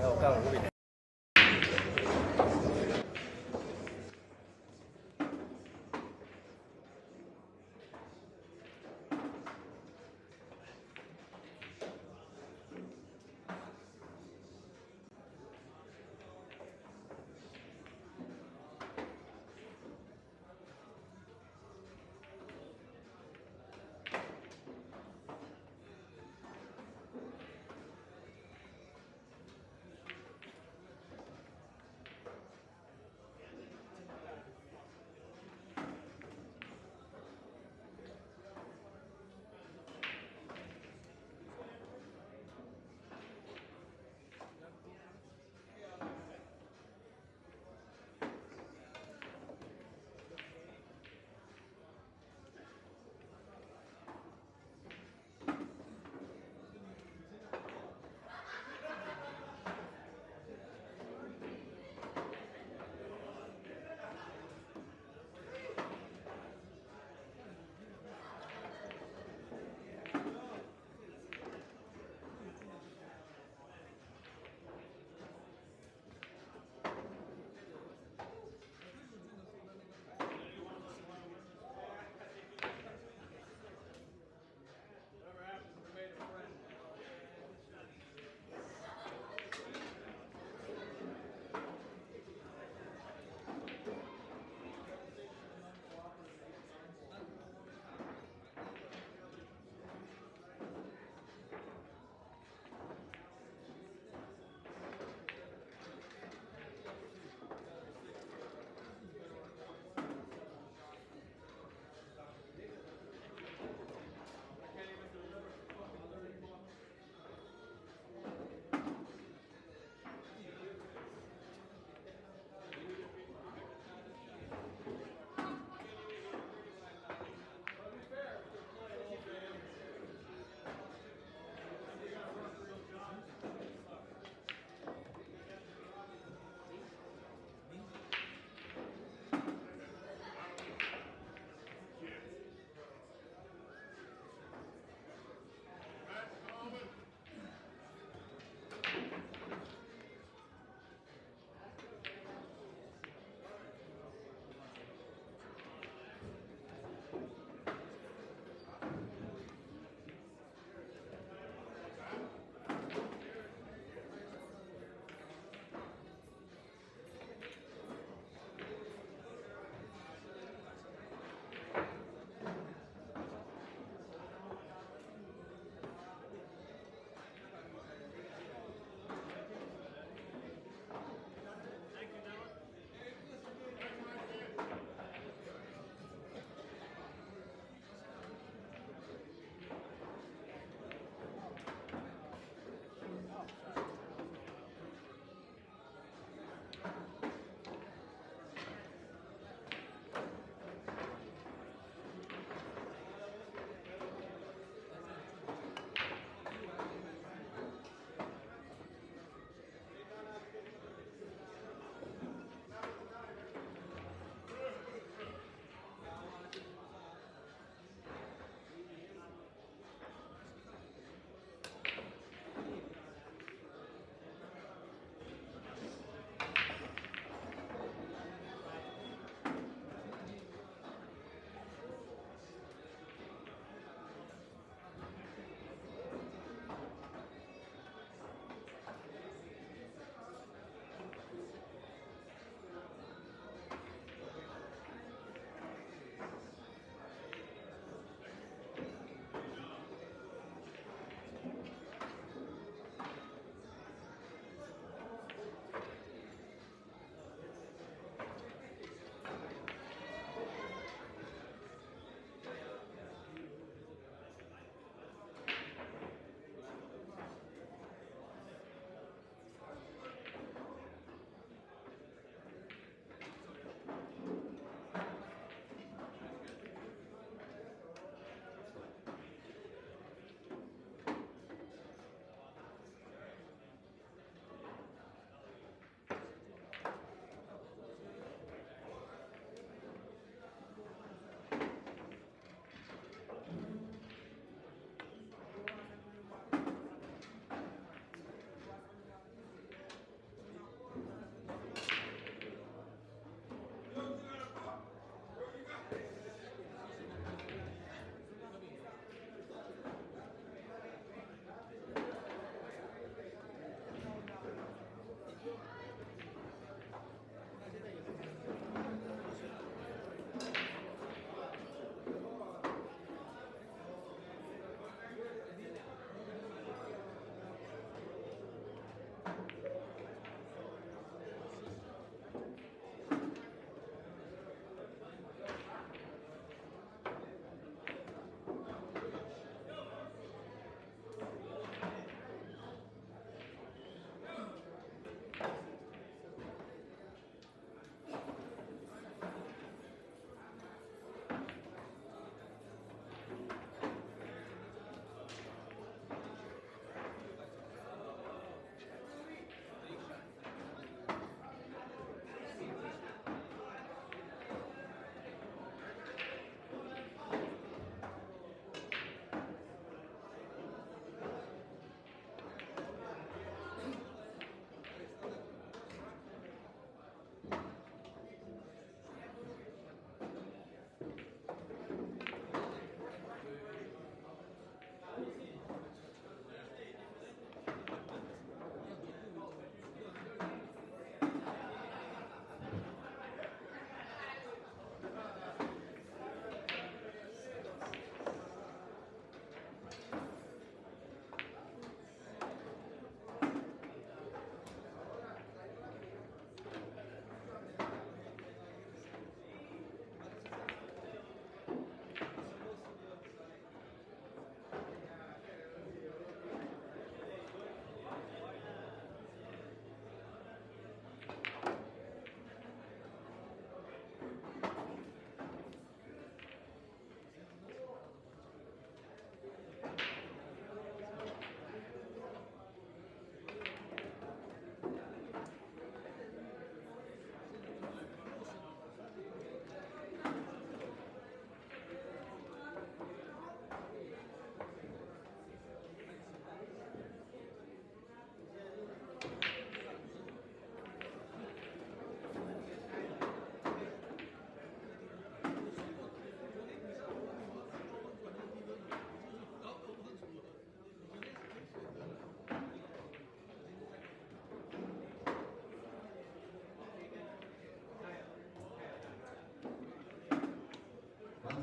Đâu cao của mình.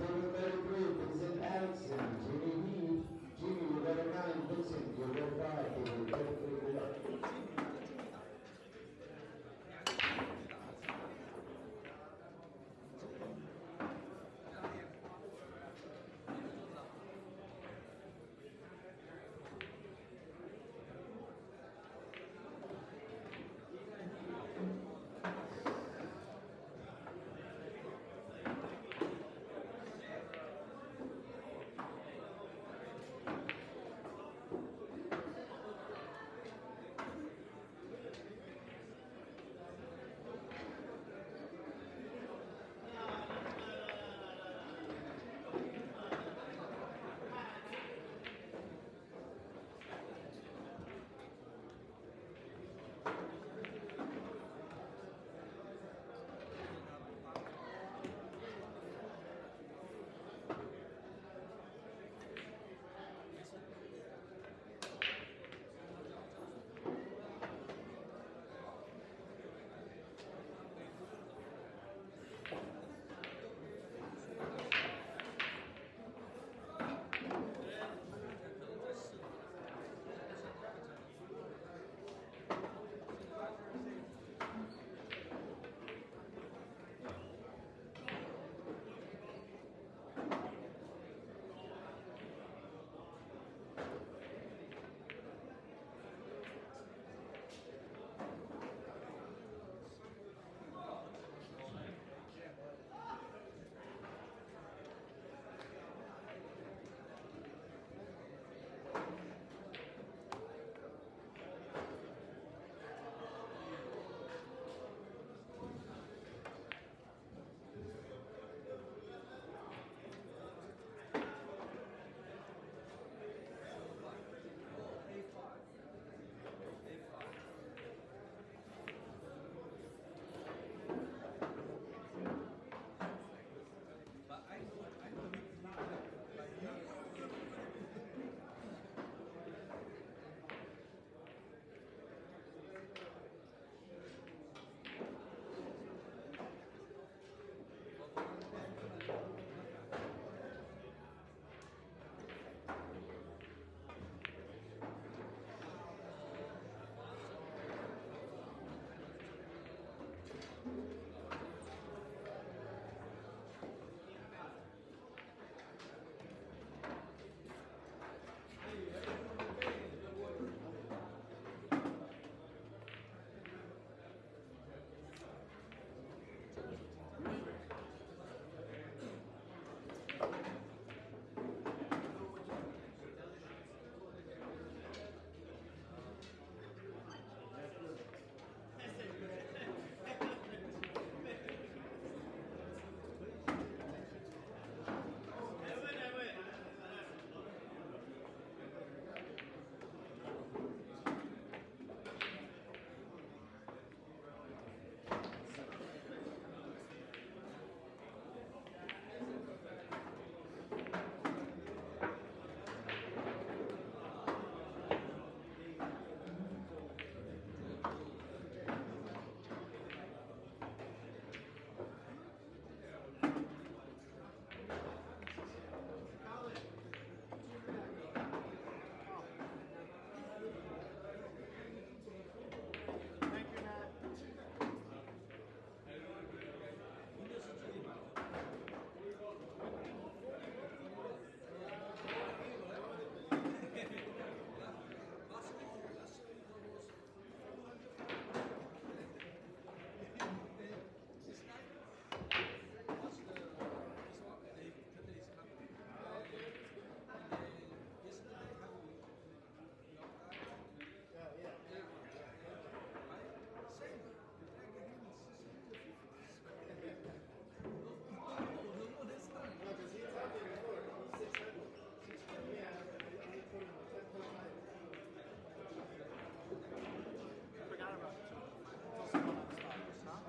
table 33, Vincent Addison, Jimmy Heath, Jimmy, you got a 9, Vincent, you got a 5, table 33, good luck.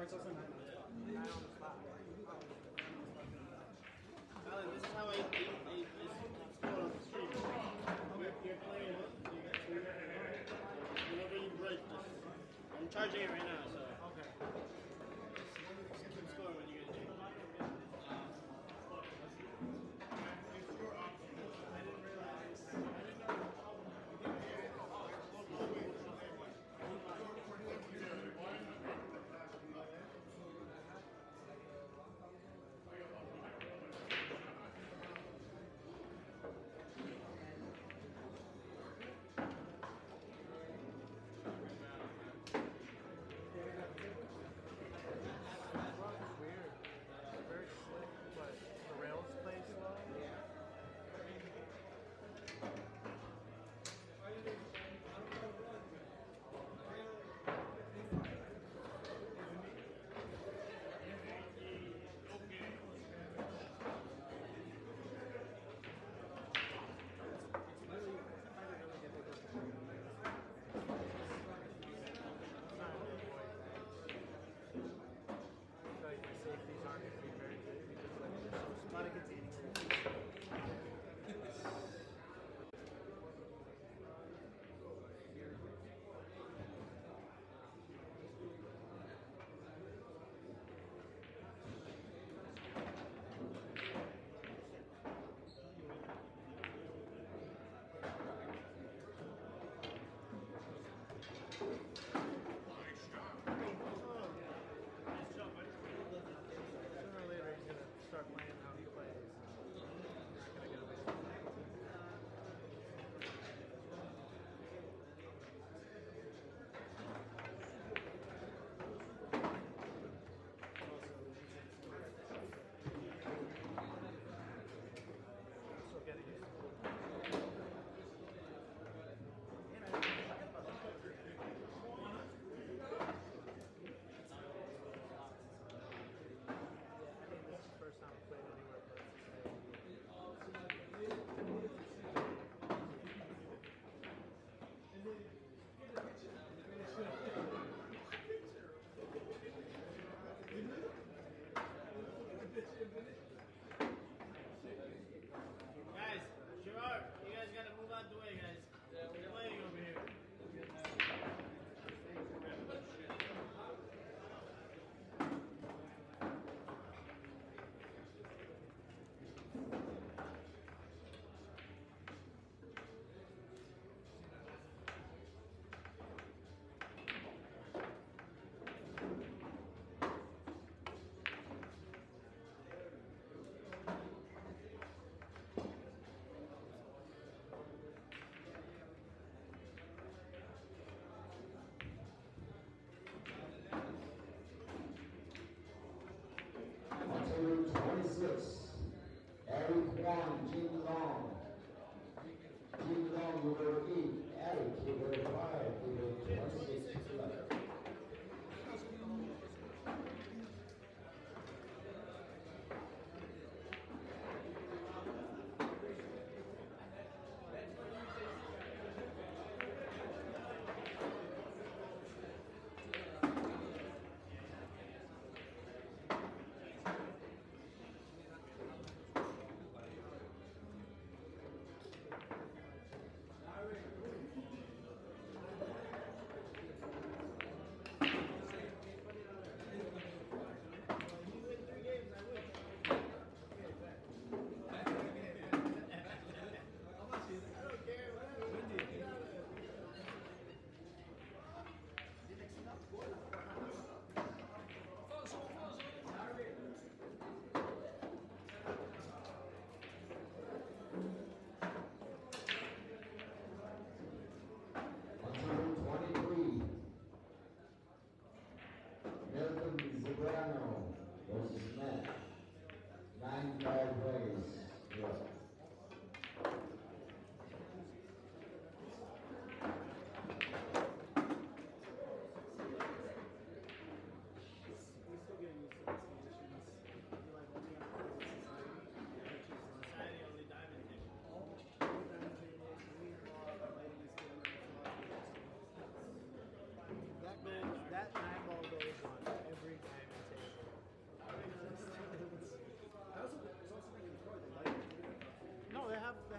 It's also 9 on the spot. Alan, this is how I score on the stream. You're playing whenever you break this. I'm charging it right now, so. Okay. You can score when you get it.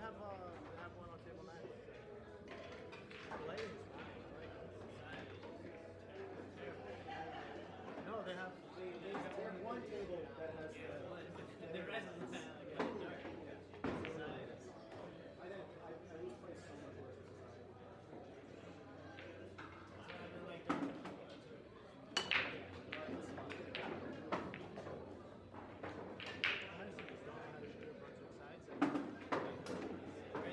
have one on table 9. Play is fine. No, they have one table that has The rest is not like I always play so much worse with society. Right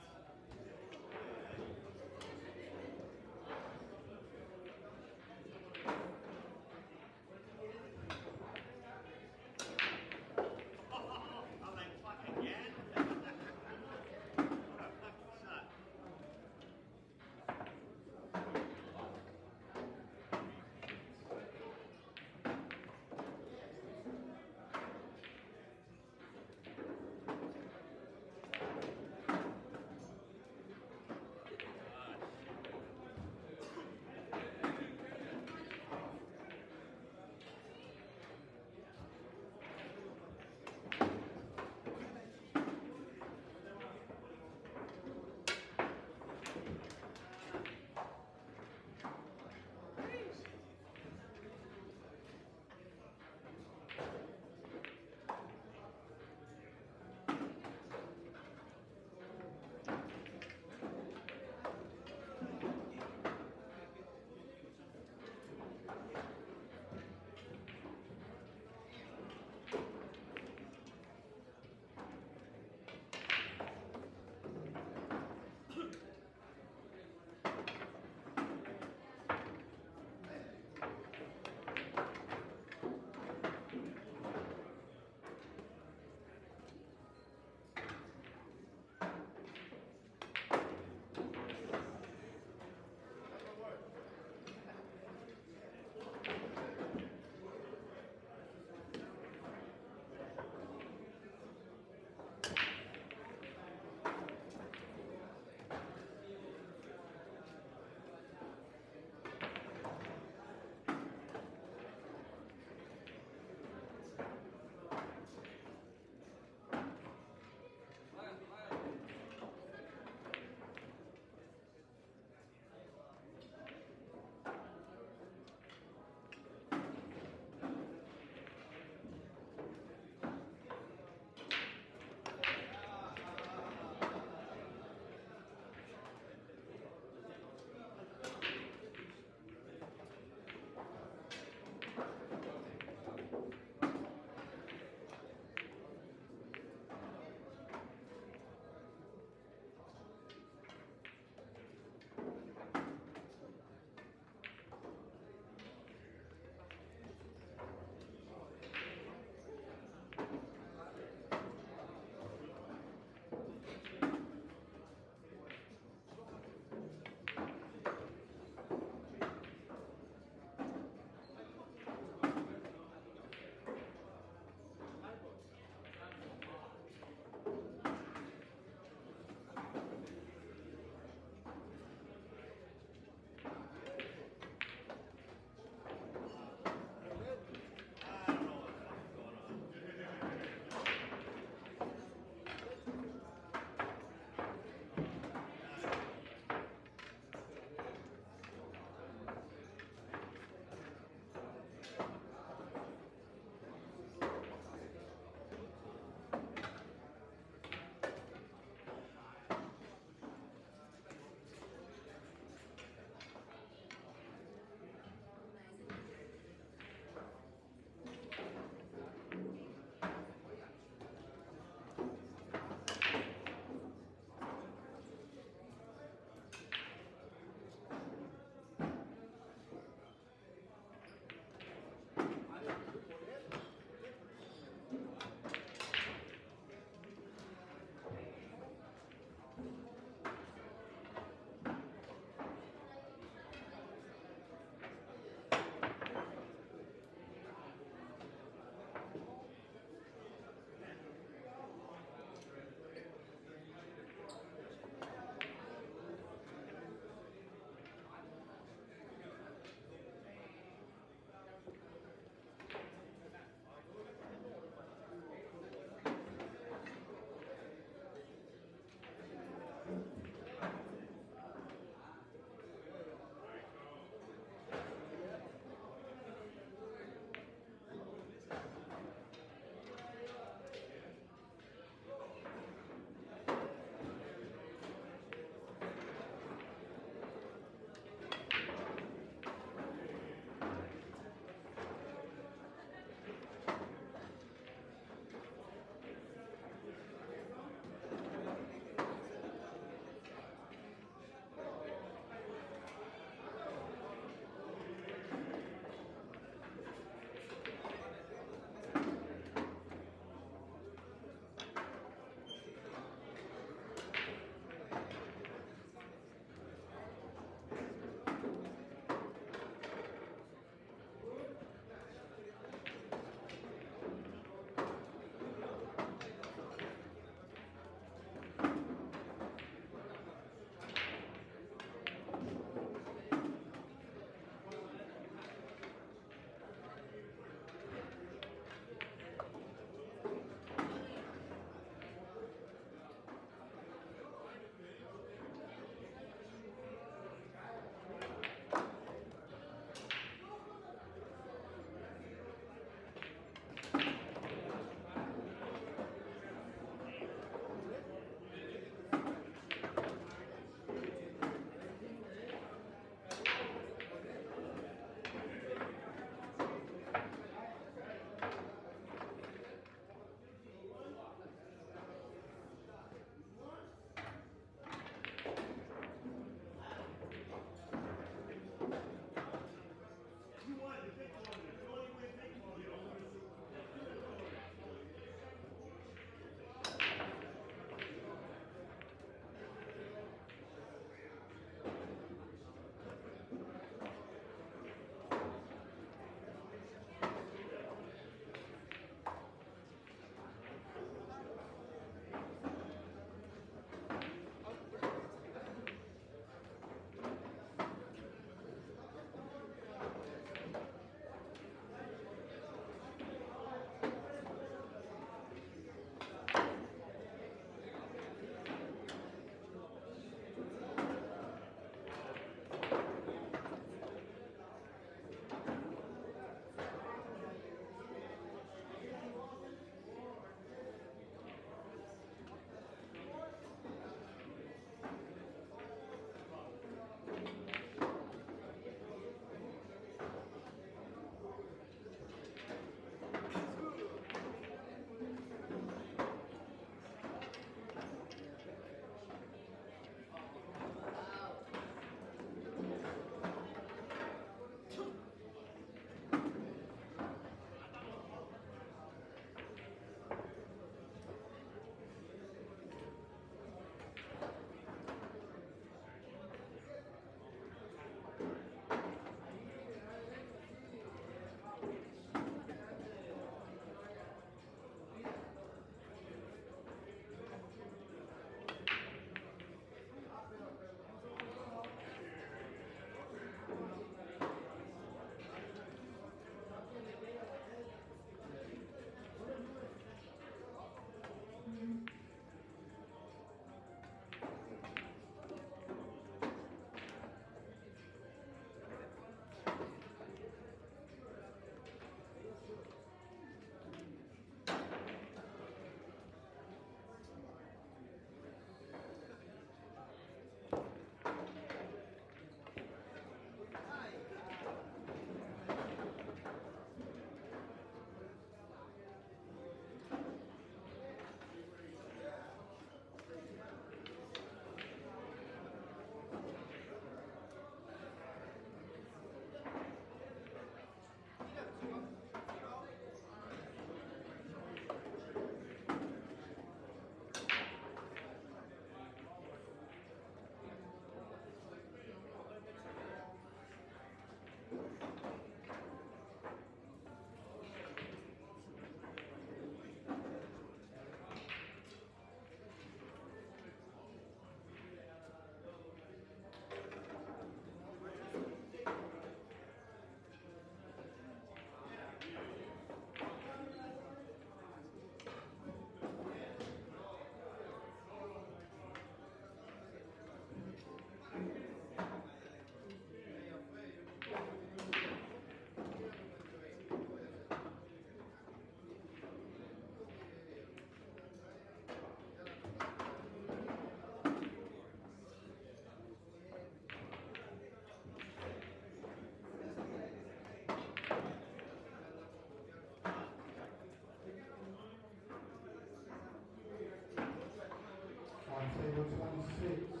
26.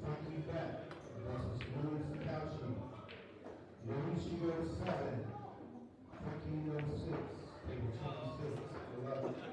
Funky Bat versus Louis Cauchy. Mauricio 7. Funky 06. Table 26. Good luck.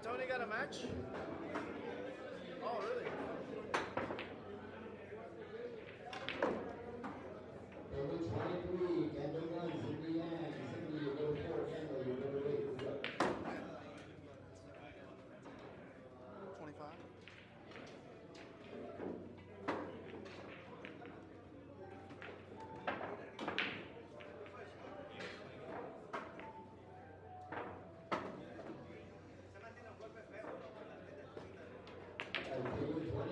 Tony got a match? Oh, really? Table 23, Kendall Guns in the end. Cindy, you go 4, Kendall, you go 8. Who's up? 25. Table 20,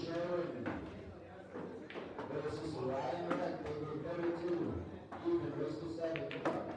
Sherwin versus Ragara, table 32. Even race to 7. Come on.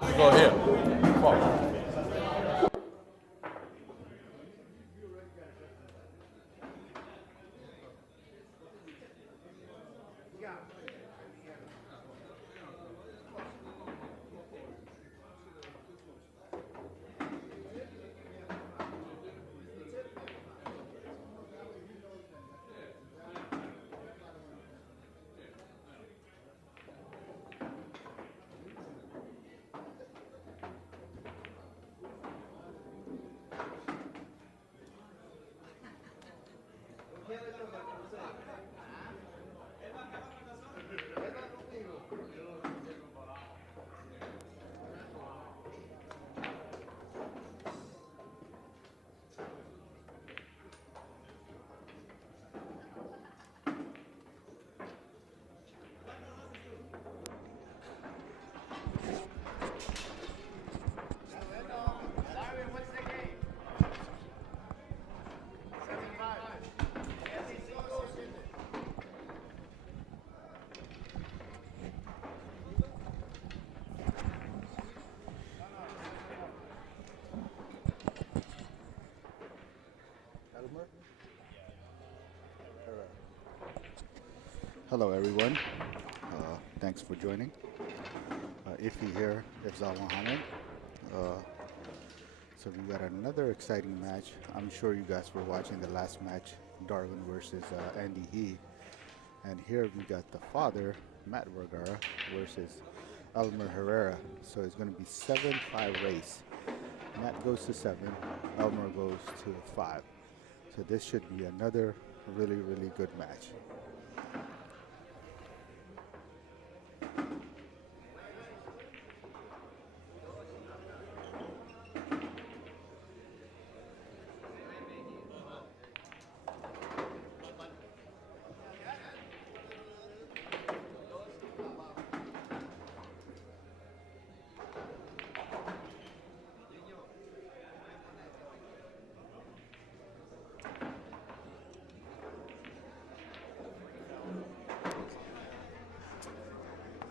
Go here. Fuck. Elmer? Hello everyone, thanks for joining. Ify here, Ifzal Mohammed. So we got another exciting match. I'm sure you guys were watching the last match, Darwin versus Andy He. And here we got the father, Matt Ragara, versus Elmer Herrera. So it's going to be 7-5 race. Matt goes to 7, Elmer goes to 5. So this should be another really, really good match.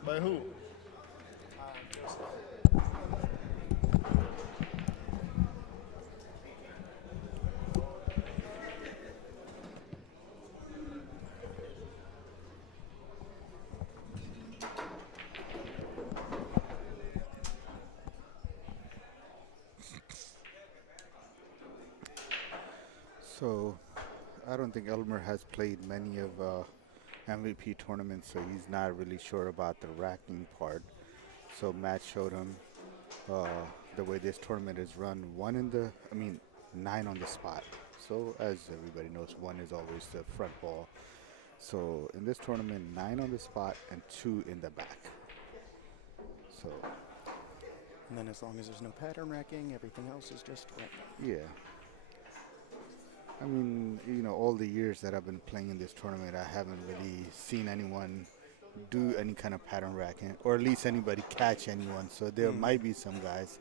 By who? So I don't think Elmer has played many of MVP tournaments, so he's not really sure about the racking part. So Matt showed him the way this tournament is run. 9 on the spot. So as everybody knows, 1 is always the front ball. So in this tournament, 9 on the spot and 2 in the back. So And then as long as there's no pattern racking, everything else is just random. yeah. I mean, you know, all the years that I've been playing in this tournament, I haven't really seen anyone do any kind of pattern racking, or at least anybody catch anyone. So there might be some guys,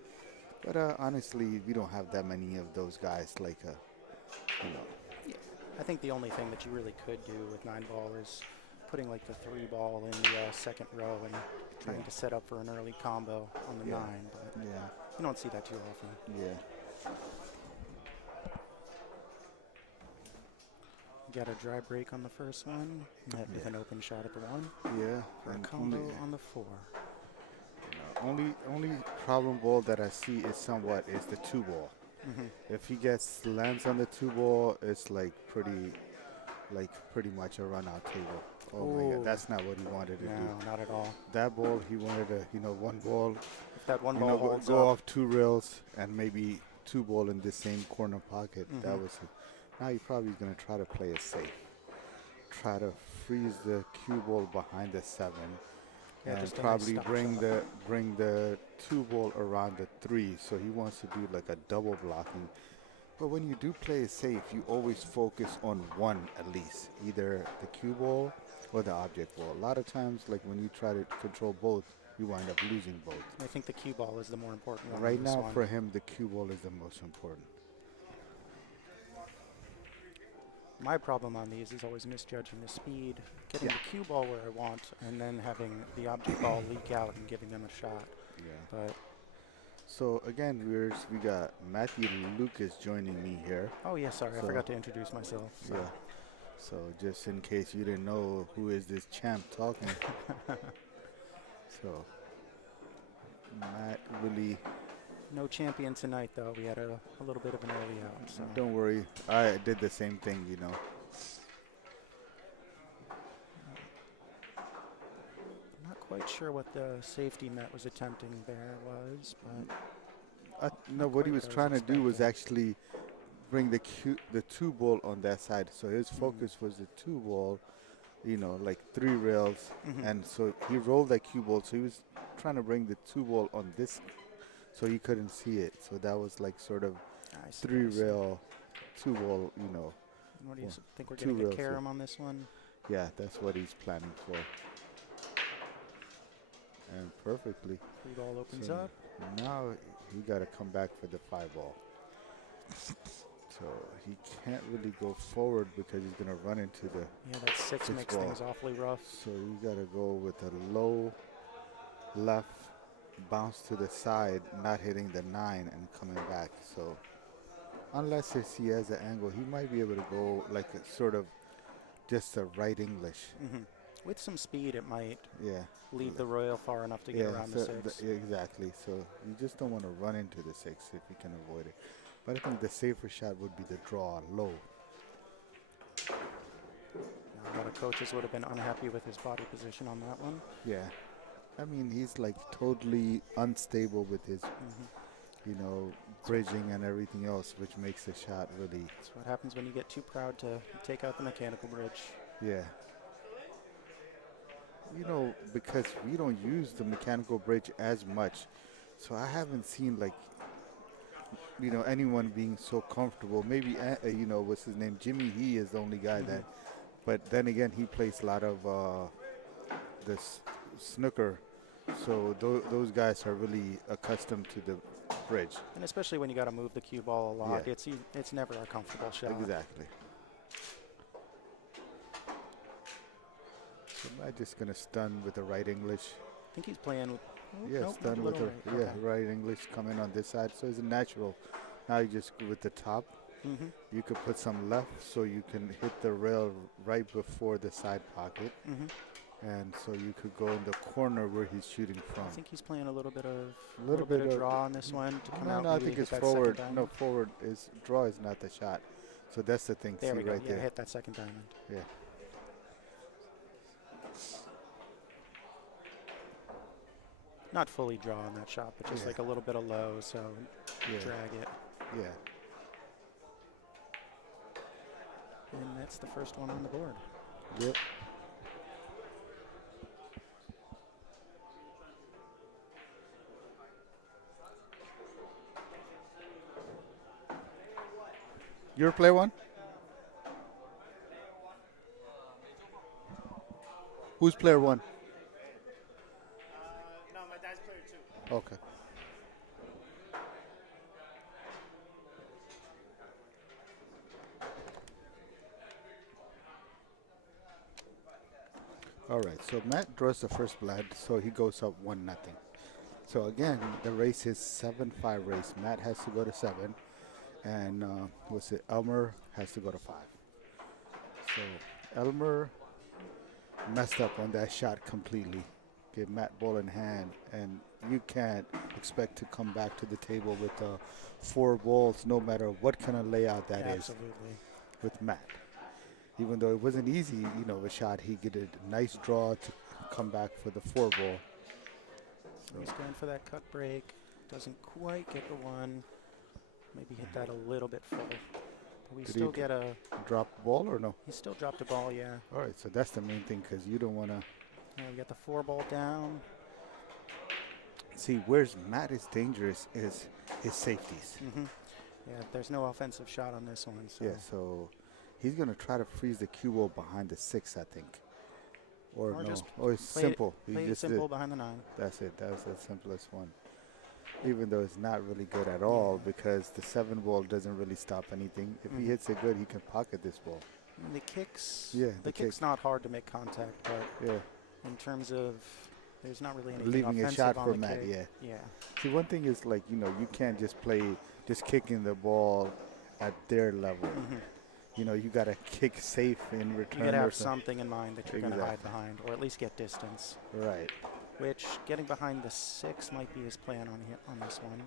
but honestly, we don't have that many of those guys. Like, you know. Yeah. I think the only thing that you really could do with 9-ball is putting like the 3-ball in the second row and trying to set up for an early combo on the 9. But you don't see that too often. Yeah. Got a dry break on the first one, with an open shot at the 1. Yeah. For a And combo on the 4. only problem ball that I see is somewhat is the 2-ball. If he lands on the 2-ball, it's like pretty much a run-out table. Oh my God, that's not what he wanted to do. No, not at all. That ball, he wanted to, 1 ball. If that 1 ball holds go up, off 2 rails and maybe 2 ball in the same corner pocket. That was it. Now he probably going to try to play it safe. Try to freeze the cue ball behind the 7. And just a probably nice stop bring the 2 ball around the 3. So he wants to do like a double blocking. But when you do play it safe, you always focus on 1 at least. Either the cue ball or the object ball. A lot of times, like when you try to control both, you wind up losing both. I think the cue ball is the more important one. Right now, for him, the cue ball is the most important. My problem on these is always misjudging the speed, getting the cue ball where I want, and then having the object ball leak out and giving them a shot. Yeah. But So again, viewers, we got Matthew Lucas joining me here. Oh, yeah, sorry. I So- forgot to introduce myself. So. Yeah. So just in case you didn't know who is this champ talking. So Matt really, No champion tonight, though. We had a little bit of an early out. So. don't worry. I did the same thing, you know. Not quite sure what the safety Matt was attempting there was, but No, what he quite was what I trying was to do was expecting. actually bring the two ball on that side. So his focus was the two ball, you know, like 3 rails. And so he rolled that cue ball. So he was trying to bring the two ball on this, so he couldn't see it. So that was like sort of I see, 3 I see. rail, two ball, you know. What do you think we're two going to rails, get yeah. Carom on this one? Yeah, that's what he's planning for. And perfectly. 3 ball opens So up. now he got to come back for the 5 ball. So he can't really go forward because he's going to run into the. Yeah, that 6 6 makes ball. things awfully rough. So you got to go with a low left bounce to the side, not hitting the 9 and coming back. So unless he has an angle, he might be able to go like a sort of just a right English. With some speed, it might Yeah. leave the royal far enough to get around the so 6. exactly. So you just don't want to run into the 6 if you can avoid it. But I think the safer shot would be the draw low. A lot of coaches would have been unhappy with his body position on that one. Yeah. I mean, he's like totally unstable with his, you know, bridging and everything else, which makes the shot really, That's what happens when you get too proud to take out the mechanical bridge. yeah. You know, because we don't use the mechanical bridge as much, so I haven't seen like, you know, anyone being so comfortable. Maybe, you know, what's his name? Jimmy He is the only guy that, but then again, he plays a lot of this snooker. So those guys are really accustomed to the bridge. And especially when you got to move the cue ball a lot, Yeah. it's never a comfortable shot. Exactly. So am I just going to stun with the right English? I think he's playing with. Yeah, nope, stun a with little the right. Okay. right English coming on this side. So it's a natural. Now you just go with the top. You could put some left so you can hit the rail right before the side pocket. And so you could go in the corner where he's shooting from. I think he's playing a little bit of bit of- draw on this one to come out. No, I maybe think hit it's that forward. second No, diamond. forward is draw is not the shot. So that's the thing. There See we go. right Yeah, there. hit that second diamond. Yeah. Not fully draw on that shot, but just Yeah. like a little bit of low, so Yeah. drag it. Yeah. And that's the first one on the board. Yep. Your player one? Who's player one? No, my dad's player 2. Okay. All right, so Matt draws the first blood, so he goes up 1-0. So again, the race is 7-5 race. Matt has to go to 7, and Elmer has to go to 5. So Elmer messed up on that shot completely. Give Matt ball in hand, and you can't expect to come back to the table with 4 balls, no matter what kind of layout that is Absolutely. with Matt. Even though it wasn't easy, you know, a shot, he did a nice draw to come back for the 4 ball. He's going for that cut break. Doesn't quite get the one. Maybe hit that a little bit full. But we Did still he get a. Drop ball or no? He still dropped a ball, yeah. All right, so that's the main thing, because you don't want to Yeah, we got the 4 ball down. see where's Matt is dangerous is his safeties. Yeah, there's no offensive shot on this one. So. Yeah, so he's going to try to freeze the cue ball behind the 6, I think. Or no. just Oh, it's play simple. It, He play it just simple did. behind the 9. That's it. That was the simplest one. Even though it's not really good at all, because the 7 ball doesn't really stop anything. If he hits it good, he can pocket this ball. And the kicks. Yeah, The the kick's kick. not hard to make contact, but Yeah. in terms of there's not really anything leaving a offensive shot on for the Matt. kick. Yeah. Yeah. See, one thing is like you can't just play just kicking the ball at their level. You gotta kick safe in return. You gotta or have something. something in mind that you're gonna hide behind, or at least get distance. Right. Which getting behind the 6 might be his plan on this one,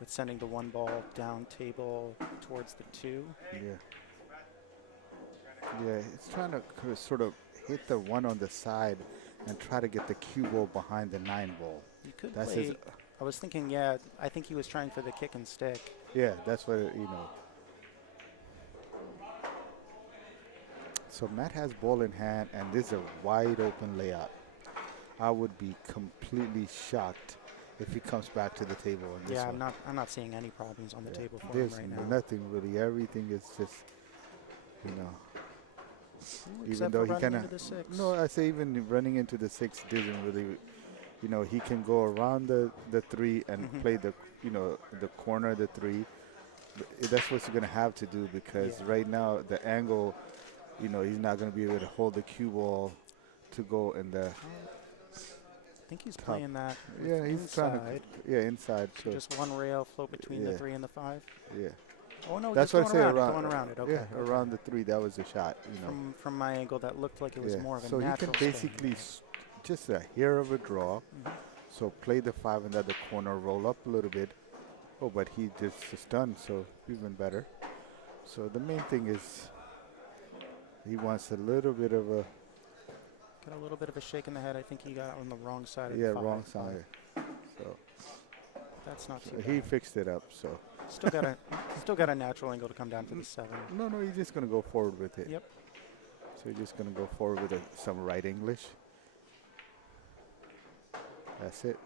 with sending the 1 ball down table towards the 2. Yeah. Yeah, it's trying to sort of hit the 1 on the side and try to get the cue ball behind the 9 ball. You could That's play. I was thinking, I think he was trying for the kick and stick. Yeah, that's what So Matt has ball in hand, and this is a wide open layup. I would be completely shocked if he comes back to the table on this one. I'm not seeing any problems on the table for him There's right now. nothing really. Everything is just, even Except though for he running kind into the 6. No, I say even running into the 6 doesn't really, he can go around the 3 and play the corner of the 3. That's what you're going to have to do because right now the angle, he's not going to be able to hold the cue ball to go in the. I think he's playing that. Yeah, he's inside. trying to. Inside. So just one rail float between the 3 and the 5. Yeah. Oh no, that's just what I say going around it. Okay. Yeah, around the 3, that was a shot. From my angle, that looked like it was more of a so natural. So he can basically just a hair of a draw. So play the 5 in the other corner, roll up a little bit. Oh, but he just is done, so even better. So the main thing is he wants a little bit of a. Got a little bit of a shake in the head. I think he got on the wrong side of the 5. Wrong side. So that's not too bad. He fixed it up, so. Still got a natural angle to come down for the 7. No, he's just gonna go forward with it. Yep. So he's just gonna go forward with some right English. That's it.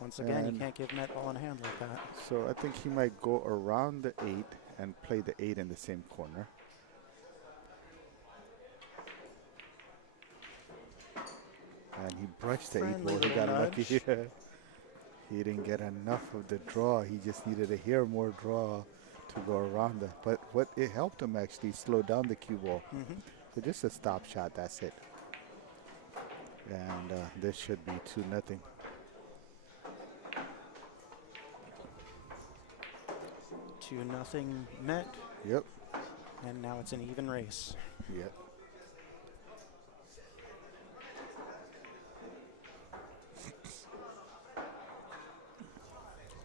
Once again, you can't give Met ball in hand like that. So I think he might go around the 8 and play the 8 in the same corner. And he brushed the 8 ball. He got lucky. He didn't get enough of the draw. He just needed a hair more draw to go around that. But what it helped him actually slow down the cue ball. So just a stop shot. That's it. And this should be 2-0. Two nothing Met. Yep. And now it's an even race. Yep.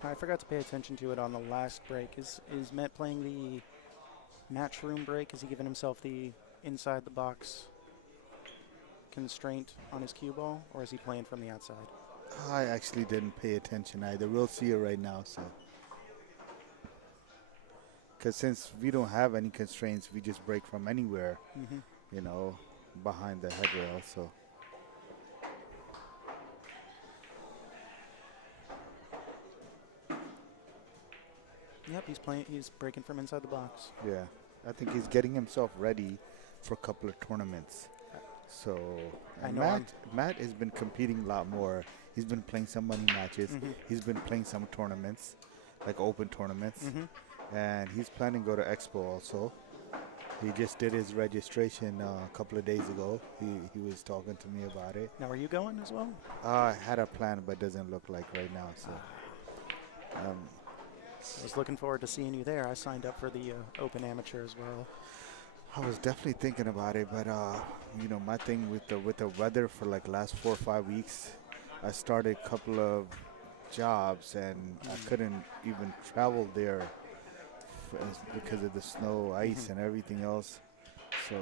I forgot to pay attention to it on the last break. Is Met playing the match room break? Is he giving himself the inside the box constraint on his cue ball, or is he playing from the outside? I actually didn't pay attention either. We'll see it right now. So, because since we don't have any constraints, we just break from anywhere, behind the headrail. So. Yep, he's breaking from inside the box. Yeah, I think he's getting himself ready for a couple of tournaments. So Matt has been competing a lot more. He's been playing some money matches. He's been playing some tournaments, like open tournaments. And he's planning to go to Expo also. He just did his registration a couple of days ago. He was talking to me about it. Now, are you going as well? I had a plan, but doesn't look like right now. So. I was looking forward to seeing you there. I signed up for the Open Amateur as well. I was definitely thinking about it, but my thing with the weather for like last 4 or 5 weeks, I started a couple of jobs and I couldn't even travel there because of the snow, ice, and everything else. So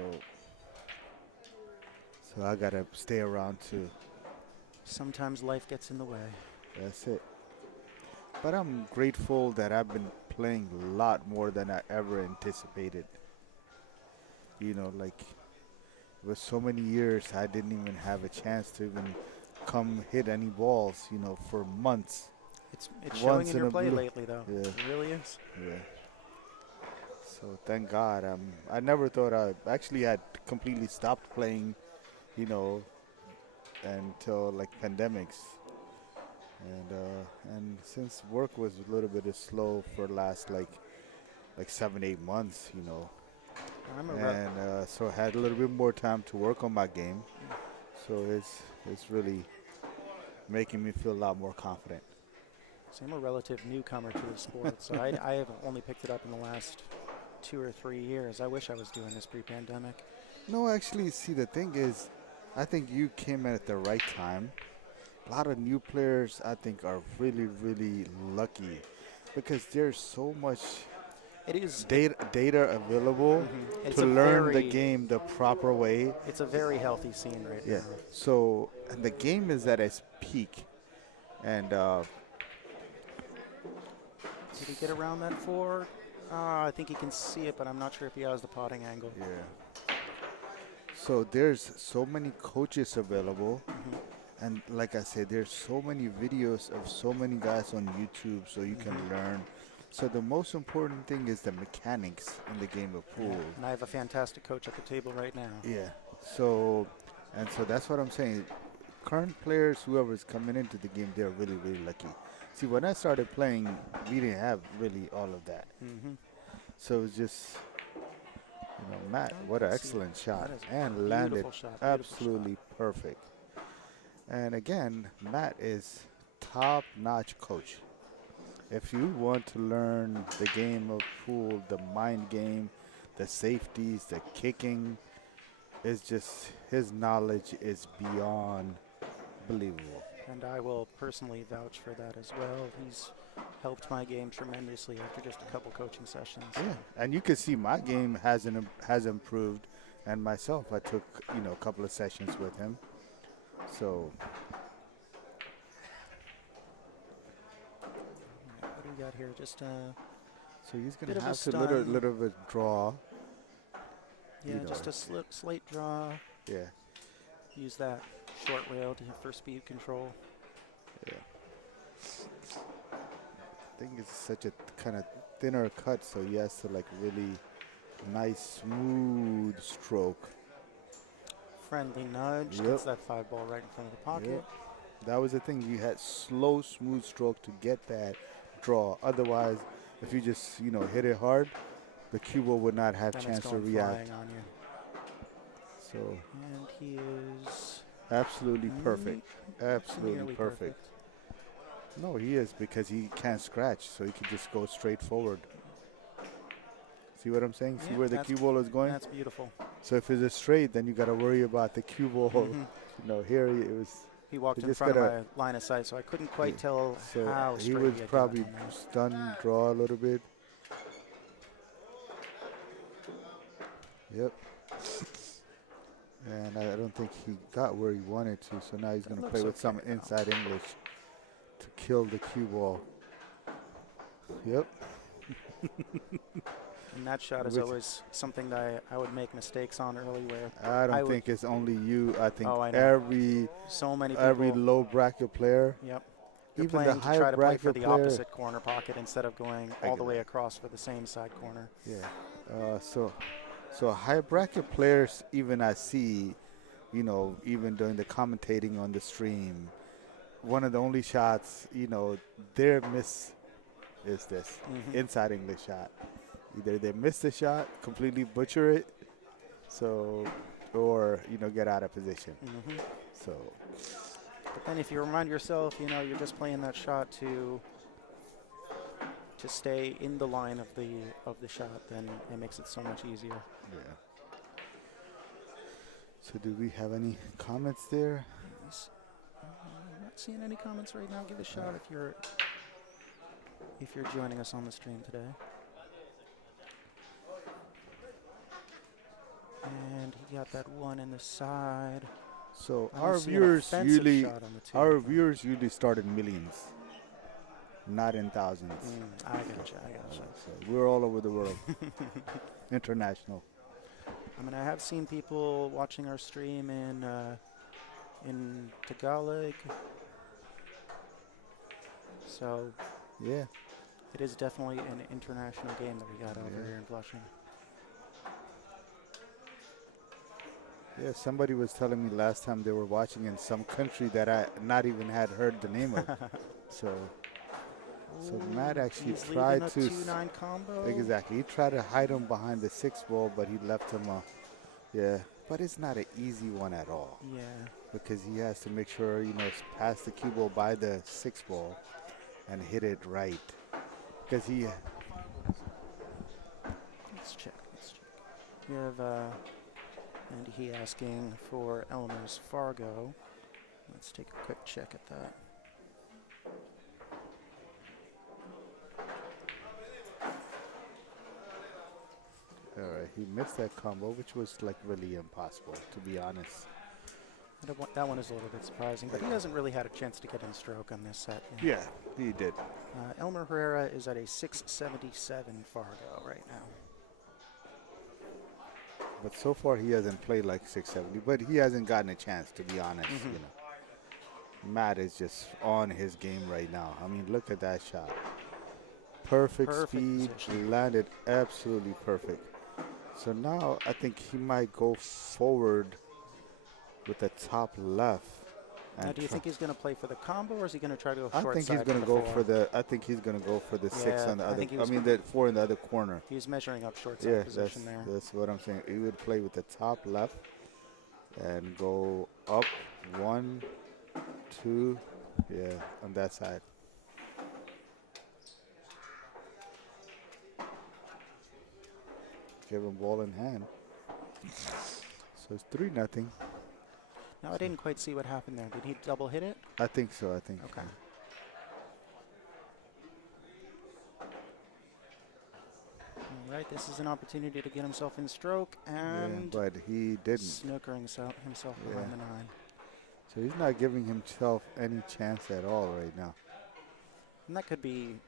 I gotta stay around too. Sometimes life gets in the way. That's it. But I'm grateful that I've been playing a lot more than I ever anticipated. Like, it was so many years I didn't even have a chance to even come hit any balls, for months. It's showing in your play lately, though. Yeah. It really is. Yeah. So thank God. I never thought I actually had completely stopped playing, until like pandemics. And since work was a little bit slow for last like 7-8 months, so I had a little bit more time to work on my game. So it's really making me feel a lot more confident. So I'm a relative newcomer to the sport, so I have only picked it up in the last 2 or 3 years. I wish I was doing this pre-pandemic. No, actually, see, the thing is, I think you came in at the right time. A lot of new players, I think, are really, really lucky because there's so much It is data available It's to a learn the very- game the proper way. It's a very healthy scene right Yeah. now. So and the game is at its peak, and Did he get around that 4? I think he can see it, but I'm not sure if he has the potting angle. yeah. So there's so many coaches available, and like I said, there's so many videos of so many guys on YouTube, so you can learn. So the most important thing is the mechanics in the game of pool. And I have a fantastic coach at the table right now. Yeah. So that's what I'm saying. Current players, whoever's coming into the game, they're really, really lucky. See, when I started playing, we didn't have really all of that. So it's just, Matt, what an excellent shot. That is And a landed beautiful shot, beautiful absolutely perfect. And again, Matt is top-notch coach. If you want to learn the game of pool, the mind game, the safeties, the kicking, it's just his knowledge is beyond believable. And I will personally vouch for that as well. He's helped my game tremendously after just a couple coaching sessions. Yeah, and you can see my game has improved, and myself, I took a couple of sessions with him. So What do we got here? Just so he's Bit gonna of a have to stun. little bit draw. just a slate draw. Yeah, Use that short rail for speed control. yeah. I think it's such a kind of thinner cut, so he has to really nice smooth stroke. Friendly nudge. Yep. Gets that 5 ball right in front of the pocket. Yep. That was the thing. You had slow, smooth stroke to get that draw. Otherwise, if you just hit it hard, the cue ball would not have Then chance it's to going react. flying on you. So And he is absolutely perfect. Absolutely nearly perfect. No, he is, because he can't scratch, so he can just go straight forward. See what I'm saying? See Yeah, where the that's- cue ball is going? That's beautiful. So if it's a straight, then you got to worry about the cue ball. Here it was. He walked He in just front of gotta- my line of sight, so I couldn't quite tell So how he straight was had probably gotten on that. stunned, draw a little bit. Yep. And I don't think he got where he wanted to, so now he's going to looks play with okay some now. inside English to kill the cue ball. Yep. And that shot is Which- always something that I would make mistakes on early where I don't I would- think it's only you. I think Oh, I know. every so many people. low bracket player, Yep. You're even the playing to higher try to play for bracket the player. opposite corner pocket instead of going all the way across for the same side corner. Yeah. So high bracket players, even I see, even during the commentating on the stream, one of the only shots, their miss is this inside English shot. Either they miss the shot, completely butcher it, or get out of position. So But then if you remind yourself, you're just playing that shot to stay in the line of the shot, then it makes it so much easier. yeah. So do we have any comments there? I'm not seeing any comments right now. Give a shout if you're joining us on the stream today. And he got that one in the side. So I don't our see an viewers offensive usually shot on the two. our viewers usually start in millions, not in thousands. I gotcha. So we're all over the world, international. I mean, I have seen people watching our stream in Tagalog. So Yeah. it is definitely an international game that we got over here in Flushing. Yeah, somebody was telling me last time they were watching in some country that I not even had heard the name of. So Matt actually He's tried leaving to a 2-9 combo. exactly. He tried to hide him behind the 6 ball, but he left him. but it's not an easy one at all. Yeah. Because he has to make sure, pass the cue ball by the 6 ball and hit it right. Because he, Let's check. We have Andy he asking for Elmer's Fargo. Let's take a quick check at that. all right, he missed that combo, which was like really impossible, to be honest. That one is a little bit surprising, but he hasn't really had a chance to get in stroke on this set yet. Yeah, he did. Elmer Herrera is at a 677 Fargo right now. But so far he hasn't played like 670, but he hasn't gotten a chance, to be honest. Matt is just on his game right now. I mean, look at that shot. Perfect speed, landed absolutely perfect. So now I think he might go forward with the top left. Now, do you think he's going to play for the combo, or is he going to try to go short I think side he's going to for the go four? for the. I think he's going to go for the 6 on the other. The 4 in the other corner. He was measuring up short side position there. That's what I'm saying. He would play with the top left and go up 1, 2, on that side. Give him ball in hand. So it's 3-0. Now, I didn't quite see what happened there. Did he double hit it? I think so. Okay. All right, this is an opportunity to get himself in stroke, and but he didn't. Snookering himself behind the 9. So he's not giving himself any chance at all right now. And that could be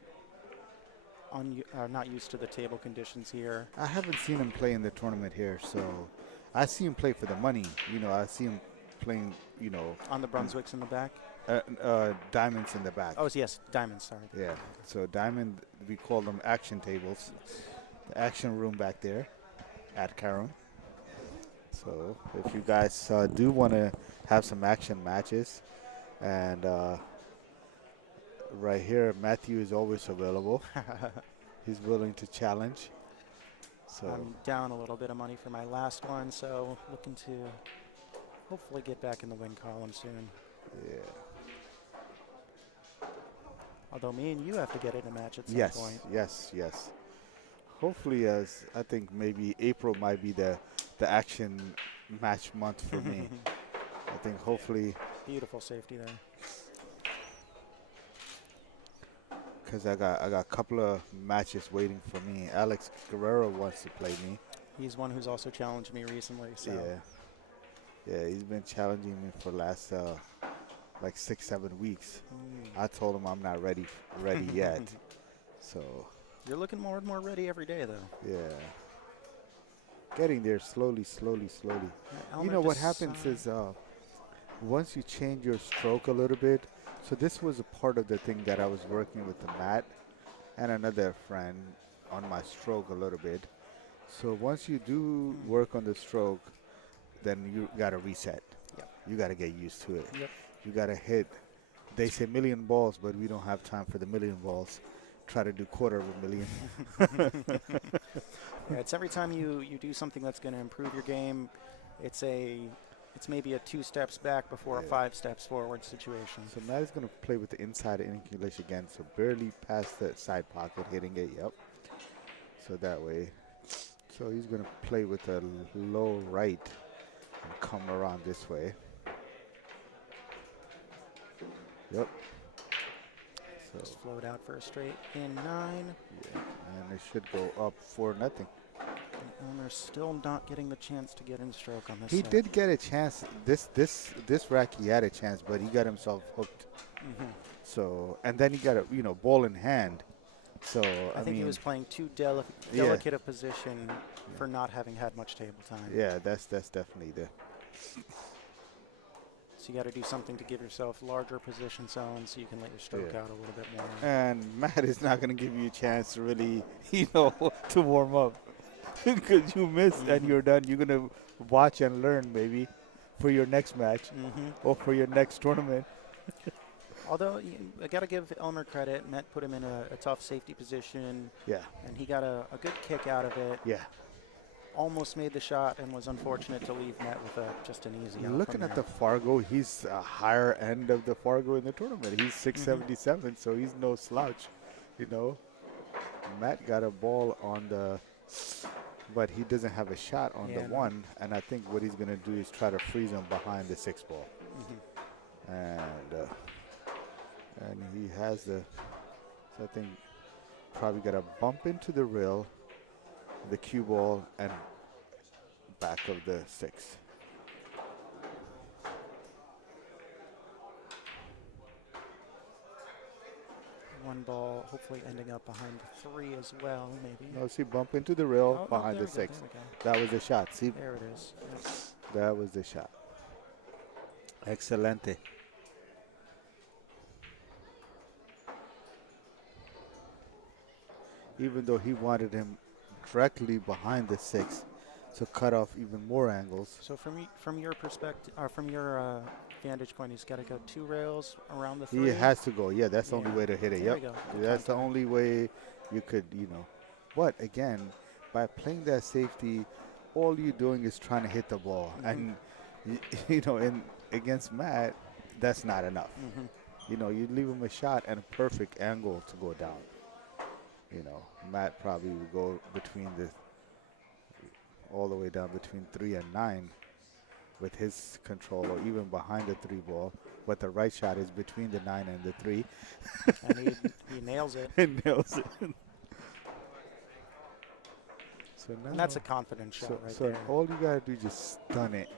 not used to the table conditions here. I haven't seen him play in the tournament here, so I see him play for the money. I see him playing, On the Brunswicks in the back? diamonds in the back. Oh, yes, diamonds, sorry. Yeah, so diamond, we call them action tables. The action room back there at Carom. So if you guys do want to have some action matches, and right here, Matthew is always available. He's willing to challenge. So I'm down a little bit of money for my last one, so looking to hopefully get back in the win column soon. yeah. Although me and you have to get in a match at some point. Yes. Hopefully, as I think maybe April might be the action match month for me. I think hopefully. Beautiful safety there. Because I got a couple of matches waiting for me. Alex Herrera wants to play me. He's one who's also challenged me recently. So. Yeah, he's been challenging me for the last like 6-7 weeks. I told him I'm not ready yet. So you're looking more and more ready every day, though. yeah, getting there slowly. What happens is once you change your stroke a little bit. So this was a part of the thing that I was working with the Matt and another friend on my stroke a little bit. So once you do work on the stroke, then you got to reset. Yep. You got to get used to it. Yep. You got to hit. They say million balls, but we don't have time for the million balls. Try to do 250,000. Yeah, it's every time you do something that's going to improve your game, it's maybe a 2 steps back before a 5 steps forward situation. So Matt is going to play with the inside English again, so barely past the side pocket, hitting it, So that way. So he's going to play with a low right and come around this way. Yep. So Just float out for a straight in 9. yeah, and it should go up 4-0. Elmer's still not getting the chance to get in stroke on this He set. did get a chance. This rack he had a chance, but he got himself hooked. So and then he got a ball in hand. So I think he was playing too delicate a position for not having had much table time. Yeah, that's definitely the. So you got to do something to give yourself larger position zones so you can let your stroke out a little bit more. And Matt is not going to give you a chance to really, to warm up. Because you miss and you're done. You're going to watch and learn maybe for your next match or for your next tournament. Although, I got to give Elmer credit. Matt put him in a tough safety position. Yeah. And he got a good kick out of it. Yeah. almost made the shot and was unfortunate to leave net with just an easy out. Looking at the Fargo, he's a higher end of the Fargo in the tournament. He's 677, so he's no slouch, you know. Matt got a ball on the, but he doesn't have a shot on the one, and I think what he's going to do is try to freeze him behind the 6 ball. And he has the, so I think probably got to bump into the rail, the cue ball, and back of the 6. One ball, hopefully ending up behind the 3 as well, maybe. No, see, bump into the rail behind the 6. That was the shot. See, there it is. Yes. That was the shot. Excelente. Even though he wanted him directly behind the 6 to cut off even more angles. So from your perspective, or from your vantage point, he's got to go 2 rails around the 3. He has to go. Yeah, that's the only way to hit it. There Yep. we go. That's the only way you could, you know. But again, by playing that safety, all you're doing is trying to hit the ball. And, you know, against Matt, that's not enough. You know, you leave him a shot and a perfect angle to go down. You know, Matt probably would go between all the way down between 3 and 9 with his control, or even behind the 3 ball. But the right shot is between the 9 and the 3. And he nails it. He nails it. So now, and that's a confident shot right so there. all you gotta do is just stun it,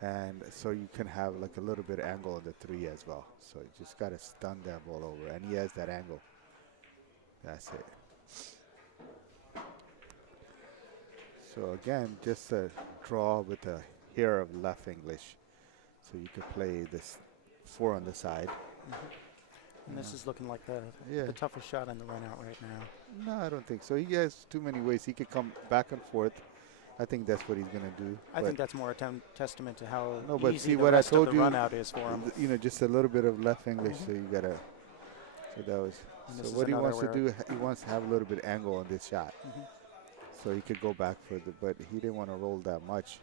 and so you can have like a little bit of angle on the 3 as well. So you just gotta stun that ball over, and he has that angle. That's it. So again, just a draw with a hair of left English. So you could play this 4 on the side. And this is looking like the toughest shot in the run out right now. No, I don't think so. He has too many ways. He could come back and forth. I think that's what he's going to do. I think that's more a testament to how but easy see the what rest I told of the you, run out is for him. You know, just a little bit of left English, so you got to, so that was, so what he wants to do, he wants to have a little bit of angle on this shot. So he could go back further, but he didn't want to roll that much.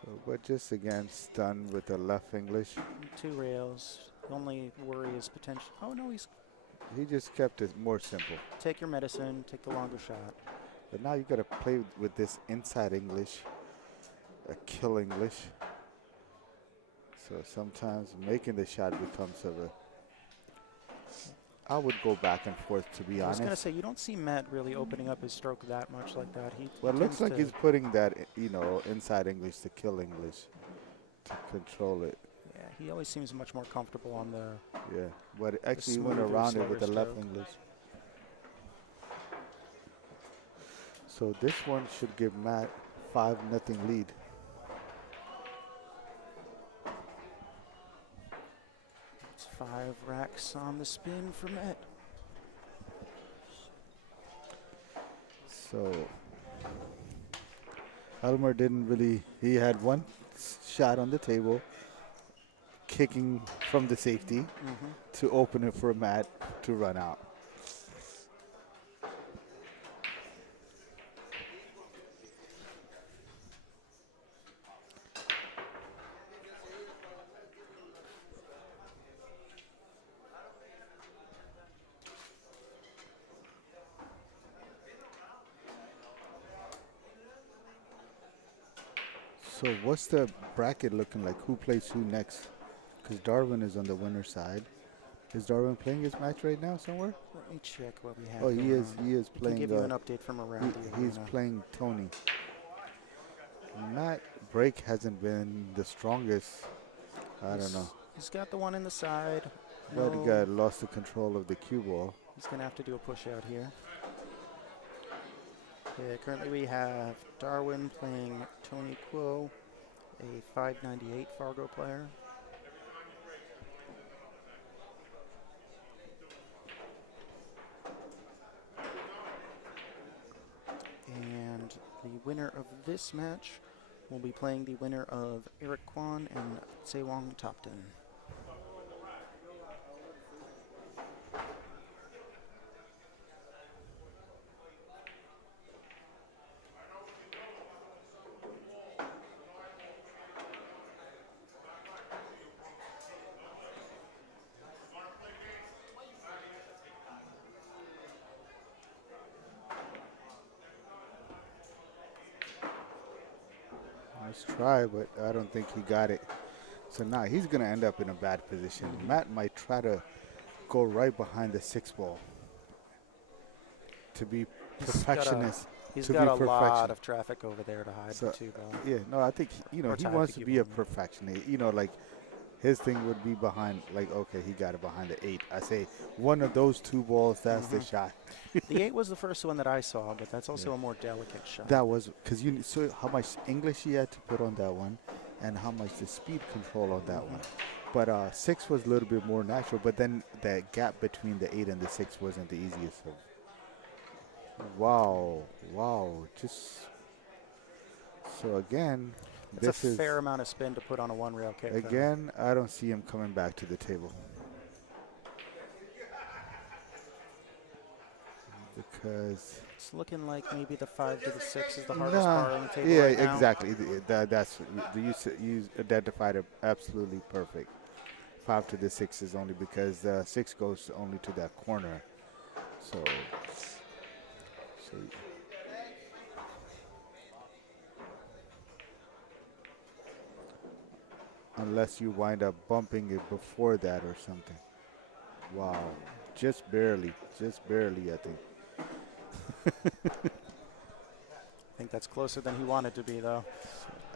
So, but just again, stun with the left English. 2 rails. The only worry is potential. Oh, no, he just kept it more simple. Take your medicine, take the longer shot. But now you got to play with this inside English, a kill English. So sometimes making the shot becomes I would go back and forth, to be honest. I was going to say, you don't see Matt really opening up his stroke that much like that. Well, it looks like he's putting that, you know, inside English to kill English, to control it. Yeah, he always seems much more comfortable on the. Yeah, but actually he went around it with the left English. So this one should give Matt 5-0 lead. It's 5 racks on the spin for Matt. So Elmer didn't really, he had one shot on the table, kicking from the safety to open it for Matt to run out. So what's the bracket looking like? Who plays who next? Because Darwin is on the winner's side. Is Darwin playing his match right now somewhere? Let me check what we have. Oh, he is. He is playing. Give you an update from around he's playing Tony. Matt break hasn't been the strongest. I don't know. He's got the one in the side. But he got lost the control of the cue ball. He's going to have to do a push out here. Okay, currently we have Darwin playing Tony Quo, a 598 Fargo player. And the winner of this match will be playing the winner of Eric Kwan and Sewong Topton. Nice try, but I don't think he got it. So now he's going to end up in a bad position. Matt might try to go right behind the 6 ball to be perfectionist. He's to got be a lot perfection. of traffic over there to hide So, the 2 ball. yeah, no, I think, you know, Or he to hide wants the to cue be a ball. perfectionist. You know, like his thing would be behind, like, okay, he got it behind the 8. I say one of those 2 balls, that's the shot. The 8 was the first one that I saw, but that's also a more delicate shot. That was, because you saw how much English he had to put on that one and how much the speed control on that one. But 6 was a little bit more natural, but then that gap between the 8 and the 6 wasn't the easiest. Wow, just so again, It's this a is fair amount of spin to put on a 1-rail kick. again. I don't see him coming back to the table because It's looking like maybe the 5 to the 6 is the hardest part on the table. yeah, right now. exactly. That's you identified it absolutely perfect. 5 to the 6 is only because the 6 goes only to that corner. So unless you wind up bumping it before that or something. Wow, just barely, I think. I think that's closer than he wanted to be, though.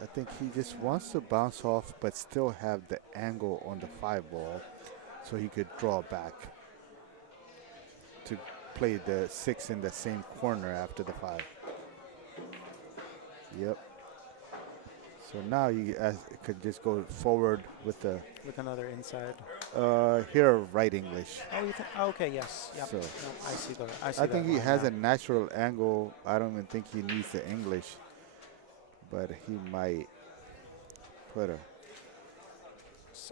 I think he just wants to bounce off but still have the angle on the 5 ball so he could draw back to play the 6 in the same corner after the 5. Yep. So now you could just go forward with the Another inside. here right English. Oh, you think? Oh, okay, yes. Yep. So No, I see the. I see I that think he line has now. a natural angle. I don't even think he needs the English, but he might put a.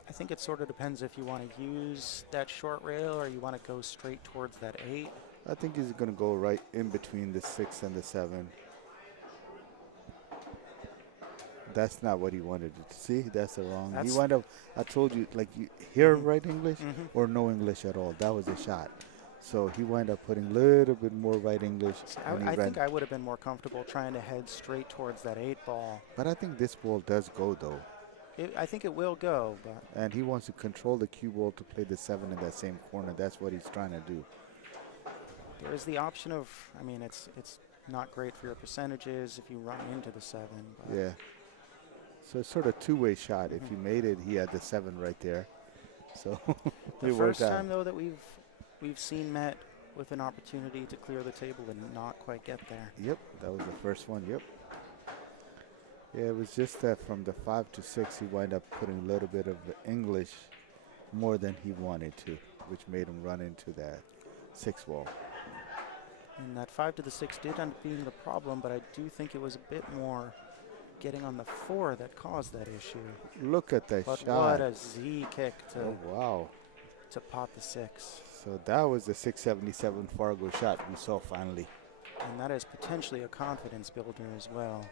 I think it sort of depends if you want to use that short rail or you want to go straight towards that 8. I think he's going to go right in between the 6 and the 7. That's not what he wanted to see. That's the wrong. He wound up. I told you, like you hear right English or no English at all. That was a shot. So he wound up putting a little bit more right English. I think I would have been more comfortable trying to head straight towards that 8 ball. But I think this ball does go though. I think it will go, but. And he wants to control the cue ball to play the 7 in that same corner. That's what he's trying to do. There is the option of. I mean, it's not great for your percentages if you run into the 7. But Yeah. So it's sort of two-way shot. If he made it, he had the 7 right there. So the it first worked out. time though that we've seen Matt with an opportunity to clear the table and not quite get there. Yep, that was the first one. Yep. Yeah, it was just that from the 5 to 6, he wound up putting a little bit of the English more than he wanted to, which made him run into that 6 ball. And that 5 to the 6 did end up being the problem, but I do think it was a bit more getting on the 4 that caused that issue. Look at that But shot. what a Z kick to pot the 6. So that was the 677 Fargo shot we saw finally. And that is potentially a confidence builder as well.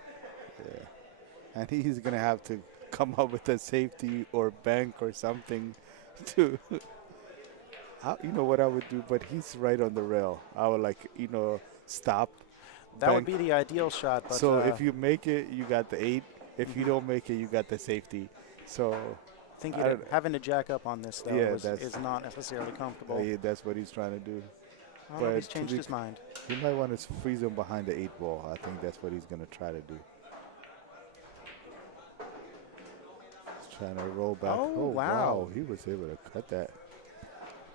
Yeah. And he's going to have to come up with a safety or bank or something to, you know what I would do, but he's right on the rail. I would stop. That would be the ideal shot. But so if you make it, you got the 8. If you don't make it, you got the safety. So I think having to jack up on this, though, is not necessarily comfortable. Yeah, that's what he's trying to do. I don't know if he's changed his mind. He might want to freeze him behind the 8 ball. I think that's what he's going to try to do. He's trying to roll back. Oh, wow. He was able to cut that.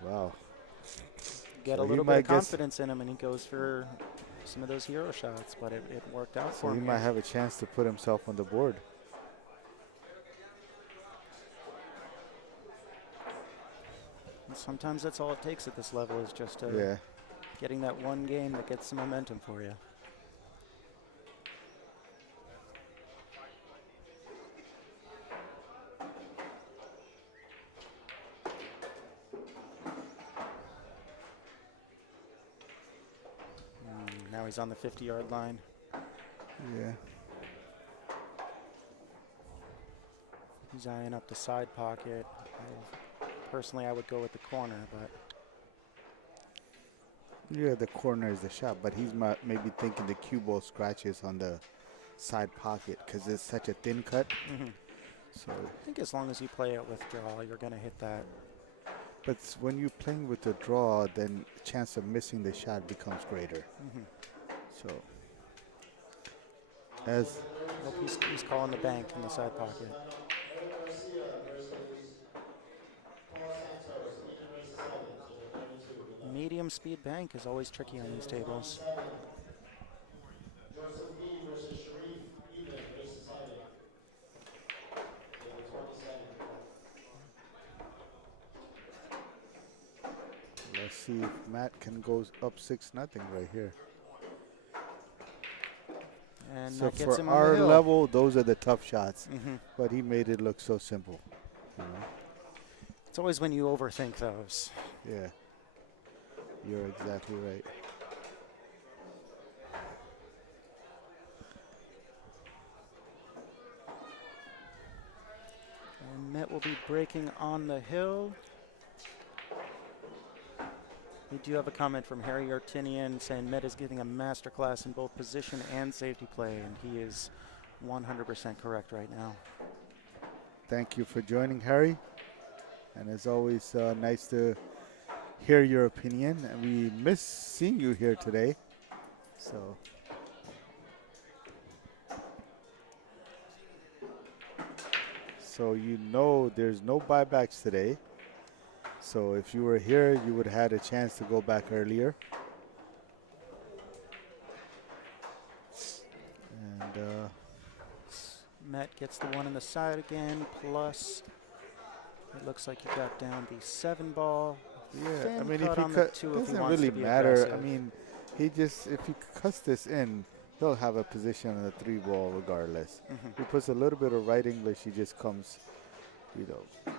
Wow. Get a little bit of confidence in him, and he goes for some of those hero shots, but it worked out for him. So he might have a chance to put himself on the board. And sometimes that's all it takes at this level is just getting that one game that gets some momentum for you. Now he's on the 50-yard line. Yeah. He's eyeing up the side pocket. Personally, I would go with the corner, but. Yeah, the corner is the shot, but he's maybe thinking the cue ball scratches on the side pocket because it's such a thin cut. So, I think as long as you play it with draw, you're going to hit that. but when you're playing with the draw, then chance of missing the shot becomes greater. So, as Nope, he's calling the bank in the side pocket. Medium speed bank is always tricky on these tables. let's see if Matt can go up 6-0 right here. And So that gets for him on the our hill. level, those are the tough shots. But he made it look so simple. You know? It's always when you overthink those. Yeah. You're exactly right. And Met will be breaking on the hill. We do have a comment from Harry Artinian saying Met is giving a masterclass in both position and safety play, and he is 100% correct right now. Thank you for joining, Harry. And as always, nice to hear your opinion. And we miss seeing you here today. So you know there's no buybacks today. So if you were here, you would have had a chance to go back earlier. And Met gets the one on the side again, plus it looks like he got down the 7 ball. yeah, Thin I mean, cut if he on the cut, 2 if he doesn't wants really to be matter. I aggressive. mean, if he cuts this in, he'll have a position on the 3 ball regardless. He puts a little bit of right English, he just comes,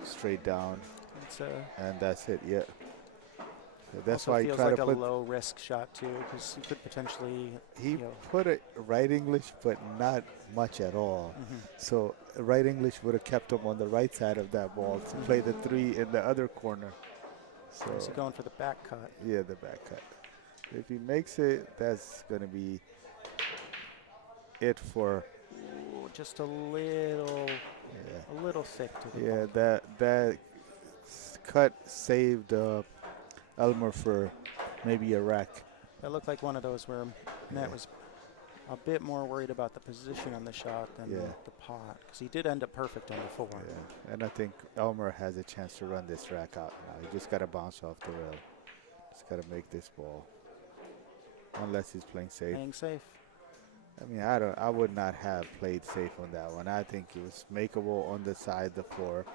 straight down, It's and that's it. Yeah. So that's also why he feels tried like to a put. low risk shot too, because he could potentially. He put it right English, but not much at all. So right English would have kept him on the right side of that ball to play the 3 in the other corner. So Is he going for the back cut? yeah, the back cut. If he makes it, that's going to be it for. Ooh, just a little thick to the Yeah, ball. that cut saved Elmer for maybe a rack. That looked like one of those where Matt was a bit more worried about the position on the shot than the pot, because he did end up perfect on the 4. Yeah, and I think Elmer has a chance to run this rack out now. He just got to bounce off the rail. Just got to make this ball, unless he's playing safe. Playing safe. I mean, I would not have played safe on that one. I think it was makeable on the side, the 4.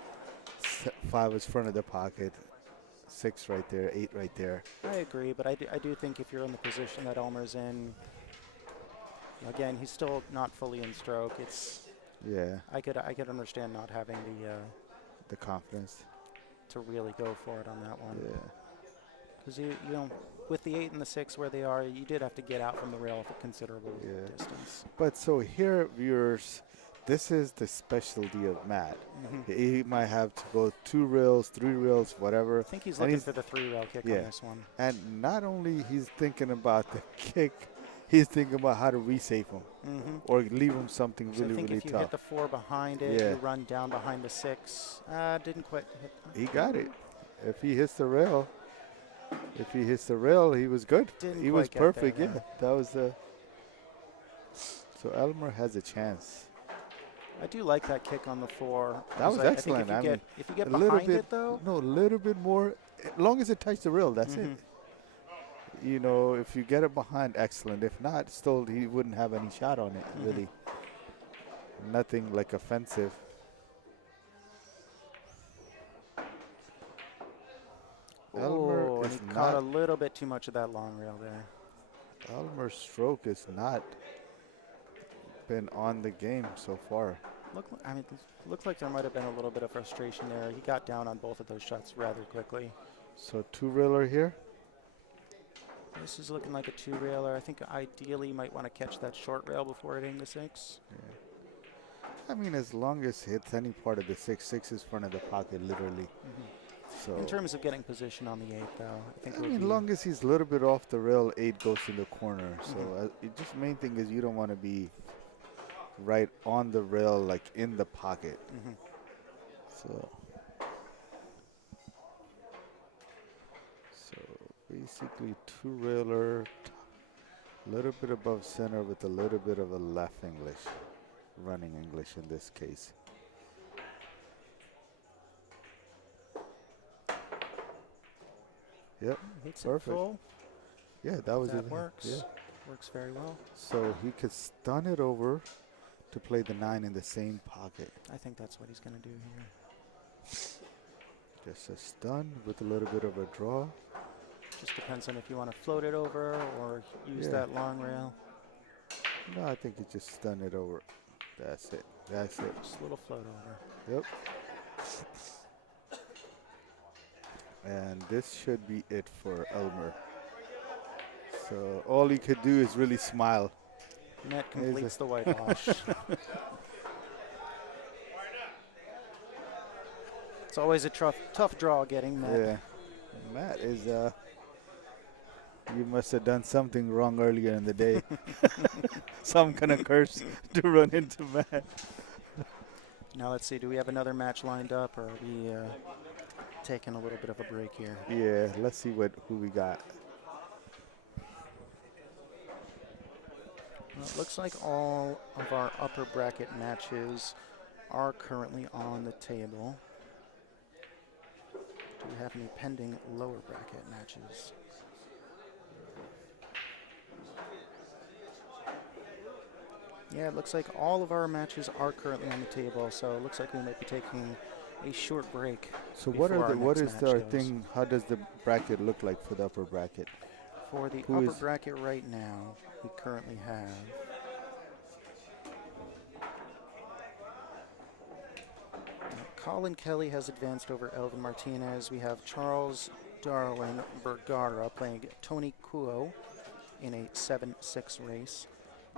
5 is front of the pocket. 6 right there, 8 right there. I agree, but I do think if you're in the position that Elmer's in, again, he's still not fully in stroke. I could understand not having the confidence to really go for it on that one. Yeah. Because with the 8 and the 6 where they are, you did have to get out from the rail for considerable distance. But so here, viewers, this is the specialty of Matt. He might have to go 2 rails, 3 rails, whatever. I think he's looking for the 3 rail kick on this one. And not only he's thinking about the kick, he's thinking about how to resave him or leave him something So really, I think really if you tough. hit the 4 behind it, you run down behind the 6. Didn't quite hit. He got it. If he hits the rail, he was good. He was perfect. There, yeah, that was the. So Elmer has a chance. I do like that kick on the 4. That was excellent. If you get a little behind bit, it though, no, a little bit more. As long as it touches the rail, that's it. If you get it behind, excellent. If not, still he wouldn't have any shot on it. Really, nothing like offensive. Oh, and he caught a little bit too much of that long rail there. Elmer's stroke has not been on the game so far. Looks like there might have been a little bit of frustration there. He got down on both of those shots rather quickly. So 2-railer here. This is looking like a 2-railer. I think ideally you might want to catch that short rail before hitting the 6. Yeah. I mean, as long as it hits any part of the 6 is front of the pocket, literally. So in terms of getting position on the 8, though, I think. As long as he's a little bit off the rail, 8 goes in the corner. So just main thing is you don't want to be right on the rail, like in the pocket. So, so basically two railer, a little bit above center with a little bit of a left English, running English in this case. Yep, Hits it perfect. full. Yeah, that was it. That works. Yeah. Works very well. So he could stun it over to play the 9 in the same pocket. I think that's what he's going to do here. Just a stun with a little bit of a draw. Just depends on if you want to float it over or use that long rail. No, I think he just stun it over. That's it. That's it. Just a little float over. Yep. And this should be it for Elmer. So all he could do is really smile. Net completes the whitewash. It's always a tough draw getting Matt. Yeah. Matt is, you must have done something wrong earlier in the day. Some kind of curse to run into Matt. Now let's see, do we have another match lined up, or are we taking a little bit of a break here? Yeah, let's see who we got. Well, it looks like all of our upper bracket matches are currently on the table. Do we have any pending lower bracket matches? Yeah, it looks like all of our matches are currently on the table, so it looks like we might be taking a short break. So what is our thing? How does the bracket look like for the upper bracket? For the Who upper is bracket right now, we currently have Colin Kelly has advanced over Elvin Martinez. We have Charles Darwin Bergara playing Tony Kuo in a 7-6 race.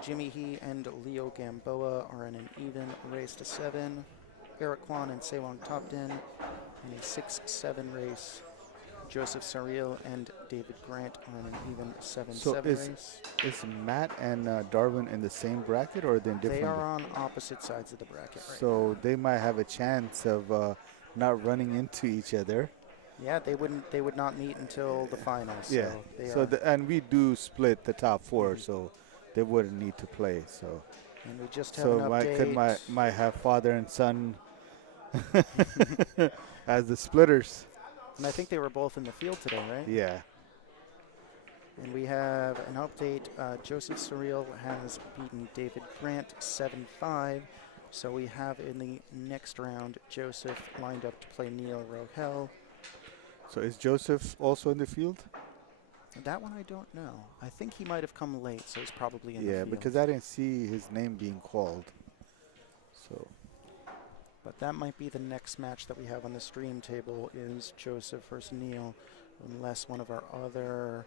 Jimmy He and Leo Gamboa are in an even race to 7. Eric Kwan and Sewang Topton in a 6-7 race. Joseph Sariel and David Grant are in an even 7-7 race. Is Matt and Darwin in the same bracket, or are they in different? They are on opposite sides of the bracket right So now. they might have a chance of not running into each other. Yeah, they would not meet until the finals. Yeah. And we do split the top 4, so they wouldn't need to play. So. And we just have an update. Could might have father and son as the splitters. And I think they were both in the field today, right? Yeah. And we have an update. Joseph Surreal has beaten David Grant 7-5. So we have in the next round Joseph lined up to play Neil Rohel. So is Joseph also in the field? That one I don't know. I think he might have come late, so he's probably in the field. Yeah, because I didn't see his name being called. So. But that might be the next match that we have on the stream table is Joseph versus Neil, unless one of our other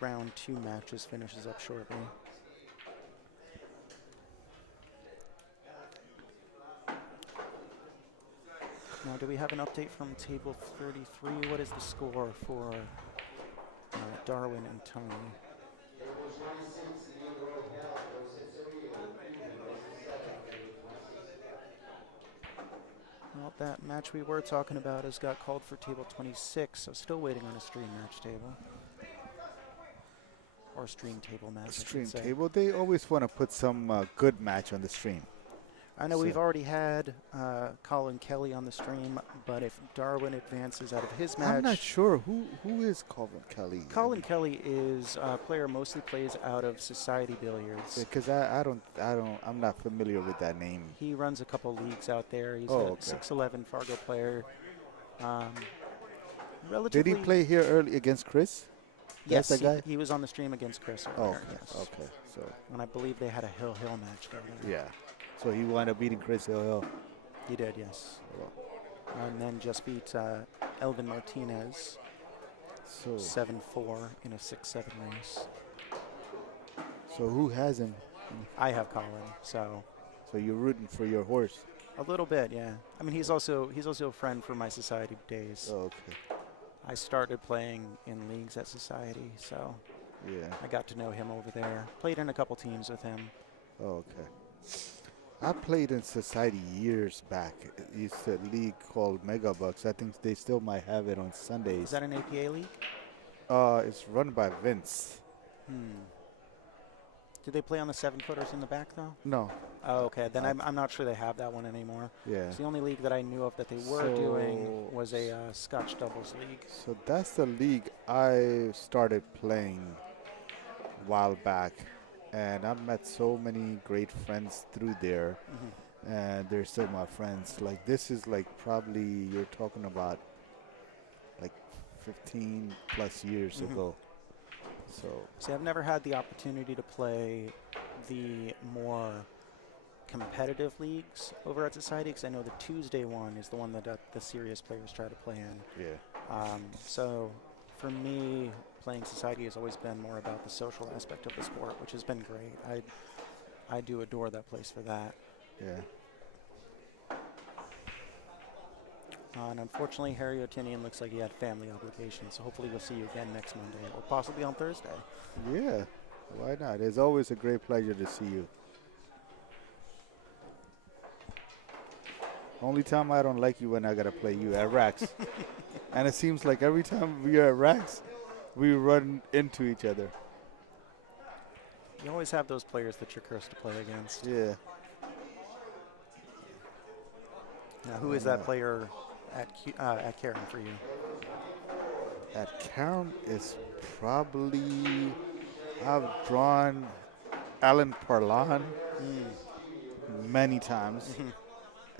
round 2 matches finishes up shortly. Now, do we have an update from table 33? What is the score for Darwin and Tony? Well, that match we were talking about has got called for table 26, so still waiting on a stream match table. Or stream table match, Stream I should say. table, they always want to put some good match on the stream. I know we've already had Colin Kelly on the stream, but if Darwin advances out of his match... I'm not sure. Who is Colin Kelly? Colin Kelly is a player mostly plays out of Society Billiards. Because I'm not familiar with that name. He runs a couple leagues out there. He's a 6'11" Fargo player. Did he play here early against Chris? Yes, That's that guy? he was on the stream against Chris earlier, yes. Okay. So. And I believe they had a Hill-Hill match going on. Yeah. So he wound up beating Chris Hill. He did, yes. And then just beat Elvin Martinez 7-4 in a 6-7 race. So who has him? I have Colin, so. So you're rooting for your horse? A little bit, yeah. I mean, he's also a friend from my Society days. Oh, okay. I started playing in leagues at Society, so yeah, I got to know him over there. Played in a couple teams with him. Oh, okay. I played in society years back. It used to a league called Megabucks. I think they still might have it on Is Sundays. that an APA league? It's run by Vince. Do they play on the 7-footers in the back though? No. Oh, okay. Then I'm not sure they have that one anymore. Yeah. It's the only league that I knew of that they were doing was a Scotch doubles league. So that's the league I started playing a while back. And I've met so many great friends through there. And they're still my friends. Like this is like probably you're talking about like 15 plus years ago. So See, I've never had the opportunity to play the more competitive leagues over at Society because I know the Tuesday one is the one that the serious players try to play in. yeah. So for me, playing Society has always been more about the social aspect of the sport, which has been great. I do adore that place for that. Yeah. And unfortunately, Harry Otinian looks like he had family obligations, so hopefully we'll see you again next Monday, or possibly on Thursday. Yeah. Why not? It's always a great pleasure to see you. Only time I don't like you when I gotta play you at Racks. And it seems like every time we are at Racks, we run into each other. You always have those players that you're cursed to play against. Yeah. Now, who is that player at Carom for you? At Carom is probably I've drawn Alan Parlon many times.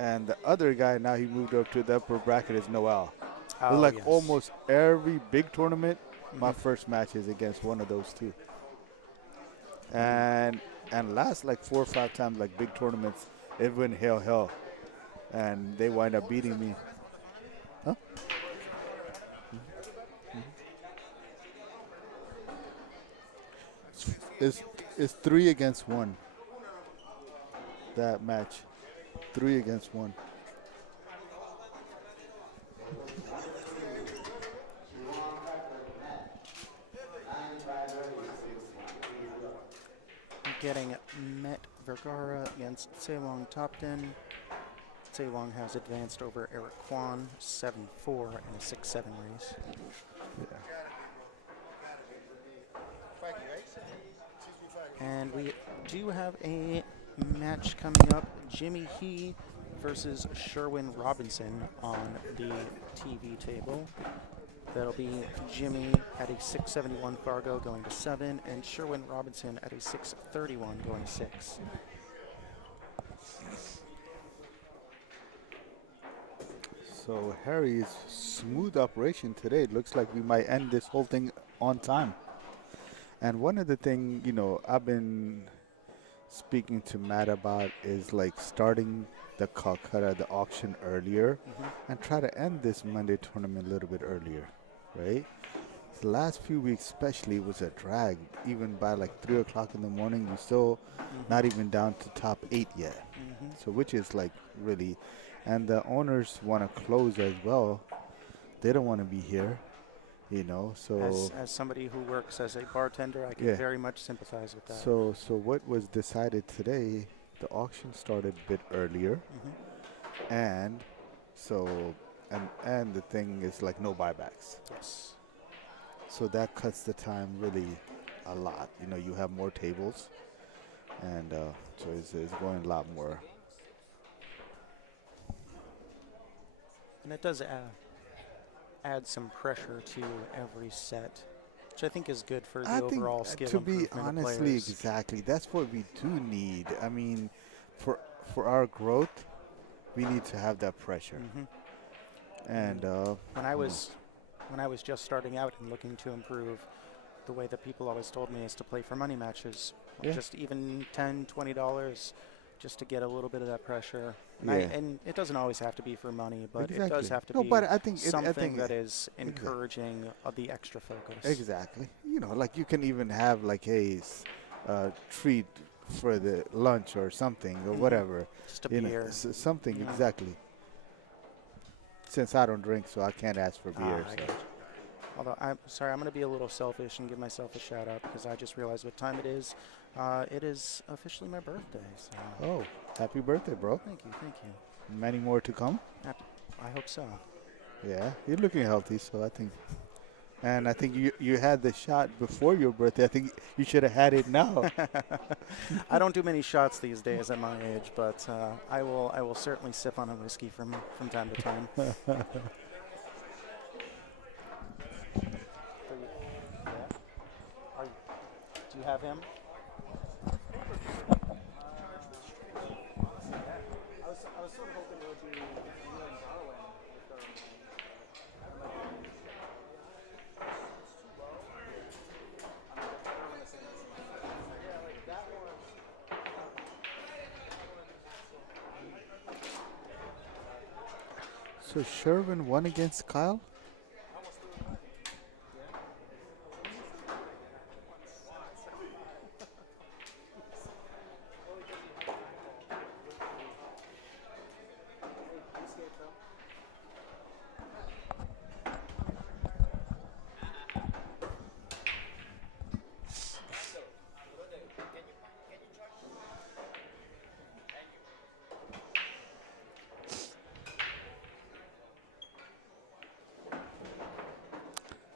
And the other guy now he moved up to the upper bracket is Noel. Oh, Like yes. almost every big tournament, my first match is against one of those two. And last like 4 or 5 times like big tournaments, it went hell. And they wind up beating me. Huh? It's 3 against 1. That match. 3 against 1. Getting Met Vergara against Ceylon Topton. Ceylon has advanced over Eric Kwan, 7-4 in a 6-7 race. And we do have a match coming up. Jimmy He versus Sherwin Robinson on the TV table. That'll be Jimmy at a 671 Fargo going to 7, and Sherwin Robinson at a 631 going to 6. So Harry's smooth operation today. It looks like we might end this whole thing on time. And one of the things, you know, I've been speaking to Matt about is like starting the Calcutta, the auction earlier and try to end this Monday tournament a little bit earlier, right? The last few weeks especially was a drag. Even by like 3 o'clock in the morning, you're still not even down to top 8 yet. So which is like really, and the owners want to close as well. They don't want to be here, you know, so. As somebody who works as a bartender, I can very much sympathize with that. So what was decided today, the auction started a bit earlier. And so, and the thing is like no buybacks. Yes. So that cuts the time really a lot. You know, you have more tables, and so it's going a lot more. And it does add some pressure to every set, which I think is good for the overall skill improvement To be honestly, of players. exactly, that's what we do need. I mean, for our growth, we need to have that pressure. And when I was just starting out and looking to improve, the way that people always told me is to play for money matches, just even $10, $20, just to get a little bit of that pressure. And it doesn't always have to be for money, but it does have to be but I think something that is encouraging the extra focus. Exactly. You know, like you can even have like a treat for the lunch or something or whatever. Just a beer. Something, exactly. Since I don't drink, so I can't ask for beer. I get you. Although I'm sorry, I'm going to be a little selfish and give myself a shout out because I just realized what time it is. It is officially my birthday, so Oh, happy birthday, bro. thank you, thank you. Many more to come. I hope so. Yeah, you're looking healthy, so I think. And I think you had the shot before your birthday. I think you should have had it now. I don't do many shots these days at my age, but I will certainly sip on a whiskey from time to time. Do you have him? I was sort of hoping it would be you and Darwin with their So Sherwin won against Kyle?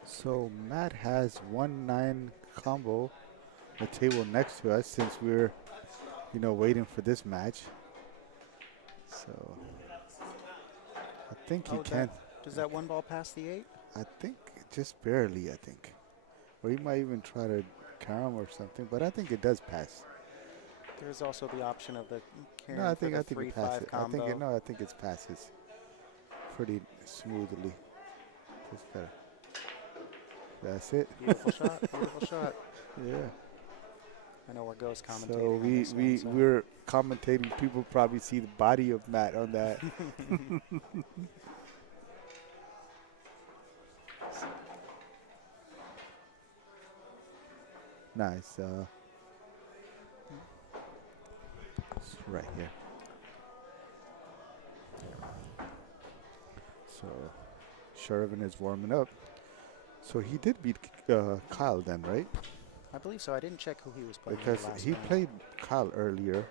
So Matt has 1-9 combo, the table next to us since we're, waiting for this match. So I think he can. Does that one ball pass the 8? I think just barely, I think. Or he might even try to Carom or something, but I think it does pass. There's also the option of the No, I think it 3-5 passes. combo. I think it passes pretty smoothly. Just gotta. That's it. Beautiful shot. Beautiful shot. Yeah. I know where Go's commentating. So on this one, so. we're commentating. People probably see the body of Matt on that. Nice. It's right here. So Sherwin is warming up. So he did beat Kyle then, right? I believe so. I didn't check who he was playing. Because last he night. played Kyle earlier,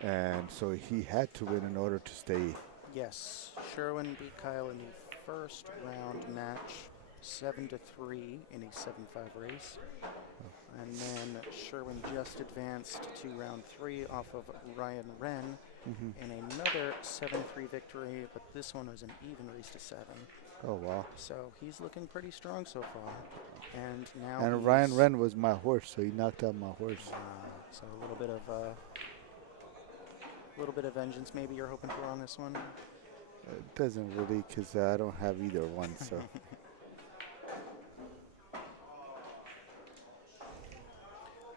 and so he had to win in order to stay. Yes, Sherwin beat Kyle in the first round match, 7-3 in a 7-5 race. And then Sherwin just advanced to round 3 off of Ryan Wren in another 7-3 victory, but this one was an even race to 7. Oh, wow. So he's looking pretty strong so far. And now And Ryan Wren was my horse, so he knocked out my horse. So a little bit of vengeance maybe you're hoping for on this one. It doesn't really, because I don't have either one, so.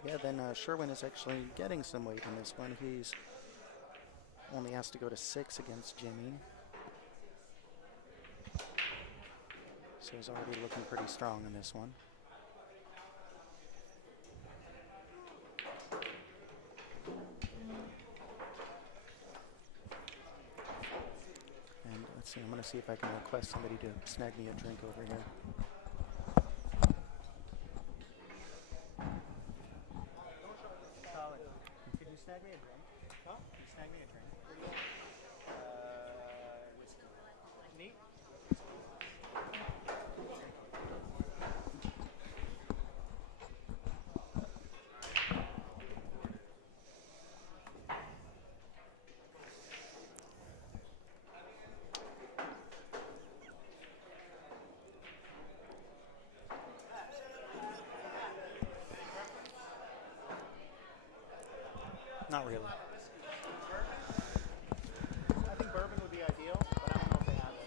Yeah, then Sherwin is actually getting some weight in this one. He's only asked to go to 6 against Jimmy. So he's already looking pretty strong in this one. And let's see, I'm going to see if I can request somebody to snag me a drink over here. Could you snag me a drink? Huh? Can you snag me a drink? Whiskey. Neat? Not really. I think bourbon would be ideal, but I don't know if they have it.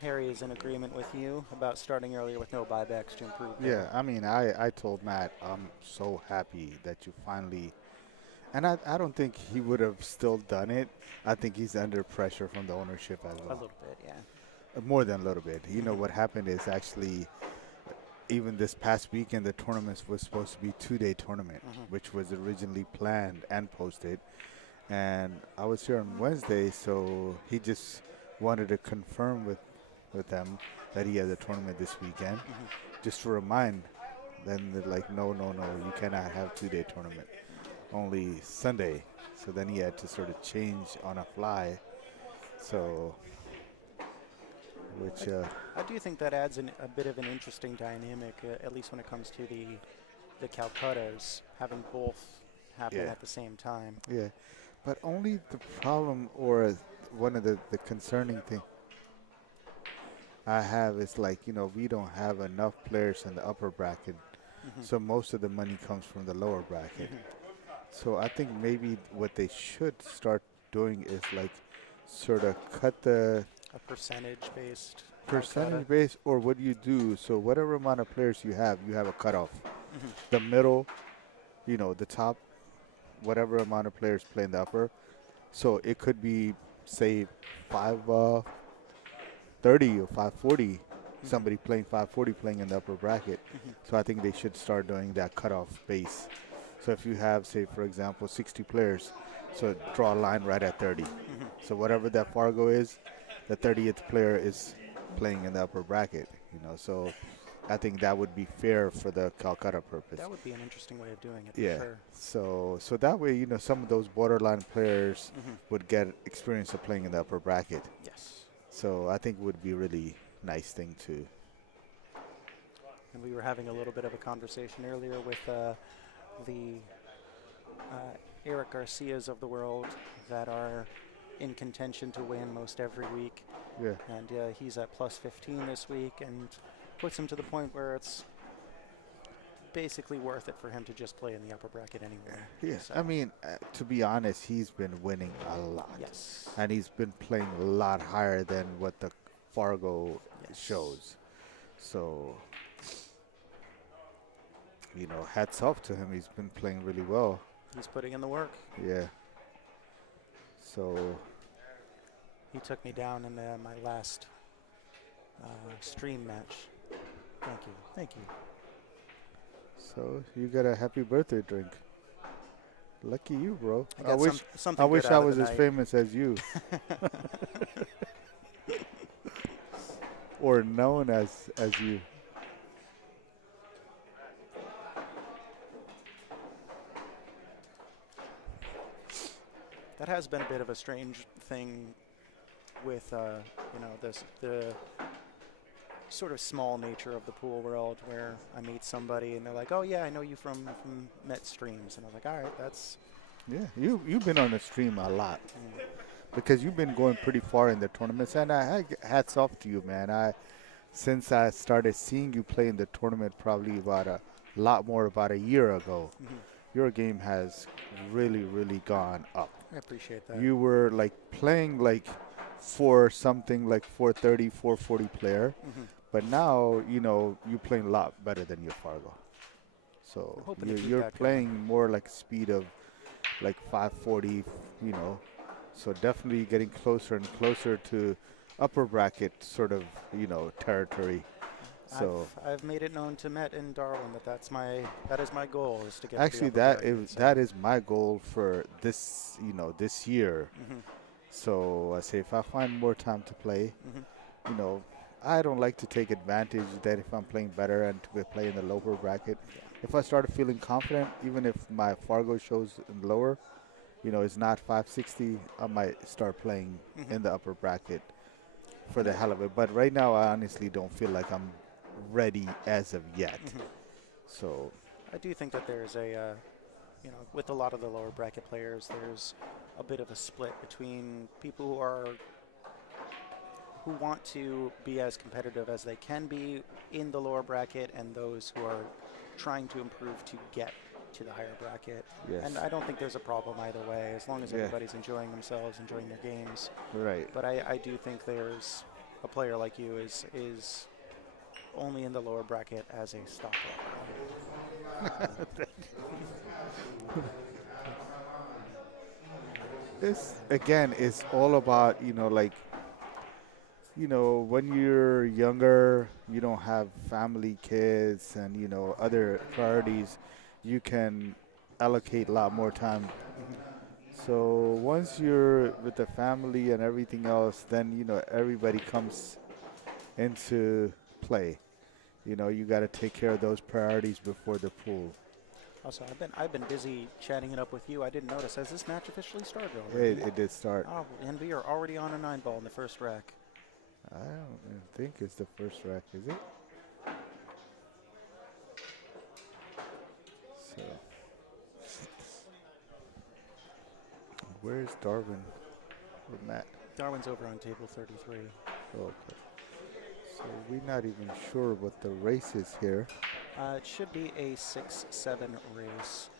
Harry is in agreement with you about starting earlier with no buybacks to improve. Yeah, I mean, I told Matt, I'm so happy that you finally, and I don't think he would have still done it. I think he's under pressure from the ownership as well. A little bit, yeah. More than a little bit. You know, what happened is actually even this past weekend, the tournament was supposed to be 2-day tournament, which was originally planned and posted. And I was here on Wednesday, so he just wanted to confirm with them that he has a tournament this weekend, just to remind them that, like, no, you cannot have 2-day tournament, only Sunday. So then he had to sort of change on a fly. So, which I do think that adds a bit of an interesting dynamic, at least when it comes to the Calcuttas, having both happen at the same time. yeah, but only the problem, or one of the concerning thing I have is, like, we don't have enough players in the upper bracket, so most of the money comes from the lower bracket. So I think maybe what they should start doing is, like, sort of cut the A percentage-based. percentage base, or what do you do? So whatever amount of players you have a cutoff. The middle, the top, whatever amount of players play in the upper. So it could be, say, 530 or 540. Somebody playing 540 playing in the upper bracket. So I think they should start doing that cutoff base. So if you have, say, for example, 60 players, so draw a line right at 30. So whatever that Fargo is, the 30th player is playing in the upper bracket, So I think that would be fair for the Calcutta purpose. That would be an interesting way of doing it, for Yeah. sure. So that way, some of those borderline players would get experience of playing in the upper bracket. Yes. So I think it would be a really nice thing to. And we were having a little bit of a conversation earlier with the Eric Garcias of the world that are in contention to win most every week. Yeah. And he's at plus 15 this week, and puts him to the point where it's basically worth it for him to just play in the upper bracket anyway. Yes. So I mean, to be honest, he's been winning a lot. yes. And he's been playing a lot higher than what the Fargo shows. So, hats off to him. He's been playing really well. He's putting in the work. Yeah. So He took me down in my last stream match. Thank you. Thank you. So you got a happy birthday drink. Lucky you, bro. I wish something I good wish out I of was the as night. famous as you. Or known as you. That has been a bit of a strange thing with the sort of small nature of the pool world, where I meet somebody and they're like, "Oh yeah, I know you from Met Streams," and I was like, "All right, that's." Yeah, you've been on the stream a lot because you've been going pretty far in the tournaments, and hats off to you, man. Since I started seeing you play in the tournament, probably about a year ago, your game has really, really gone up. I appreciate that. You were like playing like for something like 430, 440 player, but now you're playing a lot better than your Fargo. So hoping to keep you're that playing more like speed of like 540, so definitely getting closer and closer to upper bracket sort of, territory. So I've made it known to Met and Darwin that is my goal, is to get actually to the upper bracket, that is my goal for this, this year. So I say if I find more time to play, I don't like to take advantage that if I'm playing better and to play in the lower bracket. If I start feeling confident, even if my Fargo shows lower, it's not 560, I might start playing in the upper bracket for the hell of it. But right now, I honestly don't feel like I'm ready as of yet. So I do think that there's a, with a lot of the lower bracket players, there's a bit of a split between people who want to be as competitive as they can be in the lower bracket, and those who are trying to improve to get to the higher bracket. Yes. And I don't think there's a problem either way, as long as everybody's enjoying themselves, enjoying their games. right. But I do think there's a player like you is only in the lower bracket as a stopper. This again is all about you know, when you're younger, you don't have family, kids, and, you know, other priorities, you can allocate a lot more time. So once you're with the family and everything else, then, you know, everybody comes into play. You know, you got to take care of those priorities before the pool. Also, I've been busy chatting it up with you. I didn't notice. Has this match officially started already? It did start. Oh, and we are already on a 9-ball in the first rack. I don't even think it's the first rack, is it? So, where's Darwin or Matt? Darwin's over on table 33. Oh, okay. So we're not even sure what the race is here. It should be a 6-7 race.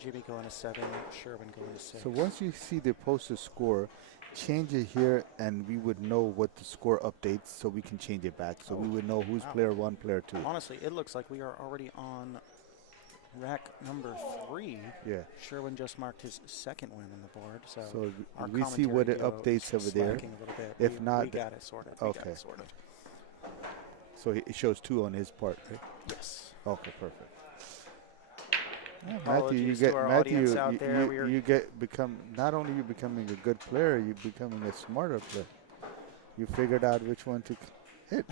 Jimmy going to 7, Sherwin going to 6. So once you see the posted score, change it here, and we would know what the score updates, so we can change it back. So we would know who's player 1, player 2. Honestly, it looks like we are already on rack number 3. Yeah. Sherwin just marked his second win on the board. So our we see what it commentary updates duo over is there. slacking a little bit. If not, we got it sorted. okay. We got it sorted. So it shows 2 on his part, right? Yes. Okay, perfect. Yeah, Matthew, Apologies to our audience out there. you get become not only you becoming a good player, you becoming a smarter player. You figured out which one to hit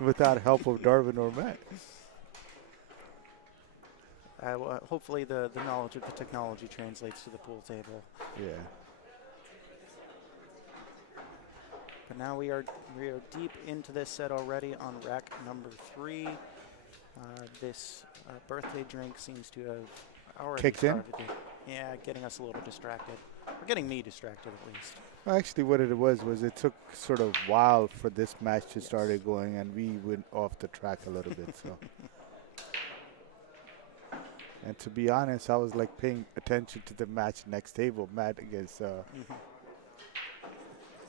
without help of Darwin or Matt. Well, hopefully the knowledge of the technology translates to the pool table. Yeah. But now we are deep into this set already on rack number 3. This birthday drink seems to have already Kicked in? started to, yeah, getting us a little distracted. Or getting me distracted at least. Well, actually, what it was it took sort of a while for this match to start going, and we went off the track a little bit. So. And to be honest, I was like paying attention to the match next table, Matt against,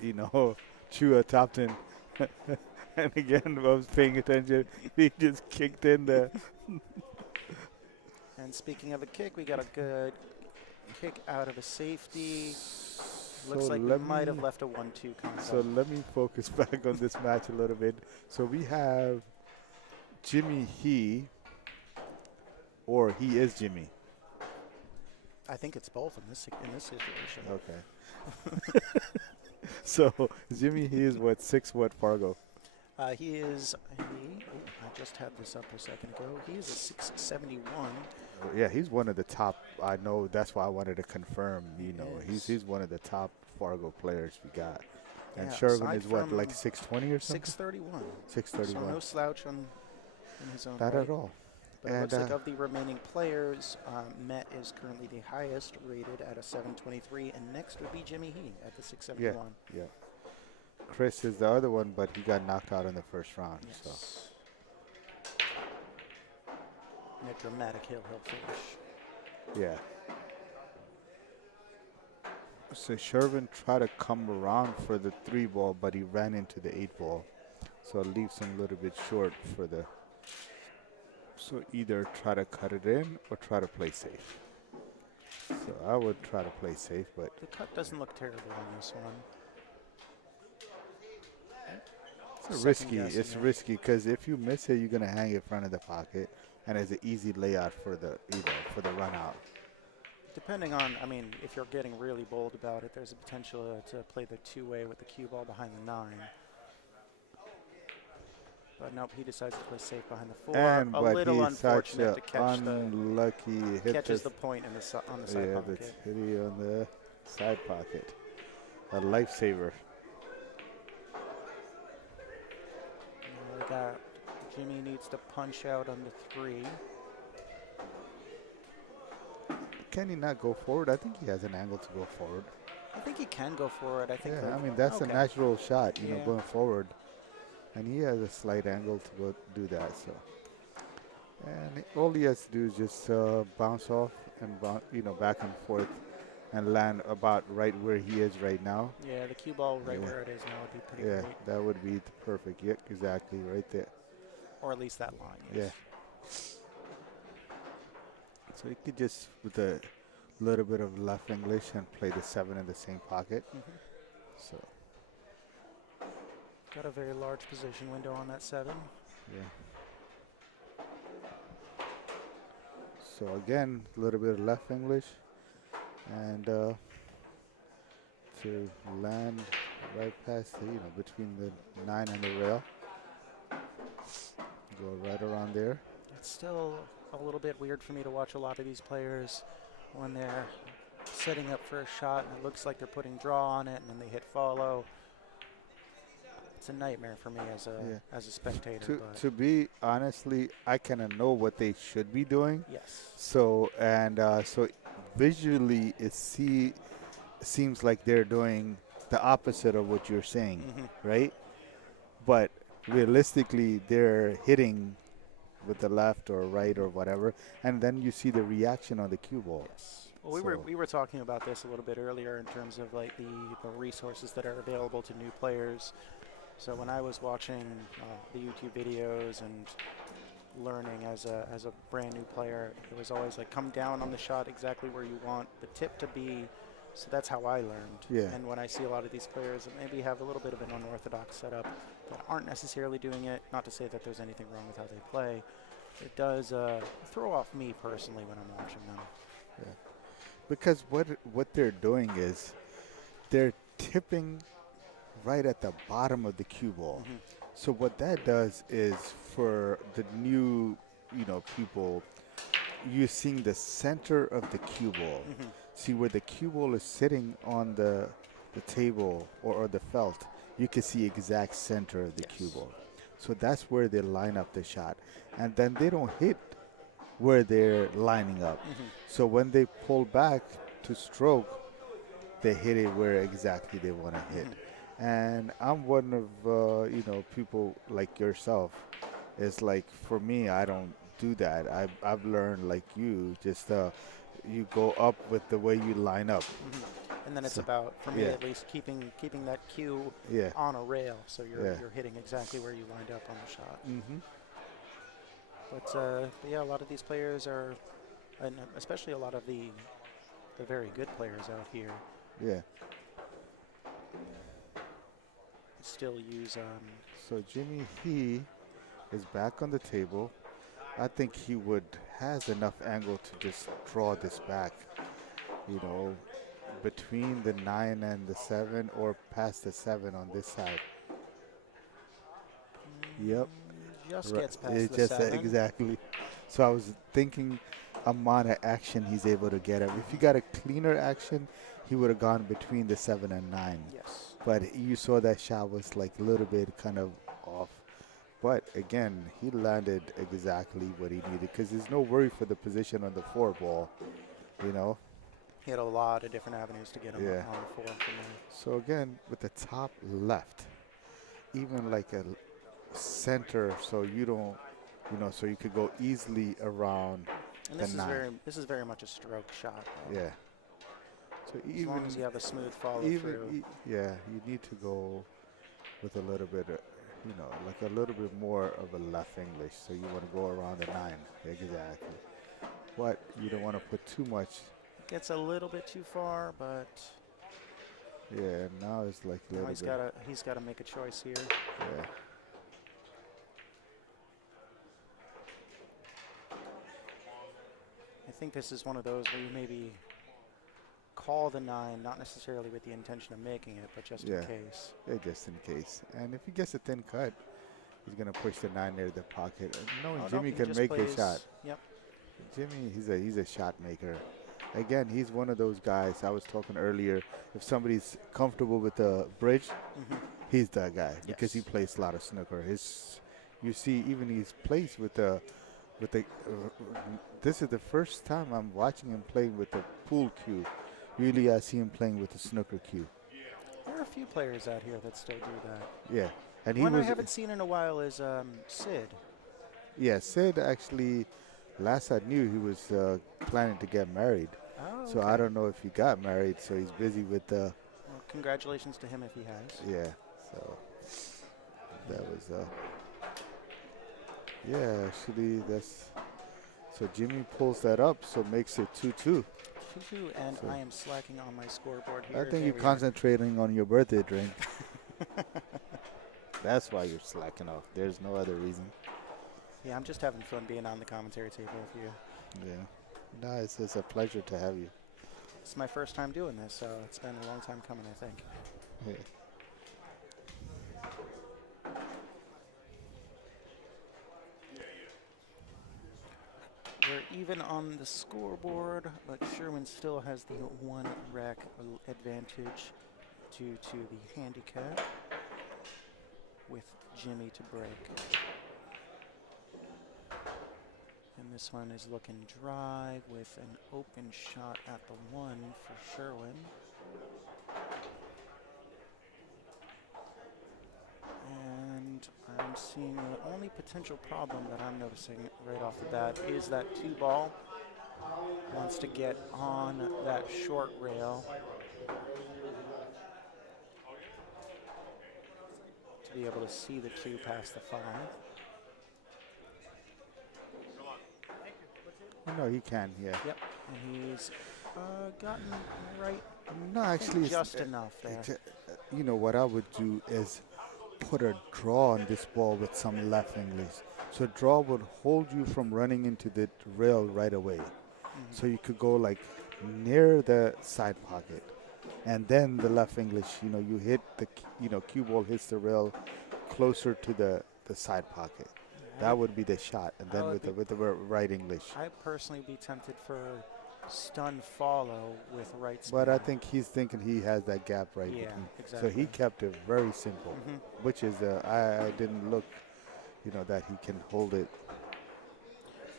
you know, Chua Topton. And again, I was paying attention. He just kicked in there. And speaking of a kick, we got a good kick out of a safety. Looks like we might have left a 1-2 combo. So let me focus back on this match a little bit. So we have Jimmy He, or he is Jimmy. I think it's both in this situation. Okay. So Jimmy He is what, 6 Fargo? I just had this up a second ago. He is a 671. Yeah, he's one of the top. I know that's why I wanted to confirm. You know, he's one of the top Fargo players we got. And Sherwin is what, like 620 or something? 631. 631. So no slouch on in his own Not right. at all. But it looks like of the remaining players, Met is currently the highest rated at a 723, and next would be Jimmy He at the 671. Yeah. Chris is the other one, but he got knocked out in the first round. Yes. So. And a dramatic hill finish. Yeah. So Sherwin tried to come around for the 3-ball, but he ran into the 8-ball. So it leaves him a little bit short for the. So either try to cut it in or try to play safe. So I would try to play safe, but. The cut doesn't look terrible on this one. It's risky. It's risky because if you miss it, you're gonna hang it in front of the pocket, and it's an easy layout for the run out. Depending on, I mean, if you're getting really bold about it, there's a potential to play the 2-way with the cue ball behind the 9. But nope, he decides to play safe behind the 4. And a little unfortunate to catch catches the point in the on the side pocket. Yeah, the hitty on the side pocket. A lifesaver. We got Jimmy needs to punch out on the 3. Can he not go forward? I think he has an angle to go forward. I think he can go forward. I think. Yeah, I mean that's a natural shot, you know, going forward, and he has a slight angle to go do that. So, and all he has to do is just bounce off and back and forth, and land about right where he is right now. Yeah, the cue ball right where it is now would be pretty great. Yeah, that would be perfect. Yeah, exactly, right there. Or at least that line. Yes. Yeah. So he could just, with a little bit of left English, and play the 7 in the same pocket. So Got a very large position window on that 7. Yeah. So again, a little bit of left English, and to land right past the, between the 9 and the rail. Go right around there. It's still a little bit weird for me to watch a lot of these players when they're setting up for a shot and it looks like they're putting draw on it and then they hit follow. It's a nightmare for me as a spectator. To be honestly, I kind of know what they should be doing. Yes. So so visually it seems like they're doing the opposite of what you're saying, right? But realistically, they're hitting with the left or right or whatever, and then you see the reaction on the cue ball. Yes. Well, we were talking about this a little bit earlier in terms of like the resources that are available to new players. So when I was watching the YouTube videos and learning as a brand new player, it was always like come down on the shot exactly where you want the tip to be. So that's how I learned. Yeah. And when I see a lot of these players that maybe have a little bit of an unorthodox setup that aren't necessarily doing it, not to say that there's anything wrong with how they play, it does throw off me personally when I'm watching them. Yeah. Because what they're doing is they're tipping right at the bottom of the cue ball. So what that does is for the new, people, you're seeing the center of the cue ball. See where the cue ball is sitting on the table or the felt, you can see exact center of the cue ball. So that's where they line up the shot. And then they don't hit where they're lining up. So when they pull back to stroke, they hit it where exactly they want to hit. And I'm one of, people like yourself. It's like, for me, I don't do that. I've learned, like you, just you go up with the way you line up. And then it's about, for me at least, keeping that cue on a rail, so you're hitting exactly where you lined up on the shot. But yeah, a lot of these players are, and especially a lot of the very good players out here. Still use. So Jimmy, he is back on the table. I think he has enough angle to just draw this back, between the 9 and the 7 or past the 7 on this side. Yep. Just gets past it's the just 7. Exactly. So I was thinking amount of action he's able to get. If he got a cleaner action, he would have gone between the 7 and 9. Yes. But you saw that shot was like a little bit kind of off. But again, he landed exactly what he needed because there's no worry for the position on the 4 ball, He had a lot of different avenues to get him on the 4 for me. So again, with the top left, even like a center, so you don't, so you could go easily around and the 9. This is very much a stroke shot. Though. Yeah. So as long as you have a smooth follow through. You need to go with a little bit of, like a little bit more of a left English. So you want to go around the 9. Exactly. But you don't want to put too much. Gets a little bit too far, but yeah, now it's like a little bit. He's got to make a choice here. Yeah. I think this is one of those where you maybe call the 9, not necessarily with the intention of making it, but just in case. Yeah, just in case. And if he gets a thin cut, he's going to push the 9 near the pocket. Knowing Jimmy can make the shot. Yep. Jimmy, he's a shot maker. Again, he's one of those guys. I was talking earlier. If somebody's comfortable with the bridge, he's that guy because he plays a lot of snooker. You see, even he's plays with the. This is the first time I'm watching him playing with the pool cue. Usually, I see him playing with the snooker cue. There are a few players out here that still do that. Yeah, and one I haven't seen in a while is Sid. Yeah, Sid actually. Last I knew, he was planning to get married. Oh, so I don't know if he got married. So he's busy with the. Well, congratulations to him if he has. Yeah. So that was. Yeah, actually, that's. So Jimmy pulls that up, so makes it 2-2. 2-2, and I am slacking on my scoreboard here. I think you're concentrating on your birthday drink. That's why you're slacking off. There's no other reason. Yeah, I'm just having fun being on the commentary table with you. Yeah. No, it's a pleasure to have you. It's my first time doing this, so it's been a long time coming, I think. Yeah. We're even on the scoreboard, but Sherwin still has the 1 rack advantage due to the handicap with Jimmy to break. And this one is looking dry with an open shot at the 1 for Sherwin. And I'm seeing the only potential problem that I'm noticing right off the bat is that 2 ball wants to get on that short rail to be able to see the 2 past the 5. No, he can, yeah. Yep, and he's gotten right No, actually, just enough there. you know, what I would do is put a draw on this ball with some left English. So draw would hold you from running into the rail right away. So you could go like near the side pocket. And then the left English, you know, you hit the, cue ball hits the rail closer to the side pocket. That would be the shot. And then with the right English. I personally be tempted for stun follow with right spin. But I think he's thinking he has that gap right Yeah, between. exactly. So he kept it very simple, which is, I didn't look, that he can hold it.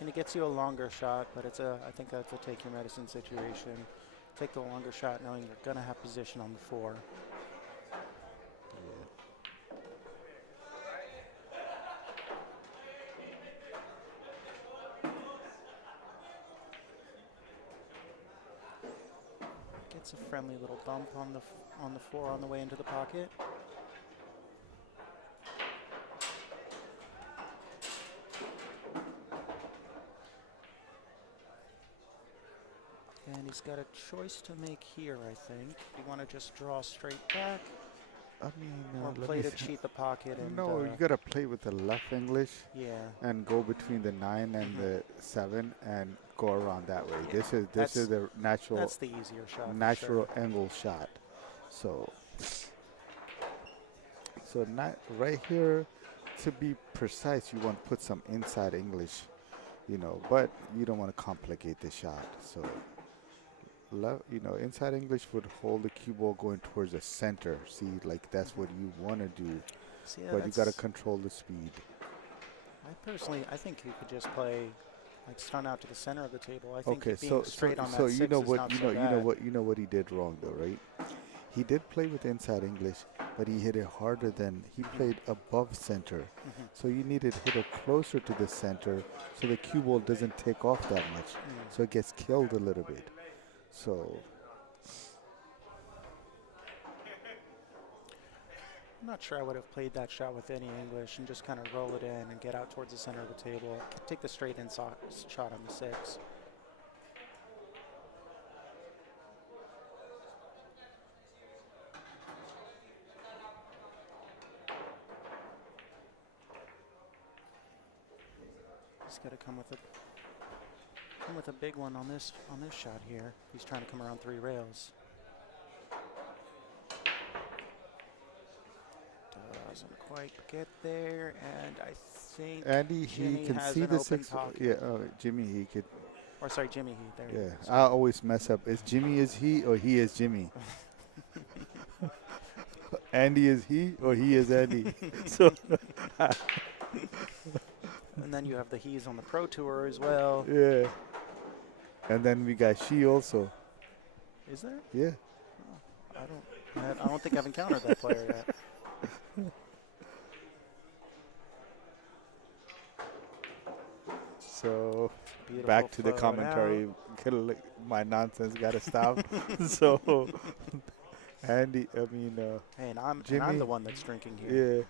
And it gets you a longer shot, but I think that's a take your medicine situation. Take the longer shot knowing you're going to have position on the 4. Gets a friendly little bump on the 4 on the way into the pocket. And he's got a choice to make here, I think. Do you want to just draw straight back? I mean, or play to cheat the pocket? And, no, you got to play with the left English. Yeah. And go between the 9 and the 7 and go around that way. Yeah. This is the natural. That's the easier shot. Natural angle shot. So not right here. To be precise, you want to put some inside English, but you don't want to complicate the shot. So. Inside English would hold the cue ball going towards the center. See, like that's what you want to do. But you got to control the speed. I think you could just play like stun out to the center of the table. I think okay, being straight on that so 6 you know is what not you so know bad. what he did wrong though, right? He did play with inside English, but he hit it harder than he played above center. So you needed to hit it closer to the center so the cue ball doesn't take off that much. So it gets killed a little bit. So I'm not sure I would have played that shot with any English and just kind of roll it in and get out towards the center of the table. Take the straight in shot on the 6. He's got to come with a big one on this shot here. He's trying to come around 3 rails. Doesn't quite get there, and I think Andy, Jimmy he can has see an the open 6. pocket. Yeah, Jimmy, he could. Or sorry, Jimmy, he. There Yeah, he is. I always mess up. Is Jimmy is he or he is Jimmy? Andy is he or he is Andy? So. And then you have the he's on the Pro Tour as well. Yeah. And then we got she also. Is there? Yeah. Oh, I don't think I've encountered that player yet. So Beautiful back to the photo commentary. My nonsense got to stop. So Andy, Hey, and I'm Jimmy, the one that's drinking here. Yeah.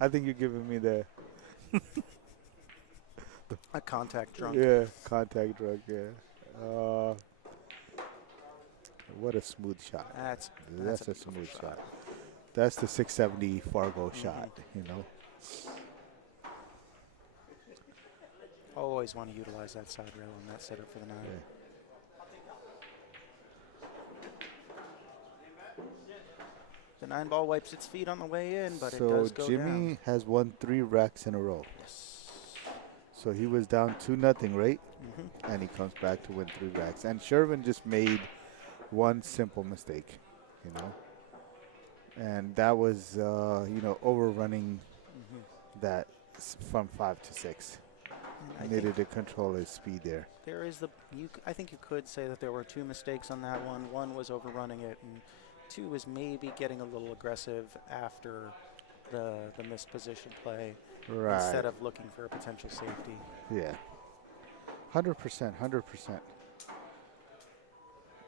I think you're giving me the A contact drunk. Yeah, contact drug, yeah. What a smooth shot. That's a a smooth beautiful shot. That's the 670 Fargo shot, you know. Always want to utilize that side rail on that setup for the 9. Yeah. The 9 ball wipes its feet on the way in, but it So does go Jimmy down. has won 3 racks in a row. Yes. So he was down 2-0, right? And he comes back to win 3 racks. And Sherwin just made one simple mistake, you know. And that was, you know, overrunning that from 5 to 6. I Needed think to control his speed there. there is I think you could say that there were 2 mistakes on that one. One was overrunning it, and 2 was maybe getting a little aggressive after the missed position play Right. instead of looking for a potential safety. Yeah. 100%, 100%.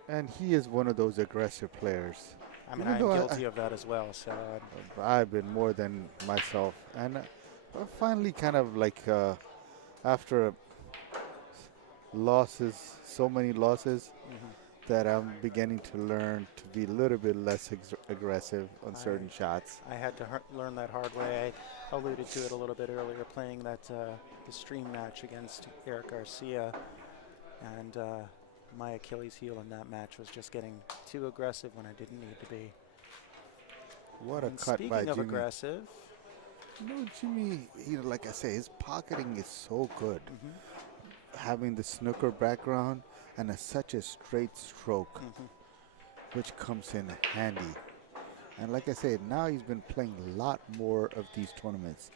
And he is one of those aggressive players. I mean, Even I'm though guilty of that as well. So I've been more than myself. And I finally kind of like, after losses, so many losses, that I'm beginning to learn to be a little bit less aggressive on certain shots. I had to learn that hard way. I alluded to it a little bit earlier, playing that the stream match against Eric Garcia, and my Achilles heel in that match was just getting too aggressive when I didn't need to be. What a And cut by speaking of Jimmy. aggressive, You know, Jimmy, you know, like I say, his pocketing is so good. Having the snooker background and such a straight stroke, which comes in handy. And like I said, now he's been playing a lot more of these tournaments.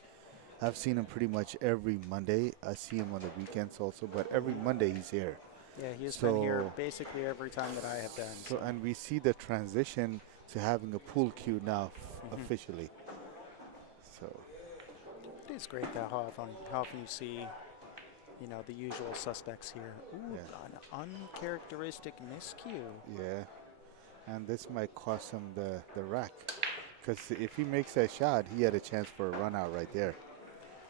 I've seen him pretty much every Monday. I see him on the weekends also, but every Monday he's here. yeah, he has been here So- basically every time that I have been. So, and we see the transition to having a pool cue now officially. So, It is great that how often you see, you know, the usual suspects here. Ooh, an uncharacteristic miscue. yeah. And this might cost him the rack. Because if he makes that shot, he had a chance for a run out right there.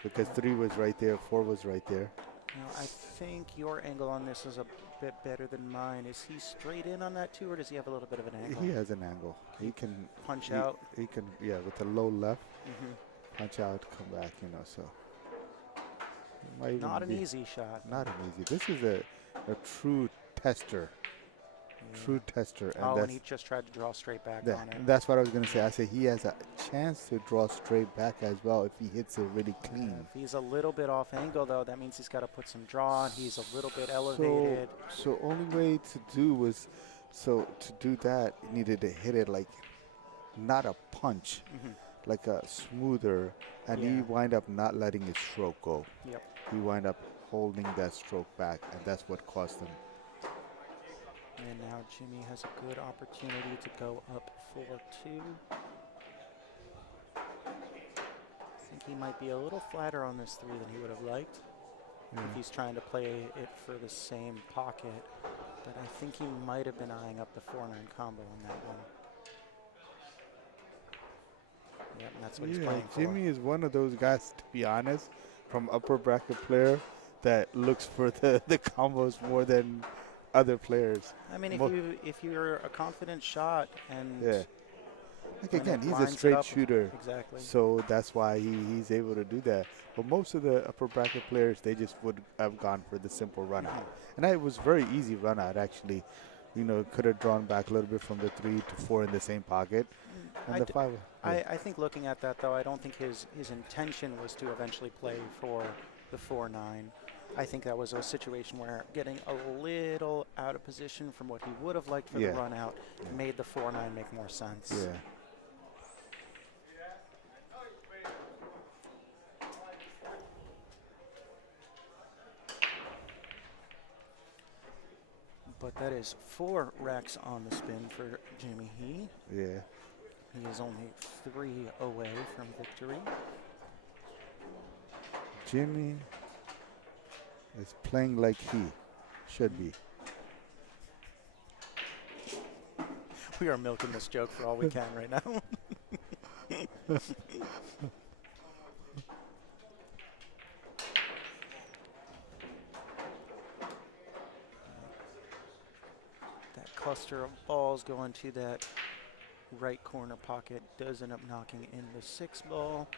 Because 3 was right there, 4 was right there. Now, I think your angle on this is a bit better than mine. Is he straight in on that too, or does he have a little bit of an angle? He has an angle. He can Punch out. He can, yeah, with a low left, punch out, come back, you know, so. Might even Not an be- easy shot. Not an easy. This is a true tester. True tester. And Oh, that's, and he just tried to draw straight back that, on it. and that's what I was going to say. I say he has a chance to draw straight back as well if he hits it really clean. If he's a little bit off angle, though, that means he's got to put some draw, and he's a little bit elevated. So only way to do was, so to do that, he needed to hit it like, not a punch, like a smoother, and he Yeah. wind up not letting his stroke go. Yep. He wind up holding that stroke back, and that's what cost him. And now Jimmy has a good opportunity to go up 4-2. I think he might be a little flatter on this 3 than he would have liked if he's trying to play it for the same pocket. But I think he might have been eyeing up the 4-9 combo on that one. Yep, and that's what he's playing for. Jimmy is one of those guys, to be honest, from upper bracket player that looks for the combos more than other players. I mean, Mo- if you're a confident shot and Yeah. Like when again, it he's a lines it straight up- shooter. Exactly. So that's why he's able to do that. But most of the upper bracket players, they just would have gone for the simple run out. And it was very easy run out, actually. You know, could have drawn back a little bit from the 3 to 4 in the same pocket. And I the d- 5. I think looking at that, though, I don't think his intention was to eventually play for the 4-9. I think that was a situation where getting a little out of position from what he would have liked for the run out made the 4-9 make more sense. Yeah. But that is 4 racks on the spin for Jimmy He. Yeah. He is only 3 away from victory. Jimmy is playing like he should be. We are milking this joke for all we can right now. That cluster of balls going to that right corner pocket does end up knocking in the 6 ball,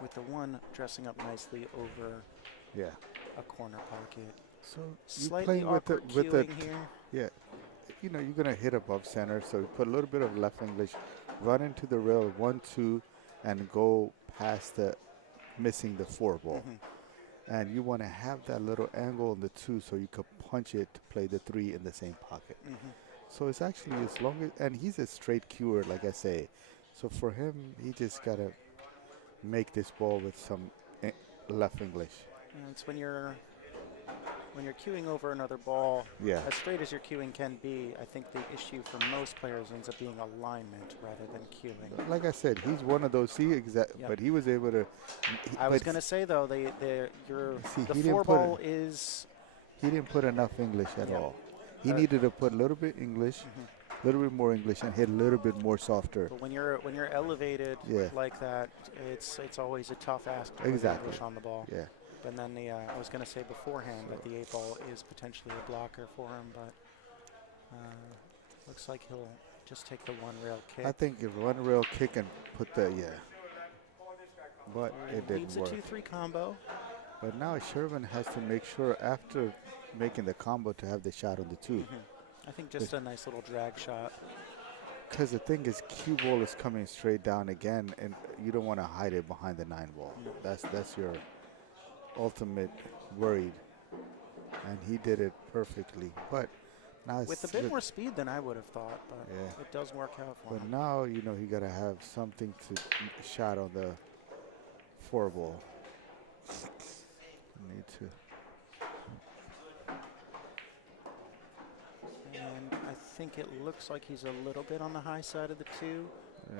with the 1 dressing up nicely over Yeah. a corner pocket. So you Slightly playing awkward with the cueing here. yeah. You know, you're gonna hit above center, so you put a little bit of left English, run into the rail 1-2, and go past the missing the 4 ball. And you want to have that little angle on the 2 so you could punch it to play the 3 in the same pocket. So it's actually as long as, and he's a straight cuer, like I say. So for him, he just got to make this ball with some left English. And it's when you're cueing over another ball, Yeah. as straight as your cueing can be, I think the issue for most players ends up being alignment rather than cueing. Like I said, he's one of those. But he was able to. I was going to say though, the he 4 ball is. He didn't put enough English at all. He needed to put a little bit English, a little bit more English, and hit a little bit more softer. But when you're elevated like that, it's always a tough ask to put English on the ball. Yeah. And then I was going to say beforehand that the 8 ball is potentially a blocker for him, but looks like he'll just take the 1 rail kick. I think if 1 rail kick and put the but it didn't Leads work. a 2-3 combo. But now Sherwin has to make sure after making the combo to have the shot on the 2. I think just a nice little drag shot. Because the thing is, cue ball is coming straight down again, and you don't want to hide it behind the 9 ball. That's your ultimate worried, and he did it perfectly. But now with a bit more speed than I would have thought, but it does work out for him. But now you got to have something to shot on the 4 ball. Need to. And I think it looks like he's a little bit on the high side of the 2.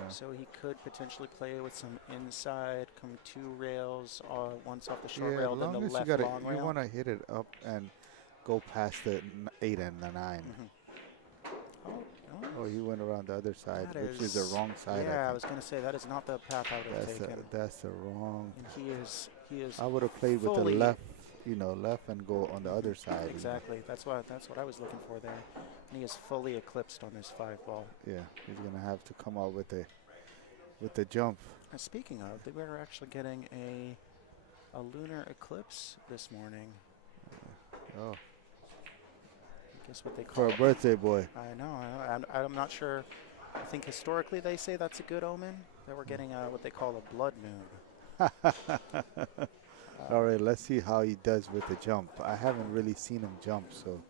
So he could potentially play with some inside, come 2 rails, once off the short rail, then the left long rail. You want to hit it up and go past the 8 and the 9. Oh, he went around the other side, which is the wrong side. Yeah, I was going to say that is not the path I would have taken. That's the wrong. And he is. I would have played with the left, left and go on the other side. Exactly. That's what I was looking for there. And he is fully eclipsed on this 5 ball. Yeah, he's gonna have to come out with the jump. Speaking of, we're actually getting a lunar eclipse this morning. Oh. I guess what they call for a birthday boy. I know. I'm not sure. I think historically they say that's a good omen, that we're getting what they call a blood moon. All right, let's see how he does with the jump. I haven't really seen him jump, so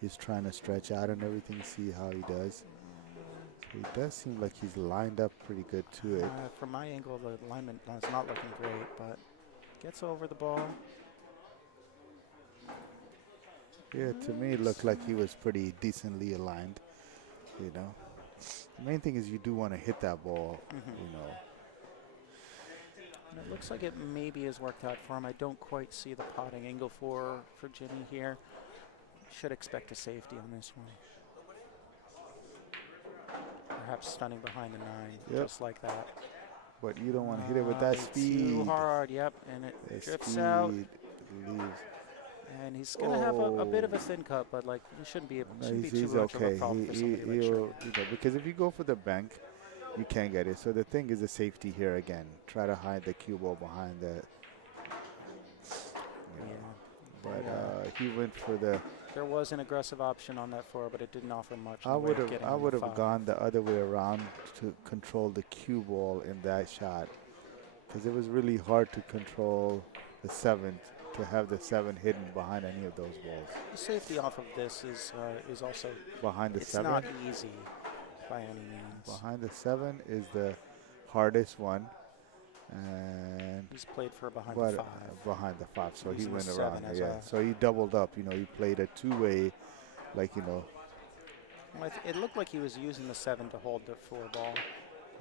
he's trying to stretch out and everything, see how he does. So he does seem like he's lined up pretty good to it. From my angle, the alignment is not looking great, but gets over the ball. Yeah, to me it looked like he was pretty decently aligned, The main thing is you do want to hit that ball, And it looks like it maybe has worked out for him. I don't quite see the potting angle for Jimmy here. Should expect a safety on this one. Perhaps stunning behind the 9, just like that. But you don't want to hit it with that speed. Too hard, and it drifts out. Leaves. And he's going to have a bit of a thin cut, but he shouldn't be too much of a problem for somebody like Sherwin. Because if you go for the bank, you can't get it. So the thing is a safety here again. Try to hide the cue ball behind the. But he went for the. There was an aggressive option on that 4, but it didn't offer much. I would have gone the other way around to control the cue ball in that shot, because it was really hard to control the 7, to have the 7 hidden behind any of those balls. The safety off of this is also behind the 7. It's not easy by any means. Behind the 7 is the hardest one, and he's played for behind the 5. Behind the 5, so he went the around. 7 Yeah, so he doubled up. He played a 2-way, Well, it looked like he was using the 7 to hold the 4 ball.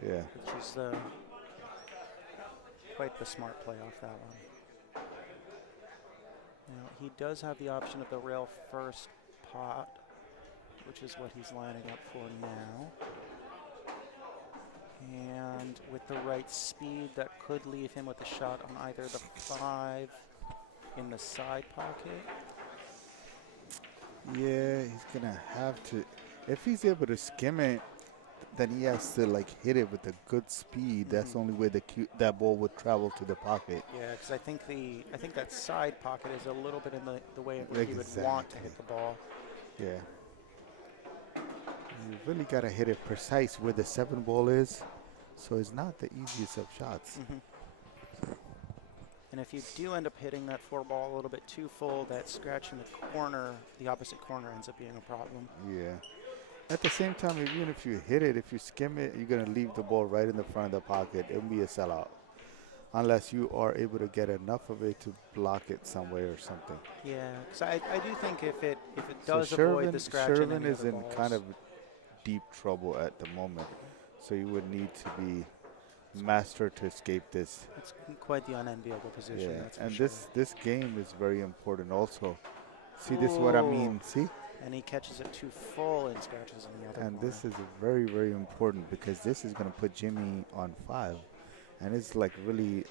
Yeah. Which is quite the smart play off that one. Now, he does have the option of the rail first pot, which is what he's lining up for now. And with the right speed, that could leave him with a shot on either the 5 in the side pocket. Yeah, he's going to have to. If he's able to skim it then he has to like hit it with a good speed. That's the only way that ball would travel to the pocket. Yeah, because I think that side pocket is a little bit in the way of where he would want to hit the ball. Yeah. You really got to hit it precise where the 7 ball is, so it's not the easiest of shots. And if you do end up hitting that 4 ball a little bit too full, that scratch in the corner, the opposite corner, ends up being a problem. Yeah. At the same time, even if you hit it, if you skim it, you're going to leave the ball right in the front of the pocket. It'll be a sellout. Unless you are able to get enough of it to block it somewhere or something. Yeah, because I do think if it does so avoid the scratch Sherwin in is in balls, kind of deep trouble at the moment. So you would need to be master to escape this. it's quite the unenviable position. Yeah, That's for and sure. this game is very important also. See, this is what I mean. See? And he catches it too full and scratches in the other And corner. this is very, very important because this is going to put Jimmy on 5. And it's like really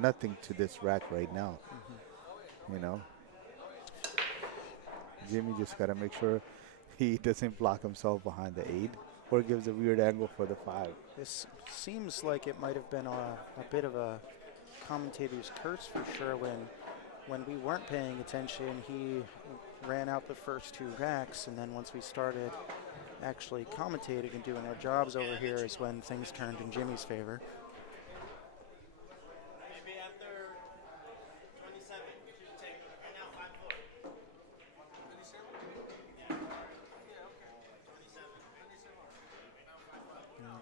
nothing to this rack right now. You know? Jimmy just got to make sure he doesn't block himself behind the 8 or gives a weird angle for the 5. This seems like it might have been a bit of a commentator's curse for Sherwin. When we weren't paying attention, he ran out the first 2 racks, and then once we started actually commentating and doing our jobs over here is when things turned in Jimmy's favor. Maybe after 27, you should take right now 5-4. 27? Yeah. Yeah, okay. 27.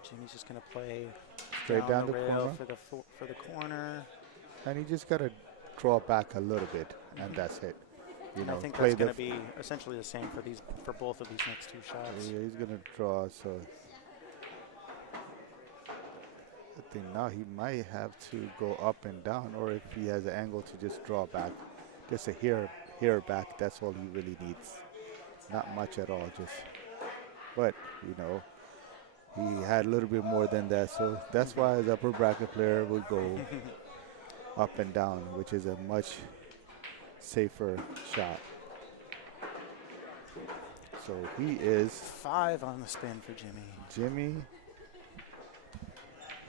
Jimmy's just going to play Straight down the rail corner. for the corner. And he just got to draw back a little bit, and that's it. You And know, I think play that's going to be essentially the same for both of these next 2 shots. Yeah, he's going to draw, so I think now he might have to go up and down, or if he has an angle to just draw back, just a hair back, that's all he really needs. Not much at all, just, but, you know, he had a little bit more than that, so that's why his upper bracket player would go up and down, which is a much safer shot. So he is 5 on the spin for Jimmy. Jimmy.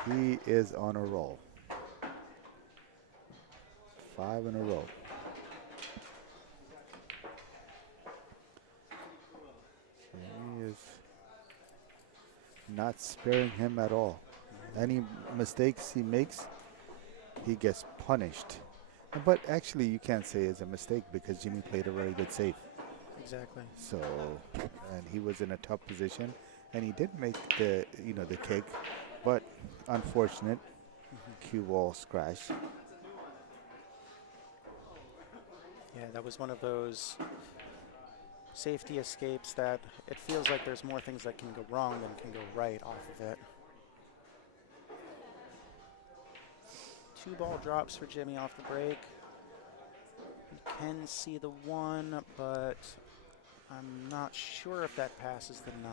He is on a roll. 5 in a row. Jimmy is not sparing him at all. Any mistakes he makes, he gets punished. But actually, you can't say it's a mistake because Jimmy played a very good save. Exactly. So, and he was in a tough position, and he did make the kick, but unfortunate. Cue ball scratch. Yeah, that was one of those safety escapes that it feels like there's more things that can go wrong than can go right off of it. 2 ball drops for Jimmy off the break. You can see the 1, but I'm not sure if that passes the 9.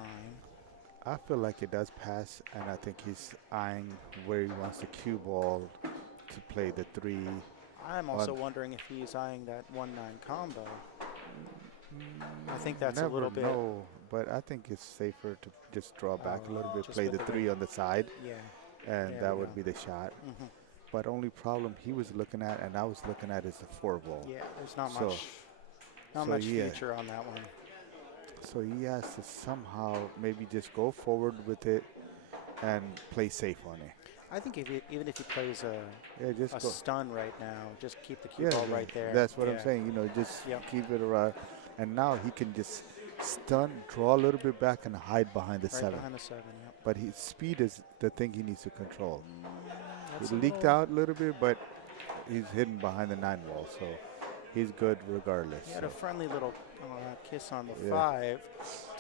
I feel like it does pass, and I think he's eyeing where he wants the cue ball to play the 3. I'm also wondering if he's eyeing that 1-9 combo. I think that's a little bit. No, but I think it's safer to just draw back a little bit, just play with the the 3 on the side, Yeah. and There that we would go. be the shot. But only problem he was looking at and I was looking at is the 4 ball. Yeah, there's not So- much yeah. future on that one. So he has to somehow maybe just go forward with it and play safe on it. I think even if he plays Yeah, just a go. stun right now, just keep the cue ball right there. That's what I'm Yeah. saying. You know, just Yep. keep it around. And now he can just stun, draw a little bit back, and hide behind the Right 7. behind the 7, yep. But his speed is the thing he needs to control. That's He a leaked little- out a little bit, but he's hidden behind the 9 wall, so he's good regardless. He had So a friendly little kiss on the Yeah. 5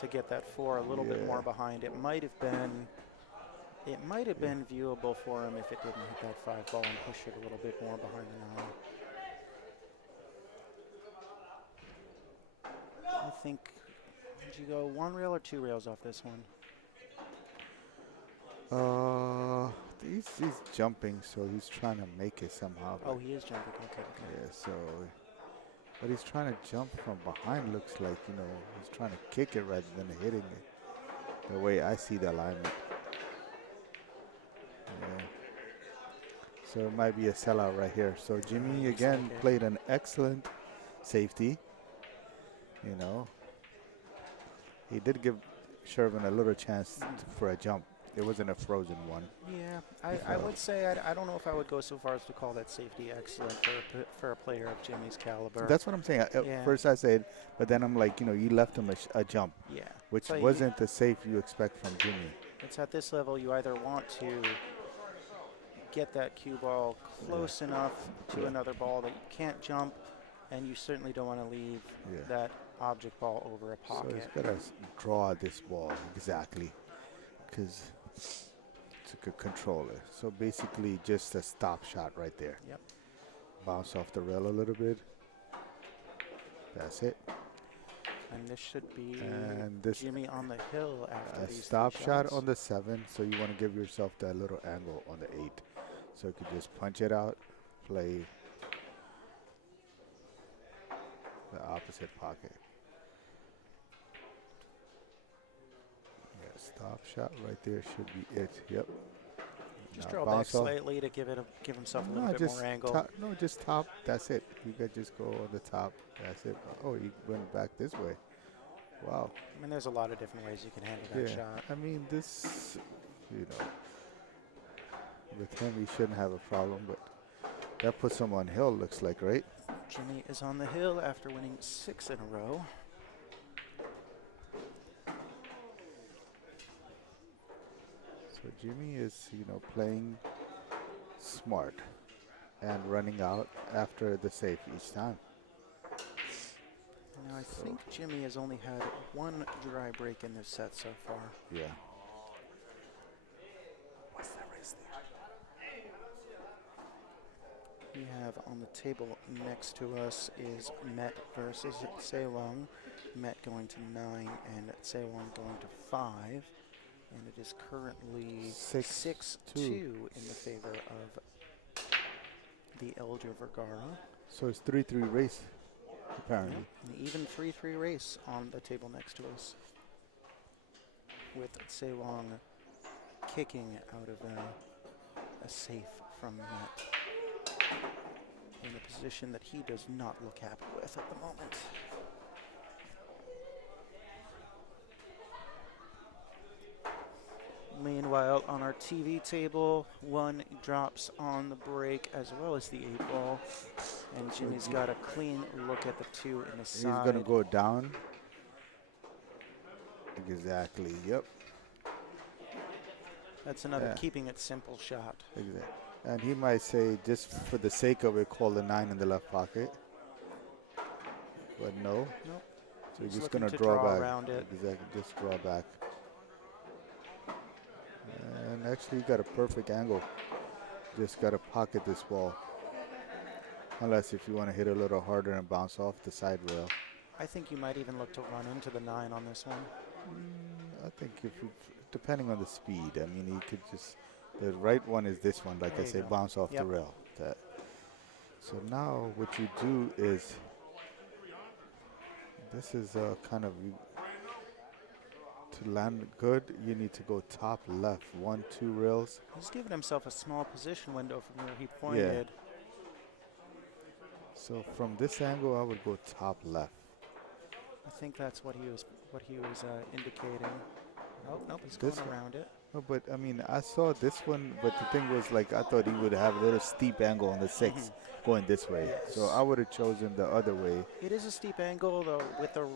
to get that 4 a little bit Yeah. more behind. It might have been viewable for him if it didn't hit that 5 ball and push it a little bit more behind the 9. I think, did you go 1 rail or 2 rails off this one? he's jumping, so he's trying to make it somehow. Oh, he is jumping. Okay. Yeah, so, but he's trying to jump from behind. Looks like, you know, he's trying to kick it rather than hitting it. the way I see the alignment. Yeah. So it might be a sellout right here. So Jimmy looks again like it. played an excellent safety. You know, he did give Sherwin a little chance for a jump. It wasn't a frozen one. Yeah, I would say I don't know if I would go so far as to call that safety excellent for a player of Jimmy's caliber. That's what I'm saying. At Yeah. first I said, but then I'm like, you know, you left him a jump, Yeah. which So wasn't the safe you expect from Jimmy. It's at this level you either want to get that cue ball close enough to another ball that you can't jump, and you certainly don't want to leave that object ball over a So pocket. he's got to draw this ball exactly, because it's a good controller. So basically just a stop shot right there. Yep. Bounce off the rail a little bit. That's it. And this should be And this Jimmy on the hill after a these stop three shot shots. on the 7, so you want to give yourself that little angle on the 8. So you could just punch it out, play the opposite pocket. Yeah, stop shot right there should be it. Yep. Just Now draw back bounce off. slightly to give himself a little No, bit just more angle. top, no, just top. That's it. You could just go on the top. That's it. Oh, he went back this way. Wow. I mean, there's a lot of different ways you can handle that shot. I mean, this, you know, with him, he shouldn't have a problem, but that puts him on hill, looks like, right? Jimmy is on the hill after winning 6 in a row. So Jimmy is, you know, playing smart and running out after the safe each time. Now, I think Jimmy has only had 1 dry break in this set so far. Yeah. What's that race there? We have on the table next to us is Met versus Ceylon. Met going to 9 and Ceylon going to 5. And it is currently 6-2 in the favor of the Elder Ragara. So it's 3-3 race, apparently. An even 3-3 race on the table next to us, with Ceylon kicking out of a safe from Met in a position that he does not look happy with at the moment. Meanwhile, on our TV table, 1 drops on the break as well as the 8 ball. And Jimmy's got a clean look at the 2 in the side. He's going to go down. Exactly, yep. That's another keeping it simple shot. Exactly. And he might say, just for the sake of it, call the 9 in the left pocket. But no. Nope. So he's just looking going to to draw back. around it. Exactly, just draw back. And actually, he got a perfect angle. Just got to pocket this ball. Unless if you want to hit a little harder and bounce off the side rail. I think you might even look to run into the 9 on this one. I think if you, depending on the speed, I mean, he could just, the right one is this one, like There I you say, go. bounce off Yep. the rail. That. So now what you do is, this is kind of, to land good, you need to go top left, 1-2 rails. He's given himself a small position window from where he pointed. So from this angle, I would go top left. I think that's what he was indicating. Oh, nope, he's going This one? around it. No, but I mean, I saw this one, but the thing was, like, I thought he would have a little steep angle on the 6 going this way. So I would have chosen the other way. It is a steep angle, though, with the,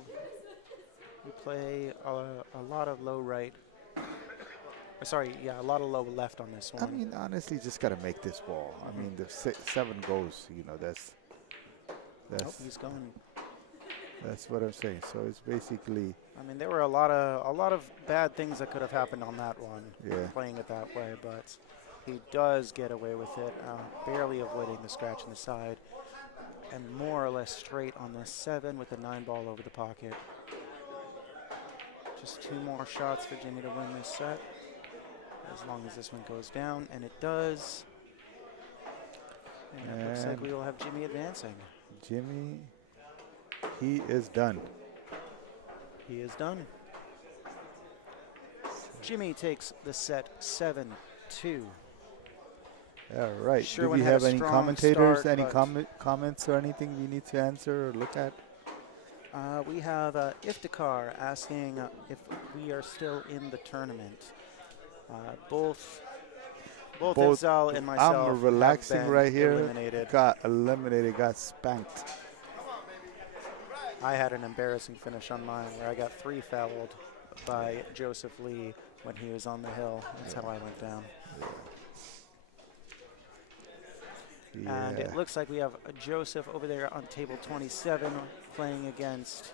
we play a lot of low right. Sorry, yeah, a lot of low left on this one. I mean, honestly, just got to make this ball. I mean, the 7 goes, you know, that's Nope, he's going. That's what I'm saying. So it's basically. I mean, there were a lot of bad things that could have happened on that one. Yeah. Playing it that way, but he does get away with it, barely avoiding the scratch in the side, and more or less straight on the 7 with the 9 ball over the pocket. Just 2 more shots for Jimmy to win this set, as long as this one goes down, and it does. And it looks like we will have Jimmy advancing. Jimmy, he is done. He is done. Jimmy takes the set 7-2. All right. Do Sherwin we had a have any strong commentators, start, any but- comments or anything we need to answer or look at? We have Iftikhar asking if we are still in the tournament. Both Ifzal and myself I'm relaxing have been right here. eliminated. Got eliminated, got spanked. I had an embarrassing finish on mine where I got 3 fouled by Joseph Lee when he was on the hill. That's how I went down. Yeah. And it looks like we have Joseph over there on table 27 playing against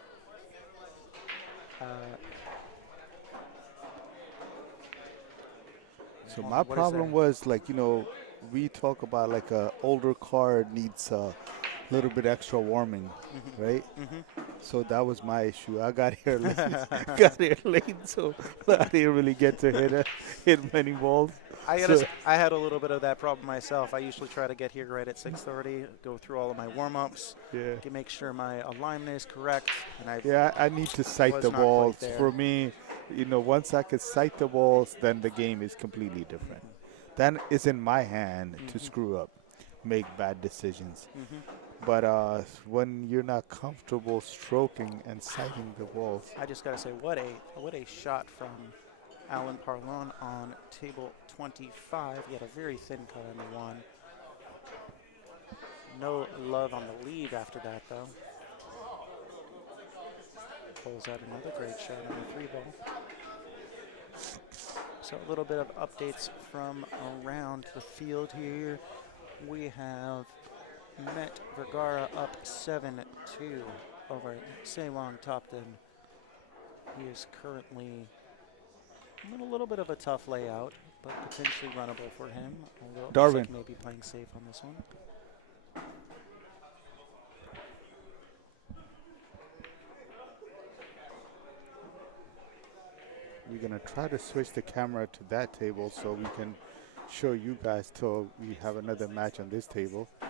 So my problem was, like, you know, we talk about like a older car needs a little bit extra warming, right? So that was my issue. I got here late, so I didn't really get to hit many balls. I had a little bit of that problem myself. I usually try to get here right at 6:30, go through all of my warm-ups, to make sure my alignment is correct. And I need to sight the balls. For me, you know, once I can sight the balls, then the game is completely different. Then it's in my hand to screw up, make bad decisions. But when you're not comfortable stroking and sighting the balls. I just gotta say, what a shot from Alan Parlon on table 25. He had a very thin cut on the 1. No love on the lead after that, though. Pulls out another great shot on the 3 ball. So a little bit of updates from around the field here. We have Met Ragara up 7-2 over Ceylon Topton. He is currently in a little bit of a tough layout, but potentially runnable for him. Although it looks like he may be playing safe on this one. We're going to try to switch the camera to that table so we can show you guys till we have another match on this table. We're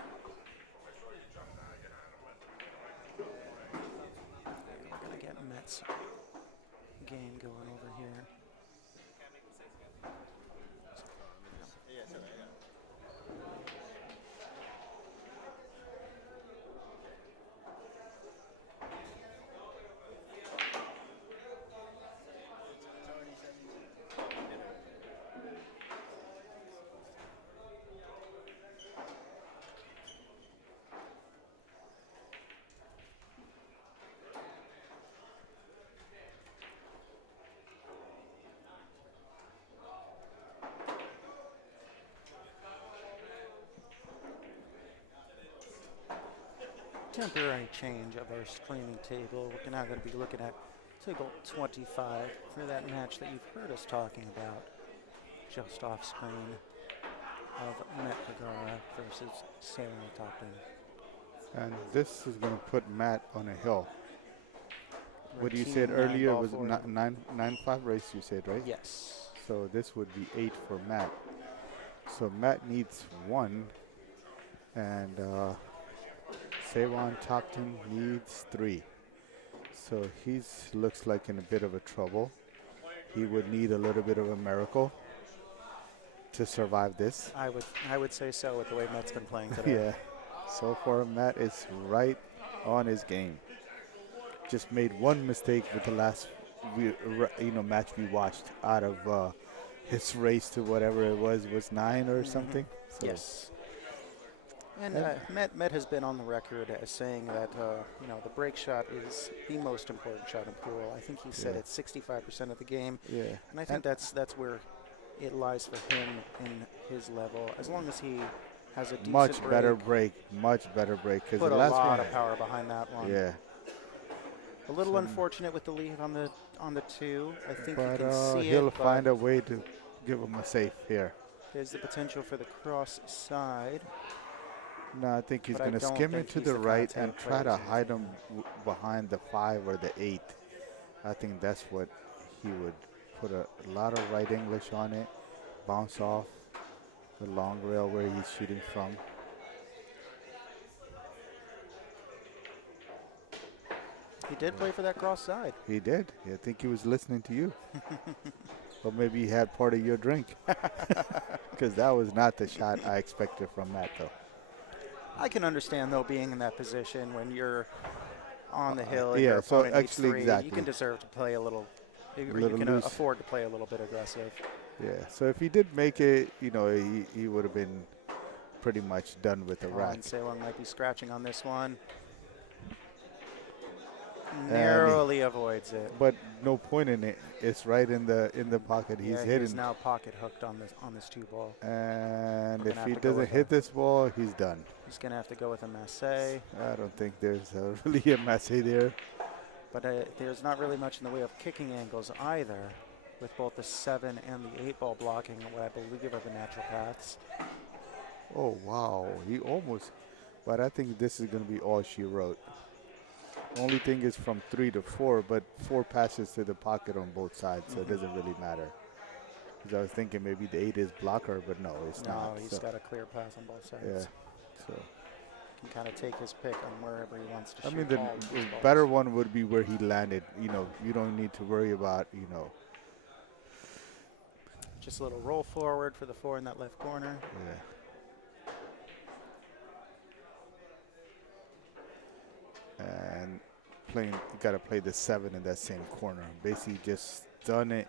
going to get Met's game going over here. Temporary change of our streaming table. We're now going to be looking at table 25 for that match that you've heard us talking about just off screen of Met Ragara versus Sarah Topton. And this is going to put Matt on a hill. What you Routine said earlier 9-ball was for him. 9-5 race, you said, right? Yes. So this would be 8 for Matt. So Matt needs 1, and Savon Topton needs 3. So he's looks like in a bit of a trouble. He would need a little bit of a miracle to survive this. I would say so with the way Matt's been playing today. Yeah. So far, Matt is right on his game. Just made one mistake with the last match we watched out of his race to whatever it was 9 or something. So Yes. And Met has been on the record as saying that the break shot is the most important shot in pool. I think he said it's 65% of the game. Yeah. And I think that's where it lies for him in his level. As long as he has a decent much break, better break. Because put the a last lot one, of power behind that one. Yeah. A little unfortunate with the lead on the 2. I think you But can see he'll it. find a way to give him a safe here. There's the potential for the cross side. No, I think he's But I going to don't skim think it to he's the the right kind and of try player to who's hide him behind the 5 or the 8. I think that's what he would put a lot of right English on it, bounce off the long rail where he's shooting from. He did play for that cross side. He did. I think he was listening to you. Or maybe he had part of your drink. Because that was not the shot I expected from Matt, though. I can understand, though, being in that position when you're on the hill and yeah, your so opponent needs actually, 3, exactly. you can deserve to play a little, or you Little can loose. afford to play a little bit aggressive. Yeah, so if he did make it, he would have been pretty much done with the rack. Sewang might be scratching on this one. And Narrowly avoids it. But no point in it. It's right in the pocket. He's hidden. He's now pocket hooked on this 2-ball. And if he doesn't hit this ball, he's done. He's going to have to go with a masse. I don't think there's really a masse there. But there's not really much in the way of kicking angles either, with both the 7 and the 8-ball blocking what I believe are the natural paths. Oh, wow. He almost, but I think this is going to be all she wrote. Only thing is from 3 to 4, but 4 passes to the pocket on both sides, so it doesn't really matter. Because I was thinking maybe the 8 is blocker, but no, it's not. No, he's got a clear path on both sides. Yeah, so. He can kind of take his pick on wherever he wants to shoot. I mean, the better one would be where he landed. You don't need to worry about, Just a little roll forward for the 4 in that left corner. Yeah. And got to play the 7 in that same corner. Basically just done it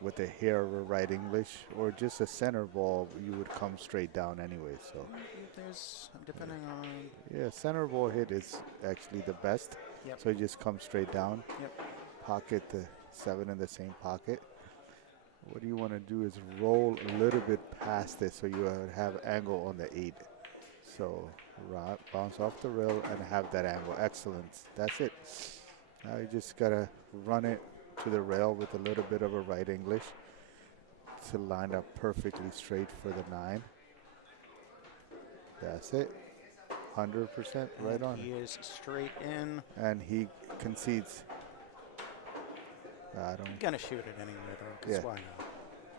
with a Herrera right English, or just a center ball, you would come straight down anyway. So there's, depending on. Yeah, center ball hit is actually the best. Yep. So you just come straight down. Yep. Pocket the 7 in the same pocket. What you want to do is roll a little bit past it so you have angle on the 8. So bounce off the rail and have that angle. Excellent. That's it. Now you just got to run it to the rail with a little bit of a right English to line up perfectly straight for the 9. That's it. 100% right on. He is straight in. And he concedes. I'm going to shoot it anyway, though, because why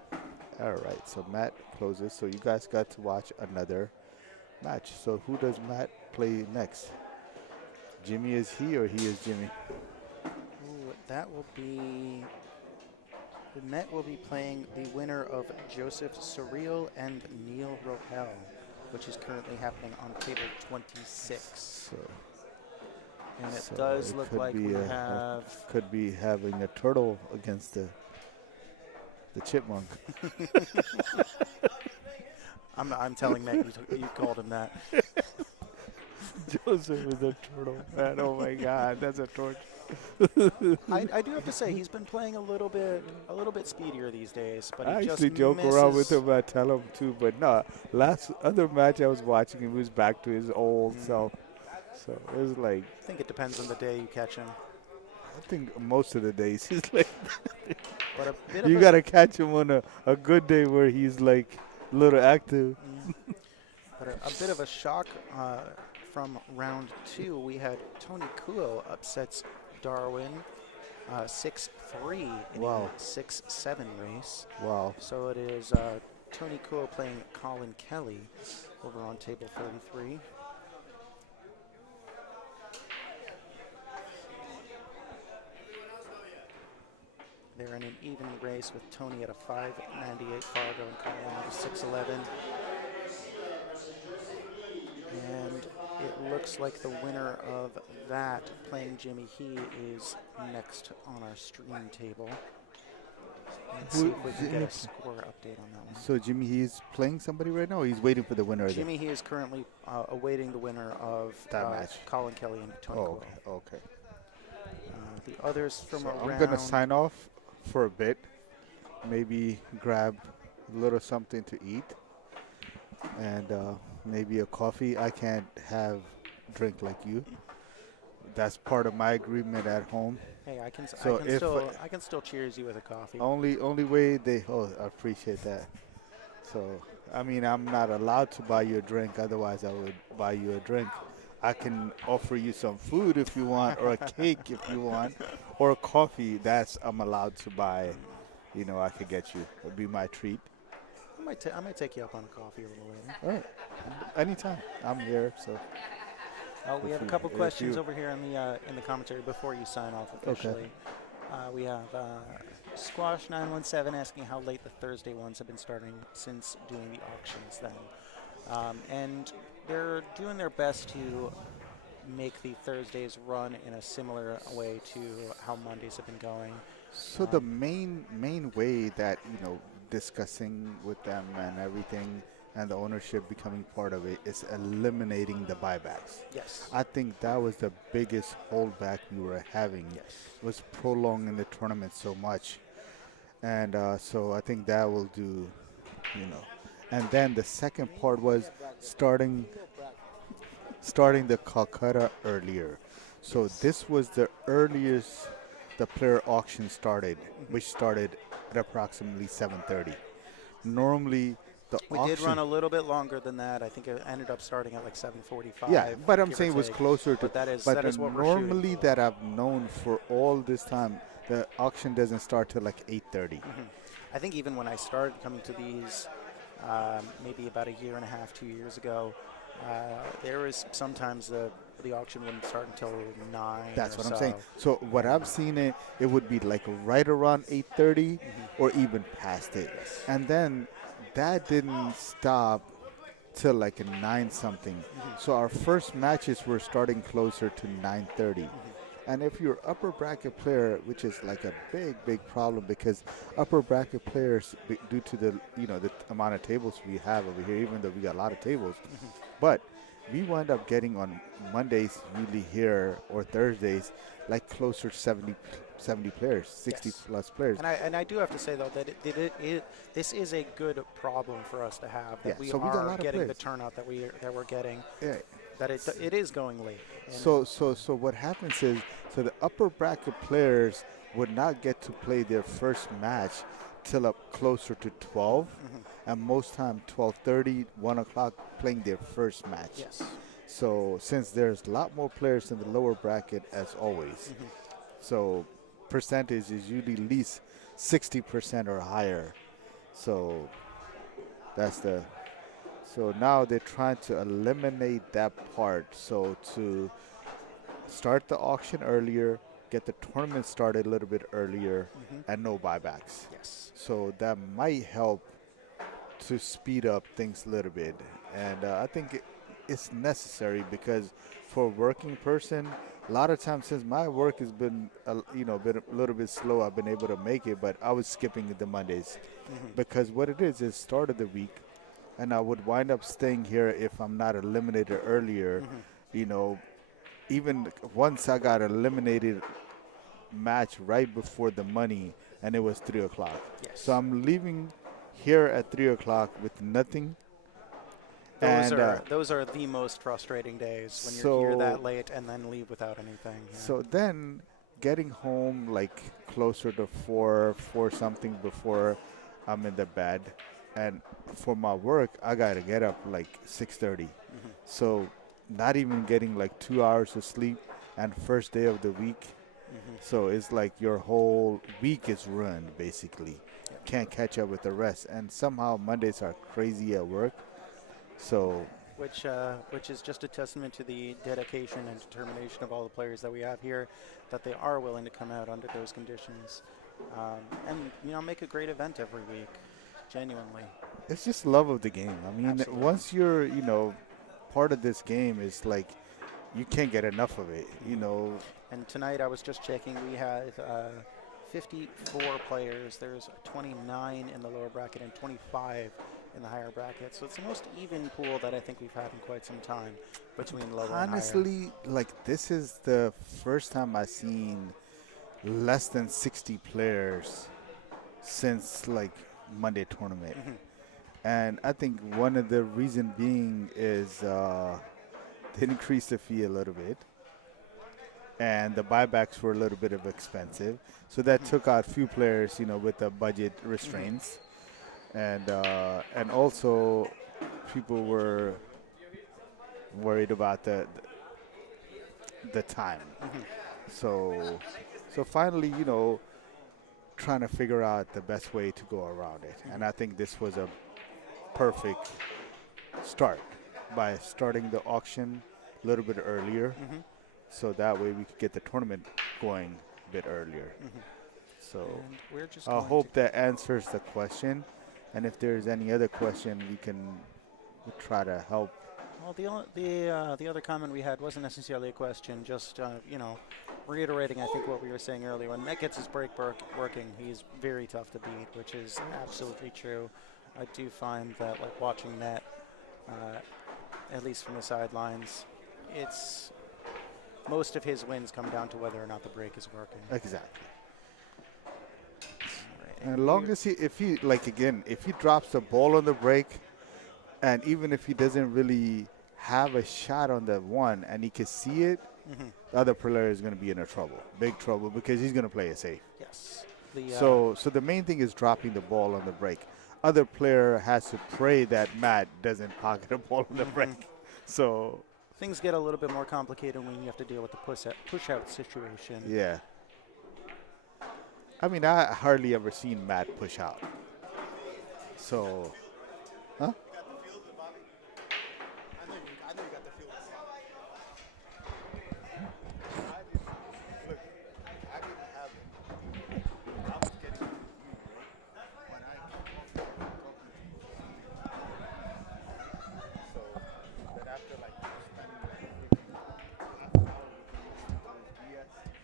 not? All right, so Matt closes. So you guys got to watch another match. So who does Matt play next? Jimmy is he or he is Jimmy? Ooh, that will be... Matt will be playing the winner of Joseph Surreal and Neil Rohel, which is currently happening on table 26. And it does look like we have... Could be having a turtle against the chipmunk. I'm telling Matt you called him that. Joseph is a turtle, man. Oh my God, that's a torch. I do have to say he's been playing a little bit speedier these days, but I he actually just joke misses. around with him. I tell him too, but no. Last other match I was watching, he was back to his old self. So it was like. I think it depends on the day you catch him. I think most of the days he's like. But a bit you gotta catch him on a good day where he's like a little active. But a bit of a shock from round 2. We had Tony Kuo upsets Darwin 6-3 in a 6-7 race. Wow. So it is Tony Kuo playing Colin Kelly over on table 33. They're in an even race with Tony at a 5.98 Fargo and Colin at a 6.11. And it looks like the winner of that, playing Jimmy He, is next on our stream table. Let's see if we can get a score update on that one. So Jimmy He is playing somebody right now, or he's waiting for the winner? Jimmy He is currently awaiting the winner of that match. Colin Kelly and Tony Kuo. Okay. The others from around... I'm going to sign off for a bit. Maybe grab a little something to eat. And maybe a coffee. I can't have drink like you. That's part of my agreement at home. Hey, I can still cheers you with a coffee. Only way they. Oh, I appreciate that. So, I mean, I'm not allowed to buy you a drink. Otherwise, I would buy you a drink. I can offer you some food if you want, or a cake if you want, or a coffee. I'm allowed to buy. You know, I could get you. It'd be my treat. I might take you up on a coffee a little later. All right. Anytime. I'm here, so. We have a couple questions over here in the commentary before you sign off officially. Okay. We have Squash 917 asking how late the Thursday ones have been starting since doing the auctions then. And they're doing their best to make the Thursdays run in a similar way to how Mondays have been going. So the main way that, discussing with them and everything and the ownership becoming part of it is eliminating the buybacks. Yes. I think that was the biggest holdback we were having. Yes. Was prolonging the tournament so much. And so I think that will do, And then the second part was starting the Calcutta earlier. So this was the earliest the player auction started, which started at approximately 7:30. Normally, We did run a little bit longer than that. I think it ended up starting at like 7:45. Yeah, but I'm give or saying it was take. closer to. But that is But what we're shooting normally for. that I've known for all this time, the auction doesn't start till like 8:30. I think even when I started coming to these, maybe about a year and a half, 2 years ago, there was sometimes the auction wouldn't start until 9. That's or what I'm so. saying. So what I've seen it would be like right around 8:30 or even past it. And then that didn't stop till like a 9 something. So our first matches were starting closer to 9:30. And if you're upper bracket player, which is like a big problem because upper bracket players, due to the the amount of tables we have over here, even though we got a lot of tables, but we wind up getting on Mondays usually here or Thursdays like closer to 70 players, 60 Yes. plus players. And I do have to say though that this is a good problem for us to have, that we so we got a are lot of getting the players. turnout that we're getting. Yeah. That it is going late. And So what happens is, the upper bracket players would not get to play their first match till up closer to 12, and most time 12:30, 1 o'clock playing their first match. yes. So since there's a lot more players in the lower bracket as always, so percentage is usually at least 60% or higher. So that's the. So now they're trying to eliminate that part. So to start the auction earlier, get the tournament started a little bit earlier, and no buybacks. Yes. So that might help to speed up things a little bit. And I think it's necessary because for a working person, a lot of times since my work has been, been a little bit slow, I've been able to make it, but I was skipping the Mondays because what it is start of the week, and I would wind up staying here if I'm not eliminated earlier. Even once I got eliminated match right before the money, and it was 3 o'clock. Yes. So I'm leaving here at 3 o'clock with nothing. Those are the most frustrating days when you're here that late and then leave without anything. Yeah. So then getting home like closer to 4 something before I'm in the bed. And for my work, I got to get up like 6:30. So not even getting like 2 hours of sleep, and first day of the week. So it's like your whole week is ruined, basically. Can't catch up with the rest. And somehow Mondays are crazy at work. So which is just a testament to the dedication and determination of all the players that we have here, that they are willing to come out under those conditions, and make a great event every week. Genuinely. It's just love of the game. I mean, Absolutely. once you're, part of this game, it's like you can't get enough of it, And tonight I was just checking, we have 54 players. There's 29 in the lower bracket and 25 in the higher bracket. So it's the most even pool that I think we've had in quite some time between lower and higher. Honestly, like this is the first time I've seen less than 60 players since like Monday tournament. And I think one of the reason being is they increased the fee a little bit, and the buybacks were a little bit of expensive, so that took out few players, with the budget restraints, and also people were worried about the time. So finally, trying to figure out the best way to go around it, and I think this was a perfect start by starting the auction a little bit earlier, so that way we could get the tournament going a bit earlier. So And we're just I going hope to that answers the question. And if there's any other question, we try to help. Well, the other comment we had wasn't necessarily a question, just you know, reiterating I think what we were saying earlier. When Met gets his break working, he's very tough to beat, which is absolutely true. I do find that like watching Met, at least from the sidelines, it's most of his wins come down to whether or not the break is working. Exactly. Right, And as long as if he drops the ball on the break, and even if he doesn't really have a shot on the one and he can see it, the other player is going to be in big trouble, because he's going to play it safe. Yes. So the main thing is dropping the ball on the break. Other player has to pray that Matt doesn't pocket a ball on the break. So things get a little bit more complicated when you have to deal with the push-out situation. yeah. I mean, I hardly ever seen Matt push out. So, huh? You got the field with Bobby? I know you got the field. I didn't have it. I was getting confused, right? When I talking to you. So, but after like spending like half an hour with him listening to his BS, he's like,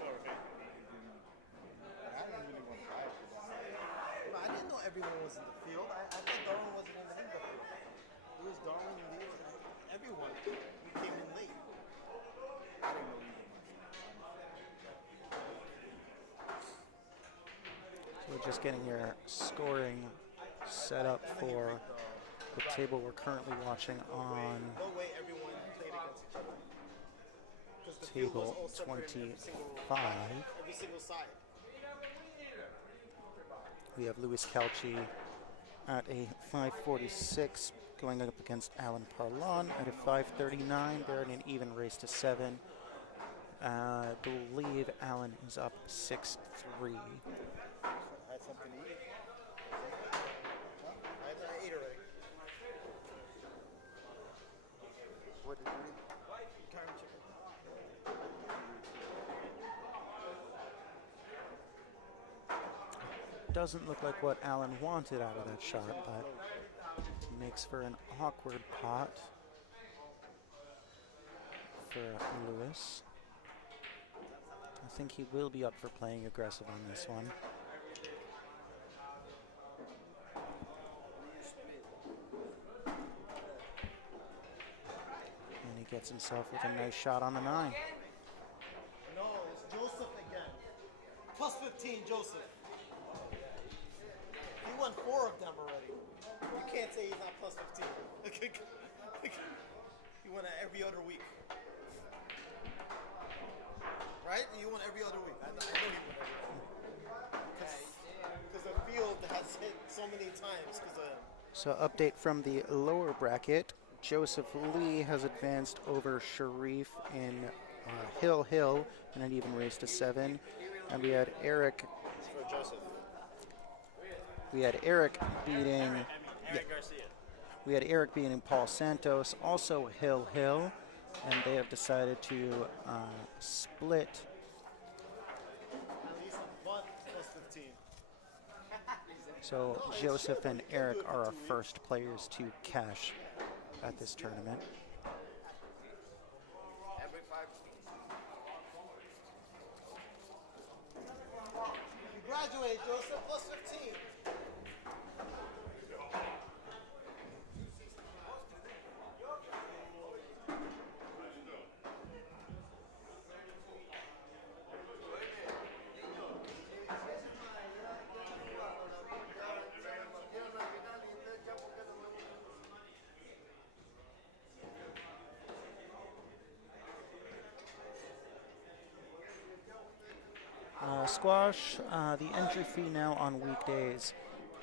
oh, okay. But I didn't really want to buy it for that. But I didn't know everyone was in the field. I thought Darwin wasn't even in the field. It was Darwin and Leo and everyone who came in late. I didn't know either So we're just getting your scoring set up for the table we're currently watching on No way everyone played against each other. 'Cause the field was table all separate in 25. every single side. We have Louis Calci at a 546 going up against Alan Parlon at a 539. They're in an even race to 7. I believe Alan is up 6-3. I had something to eat. I ate already. What did you eat? Carom chicken. Doesn't look like what Alan wanted out of that shot, but makes for an awkward pot for Louis. I think he will be up for playing aggressive on this one. And he gets himself with a nice shot on the 9. No, it's Joseph again. Plus 15, Joseph. He won 4 of them already. You can't say he's not plus 15. He won every other week. Right? You won every other week. I know he won every other week. Because the field has hit so many times because of him. So update from the lower bracket. Joseph Lee has advanced over Sharif in Hill in an even race to 7. And we had Eric. It's for Joseph. We had Eric beating. Eric Garcia. We had Eric beating Paul Santos, also Hill, and they have decided to split. At least a month plus 15. So Joseph and Eric are our first players to cash at this tournament. Every 5. You graduate, Joseph, plus 15. Squash, the entry fee now on weekdays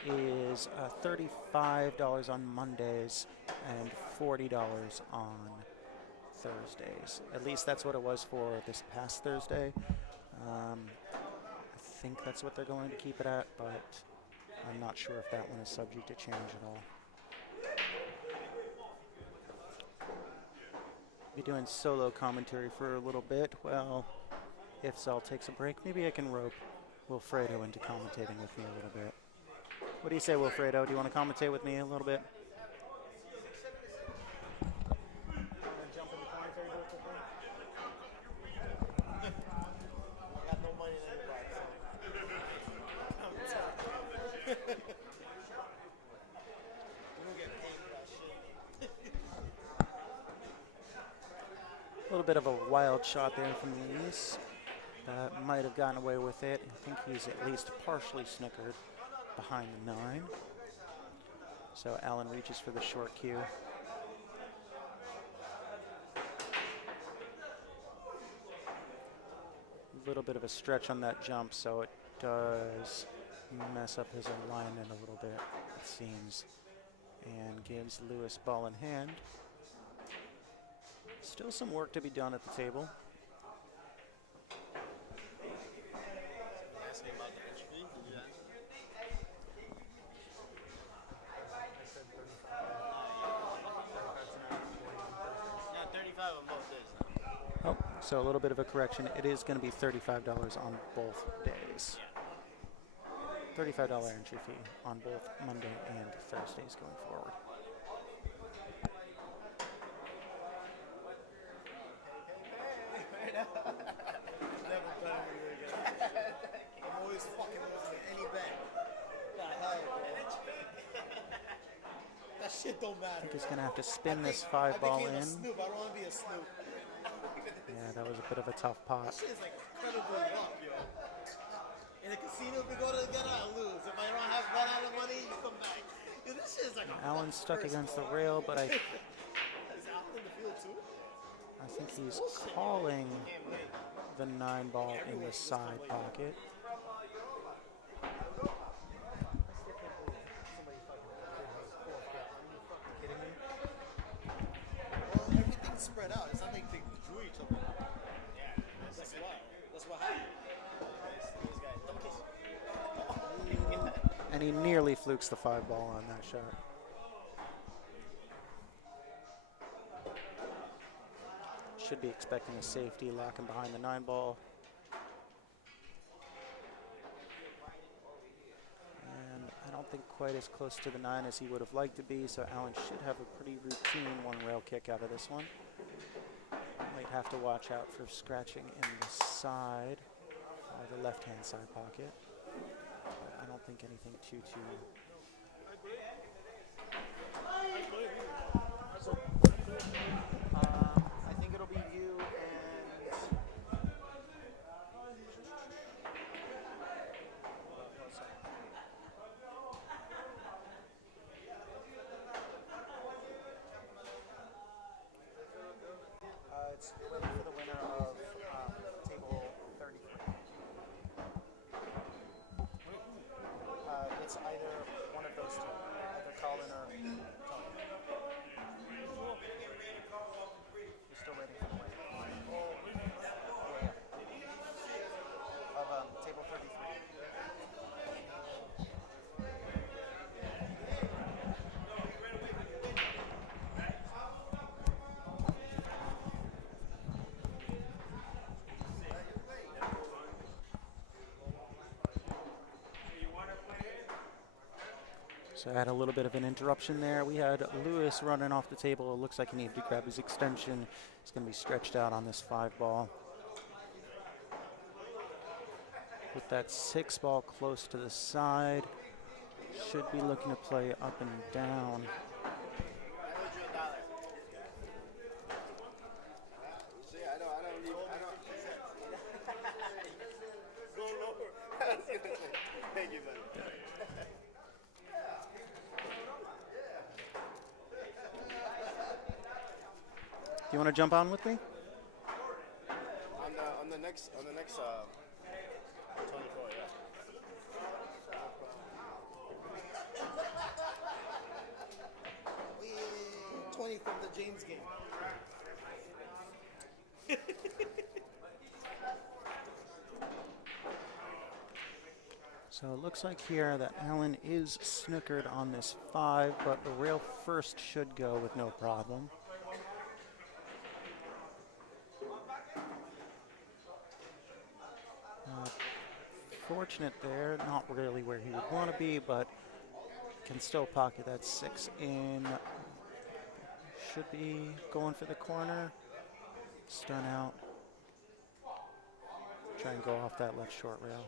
is $35 on Mondays and $40 on Thursdays. At least that's what it was for this past Thursday. I think that's what they're going to keep it at, but I'm not sure if that one is subject to change at all. Be doing solo commentary for a little bit. Well, if Zal takes a break, maybe I can rope Wilfredo into commentating with me a little bit. What do you say, Wilfredo? Do you want to commentate with me a little bit? Jump in the commentary booth with me? I got no money in anybody, so. We don't get paid for that shit. A little bit of a wild shot there from Luis. Might have gotten away with it. I think he's at least partially snookered behind the 9. So Allen reaches for the short cue. A little bit of a stretch on that jump, so it does mess up his alignment a little bit, it seems. And gives Lewis ball in hand. Still some work to be done at the table. Asking about the entry fee, did you answer? Yeah, 35 on both days now. Oh, so a little bit of a correction. It is going to be $35 on both days. $35 entry fee on both Monday and Thursdays going forward. Never betting with you again. I'm always fucking losing any bet. The hell, bro. That shit don't matter. I think he's going to have to spin this I 5-ball became a in. snoop. I don't want to be a snoop. Yeah, that was a bit of a tough pot. That shit is like incredibly rough, yo. In a casino, if we go together, I lose. If I don't have that out of money, you come back. Yo, this shit is like a Allen's stuck first against the ball. rail, but I Is Allen in the field too? think he's calling the 9-ball in the side pocket. Well, everything's spread out. It's not like they drew each other. Yeah, that's why. That's what happened. These guys, don't kiss. And he nearly flukes the 5-ball on that shot. Should be expecting a safety, locking behind the 9-ball. And I don't think quite as close to the 9 as he would have liked to be, so Allen should have a pretty routine 1-rail kick out of this one. Might have to watch out for scratching in the side, the left-hand side pocket. But I don't think anything too I think it'll be you and it's waiting for the winner of table 33. It's either one of those two, either Colin or Tony. You're still waiting for the winner. Yeah. Of table 33. So I had a little bit of an interruption there. We had Lewis running off the table. It looks like he needed to grab his extension. It's going to be stretched out on this 5-ball. With that 6-ball close to the side, should be looking to play up and down. Thank you, buddy. Do you want to jump on with me? On the next 24, yeah. 20 from the James game. So it looks like here that Allen is snookered on this 5, but the rail first should go with no problem. unfortunate there. Not really where he would want to be, but can still pocket that 6 in. Should be going for the corner. Stun out. Try and go off that left short rail.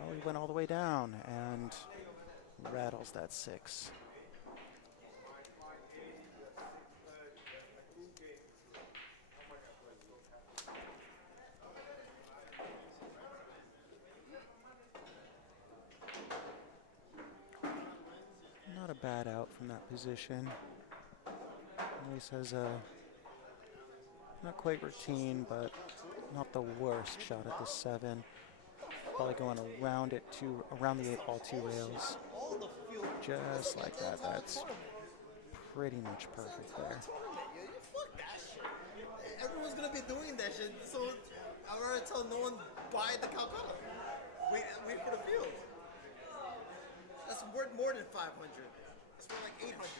Oh, he went all the way down and rattles that 6. Not a bad out from that position. Ace has a not quite routine, but not the worst shot at the 7. Probably going around it around the 8 ball 2 rails. Just like that. That's pretty much perfect there. Fuck that shit. Everyone's gonna be doing that shit, so I'd rather tell no one buy the Calcutta. Wait for the field. That's worth more than 500. It's worth like 800.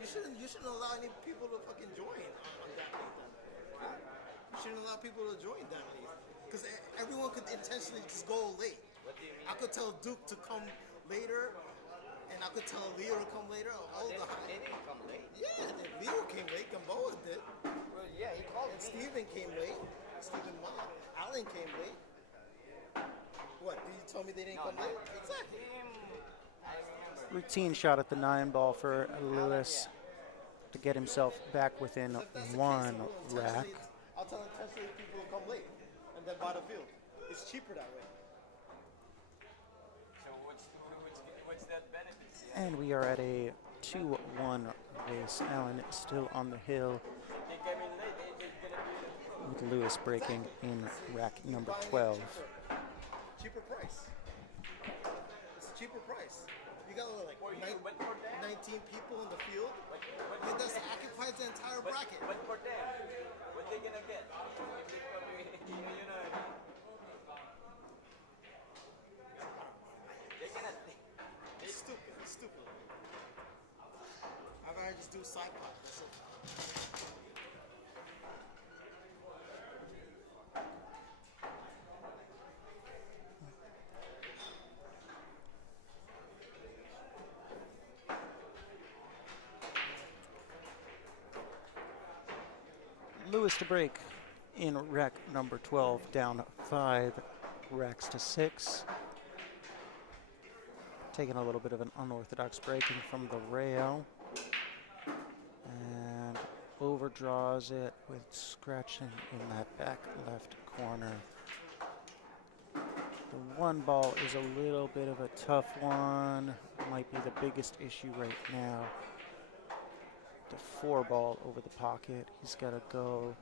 You shouldn't allow any people to fucking join on that league then. You shouldn't allow people to join that league. Because everyone could intentionally just go late. I could tell Duke to come later, and I could tell Leo to come later. They didn't come late. Yeah, Leo came late. Gamboa did. Well, yeah, he called And me. Steven came late. Steven Ma. Allen came late. What? Did you tell me they didn't come late? Exactly. I remember. Routine shot at the 9 ball for Lewis to get himself back within If that's the 1 case, rack. I'll tell intentionally people to come late and then buy the field. It's cheaper that way. So what's that benefit? And we are at a 2-1 race. Allen is still on the hill They came in late. They're gonna be. with Lewis breaking in rack number 12. Cheaper price. It's a cheaper price. You got like For you, but for them. 19 people in the field. It does occupies the entire bracket. But for them, what they gonna get? If they come in, you know. They're gonna. It's stupid. It's stupid. I'd rather just do side pot. That's it. Lewis to break in rack number 12, down 5 racks to 6. Taking a little bit of an unorthodox breaking from the rail. And overdraws it with scratching in that back left corner. The 1 ball is a little bit of a tough one. Might be the biggest issue right now. The 4 ball over the pocket. He's got to go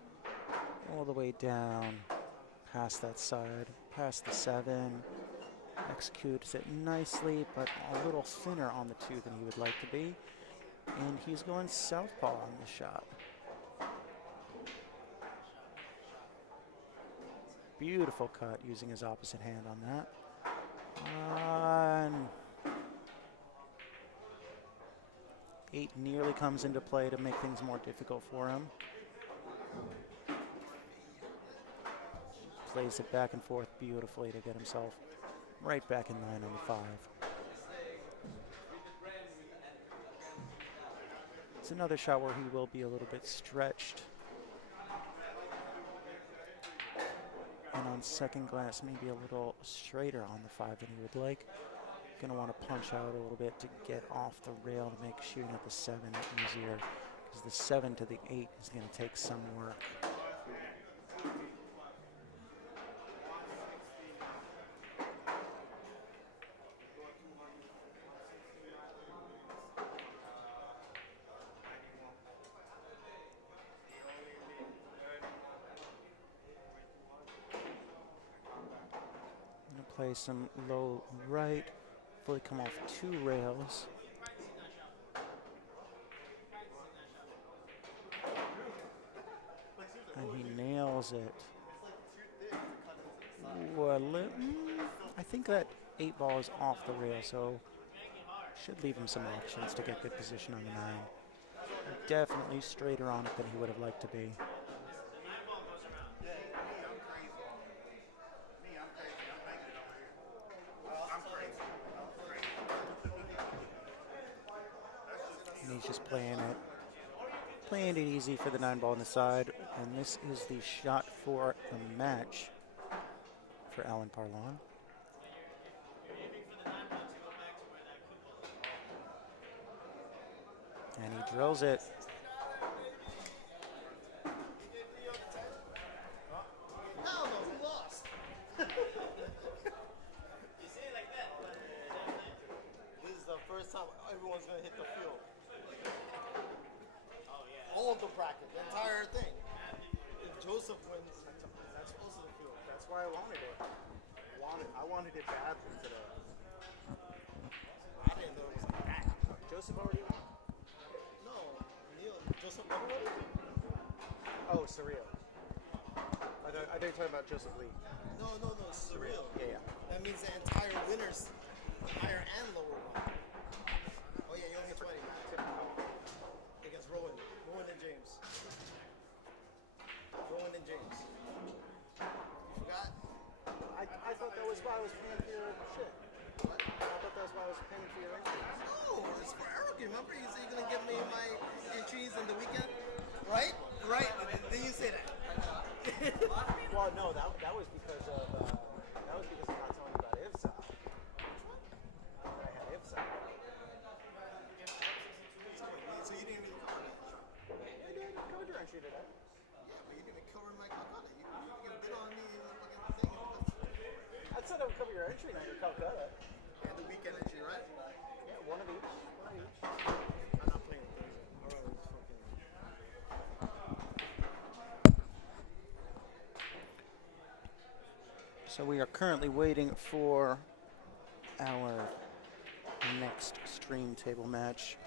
all the way down, past that side, past the 7. Executes it nicely, but a little thinner on the 2 than he would like to be. And he's going southpaw on the shot. Beautiful cut using his opposite hand on that. And 8 nearly comes into play to make things more difficult for him. Plays it back and forth beautifully to get himself right back in line on the 5. It's another shot where he will be a little bit stretched. And on second glance, maybe a little straighter on the 5 than he would like. Going to want to punch out a little bit to get off the rail to make shooting at the 7 easier. Because the 7 to the 8 is going to take some work. Play some low right, fully come off 2 rails. And he nails it. Well, I think that 8 ball is off the rail, so should leave him some options to get good position on the 9. Definitely straighter on it than he would have liked to be. And he's just playing it easy for the 9 ball on the side. And this is the shot for the match for Alan Parlon. And he drills it. Hell no, who lost? This is the first time everyone's gonna hit the field. All of the bracket, the entire thing. If Joseph wins, That's also the field. That's why I wanted it. I wanted it badly today. I didn't know it was like that. Joseph already won? No, Neil, Joseph never won it? Oh, surreal. I thought you were talking about Joseph Lee. No, surreal. Yeah. That means the entire winners, higher and lower one. Oh yeah, you only hit 20, man. Against Rowan and James. Rowan and James. You forgot? I thought that was why I was paying for your shit. What? I thought that was why I was paying for your entries. No, it's for Eric. Remember, you said you're gonna give me my entries in the weekend, right? Right. Then you say that. Well, no, that was because of not telling you about IFSA. I had IFSA. So you didn't even cover that. I did. I covered your entry today. Yeah, but you didn't even cover my Calcutta. You can bid on me in the fucking thing. I said I would cover your entry, not your Calcutta. And the weekend entry, right? Yeah, one of each. I'm not playing Thursday. I'd rather just fucking. So we are currently waiting for our next stream table match.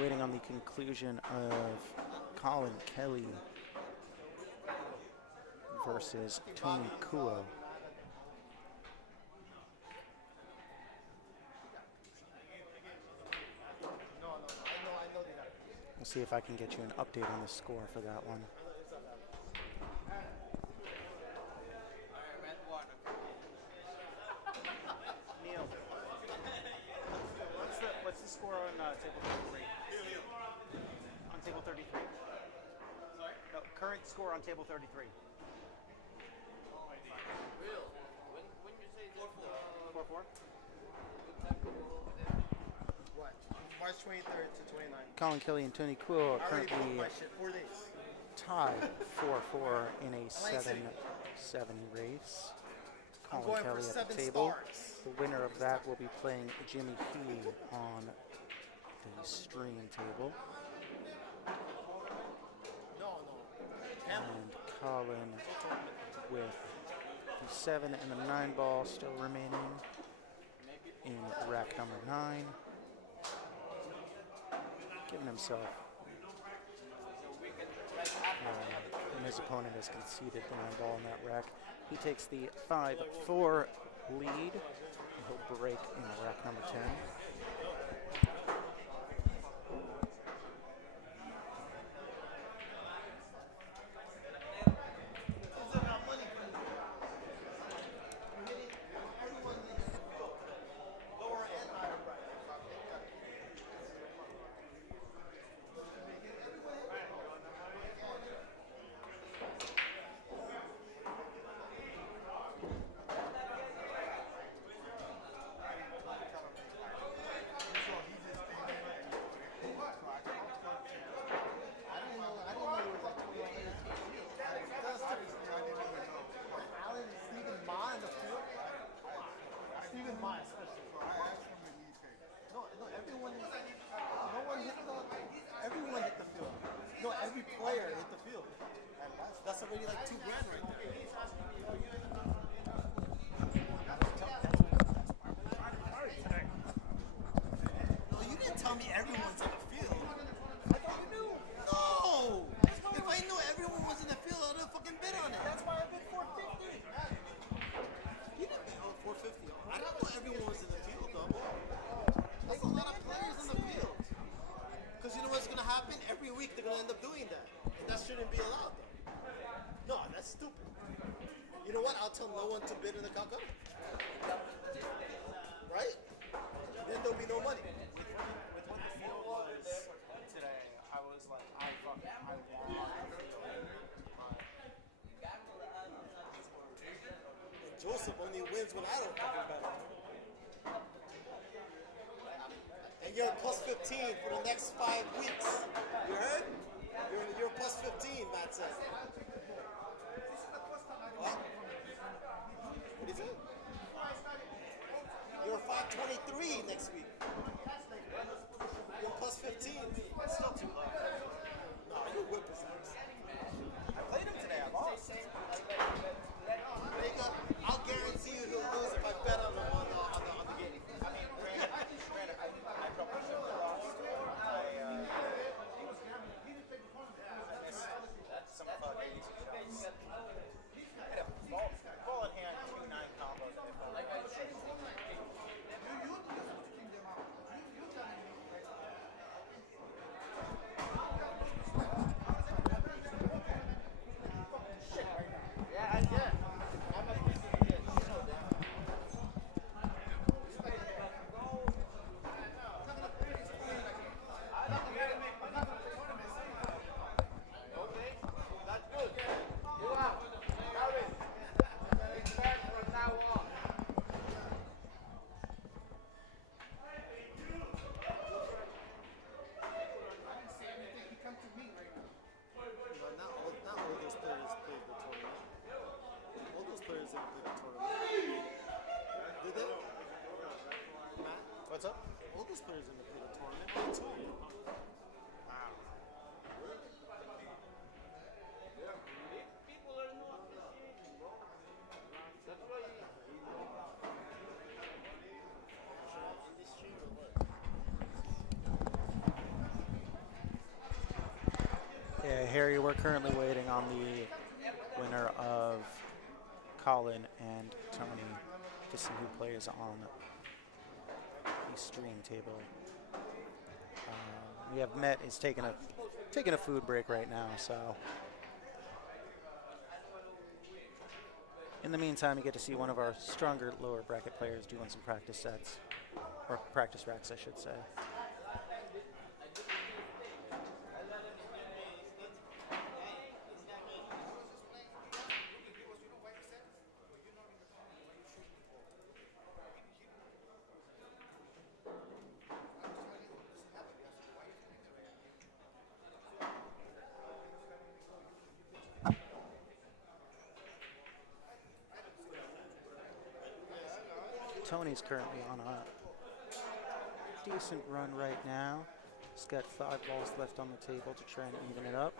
Waiting on the conclusion of Colin Kelly versus Tony Kuo. We'll see if I can get you an update on the score for that one. Neil, what's the score on table 33? On table 33. Sorry? No, current score on table 33. Real. When you say 4-4. 4-4? What? March 23rd to 29th. Colin Kelly and Tony Kuo are I already currently booked my shit. 4 days. tied 4-4 in a 7-7 race. I'm Colin going Kelly for at the 7 table. stars. The winner of that will be playing Jimmy He on the stream table. No. And Colin with the 7 and the 9 ball still remaining in rack number 9. Giving himself, and his opponent has conceded the 9 ball in that rack. He takes the 5-4 lead. He'll break in rack number 10. Everyone hit the field. No, every player hit the field. That's already like $2 grand right there. No, you didn't tell me everyone's in the field. I thought you knew. No! If I knew everyone was in the field, I'd have fucking bid on it. That's why I bid 450. You didn't bid on 450. I didn't know everyone was in the field, though. That's a lot of players in the field. Because you know what's going to happen? happen? Every week they're gonna end up doing that. And that shouldn't be allowed though. No, that's stupid. You know what? I'll tell no one to bid in the Calcutta. Right? Then there'll be no money. With what the field was today, I was like, I want the field. And Joseph only wins when I don't fucking bet on him. And you're plus 15 for the next 5 weeks. You heard? You're plus 15, Matt says. What? What is it? You're 523 next week. You're plus 15. It's still too low. No, you're whipping ass. I played him today. I lost. I'll guarantee you he'll lose if I bet on him on the game. I mean, granted, I dropped him for loss. I missed some fucking easy shots. I had a ball in hand, 2-9 combos, and it felt like I was What's up? All those players in the tournament, they too. Wow. People are not appreciating, bro. That's why industry or what? Yeah, Harry, we're currently waiting on the winner of Colin and Tony to see who plays on the stream table. We have Met is taking a food break right now, so in the meantime, you get to see one of our stronger lower bracket players doing some practice sets, or practice racks, I should say. Tony's currently on a decent run right now. He's got 5 balls left on the table to try and even it up.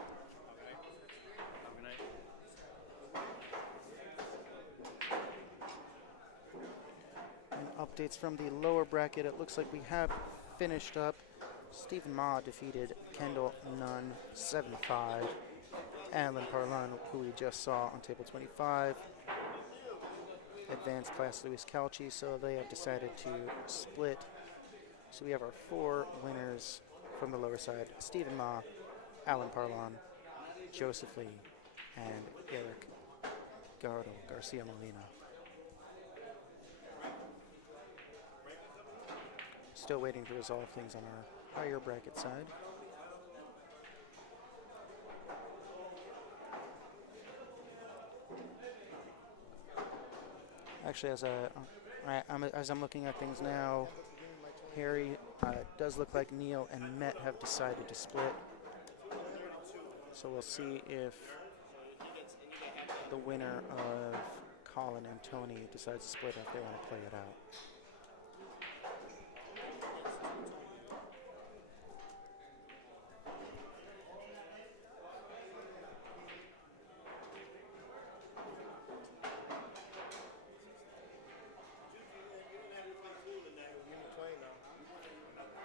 And updates from the lower bracket. It looks like we have finished up. Stephen Ma defeated Kendall Nunn 7-5. Alan Parlon, who we just saw on table 25, advanced class Luis Calci, so they have decided to split. So we have our 4 winners from the lower side: Stephen Ma, Alan Parlon, Joseph Lee, and Eric Garcia Molina. Still waiting to resolve things on our higher bracket side. Actually, as I'm looking at things now, Harry, does look like Neil and Met have decided to split. So we'll see if the winner of Colin and Tony decides to split if they want to play it out.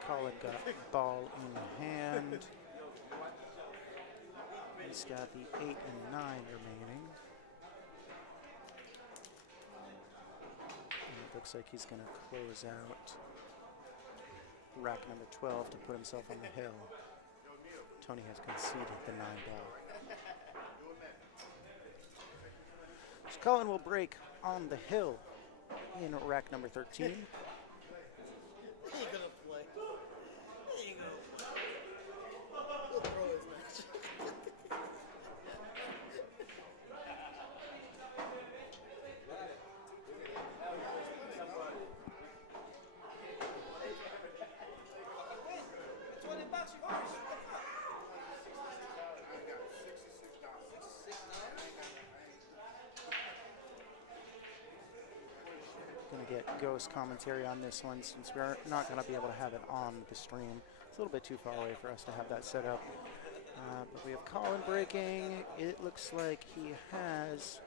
Colin got ball in hand. He's got the 8 and 9 remaining. And it looks like he's going to close out rack number 12 to put himself on the hill. Tony has conceded the 9 ball. So Colin will break on the hill in rack number 13. He ain't gonna play. He ain't gonna play. He'll throw his match. Gonna get ghost commentary on this one since we're not gonna be able to have it on the stream. It's a little bit too far away for us to have that set up. But we have Colin breaking. It looks like he has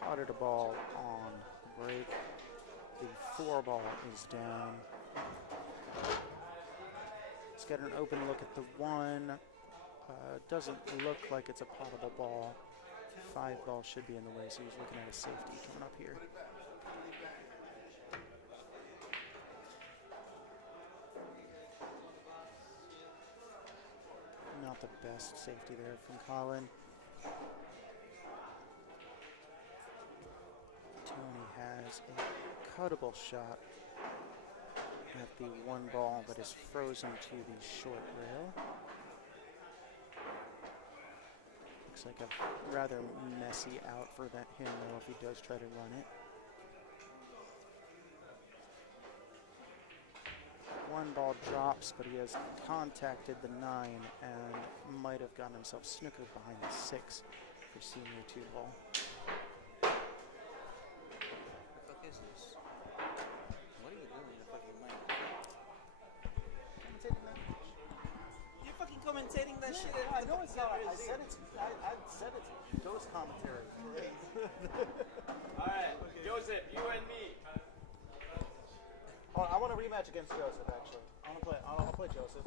potted a ball on the break. The 4 ball is down. Let's get an open look at the 1. Doesn't look like it's a pottable ball. 5 ball should be in the way, so he's looking at a safety coming up here. Not the best safety there from Colin. Tony has a cuttable shot at the 1 ball that is frozen to the short rail. Looks like a rather messy out for him though if he does try to run it. 1 ball drops, but he has contacted the 9 and might have gotten himself snookered behind the 6 for senior 2 ball. What the fuck is this? What are you doing in the fucking mic? You're fucking commentating that shit. I know it's not. I said it's. I said it's ghost commentary. Alright, Joseph, you and me. Oh, I want a rematch against Joseph. Actually, I want to play. I'll play Joseph.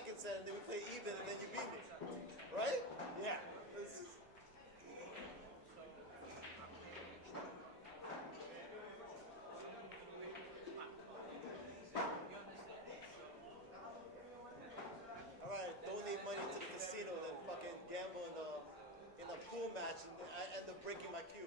second set, and then we play even, and then you beat me. Right? Yeah. This is... Alright, donate money to the casino, then fucking gamble in the pool match, and I end up breaking my cue.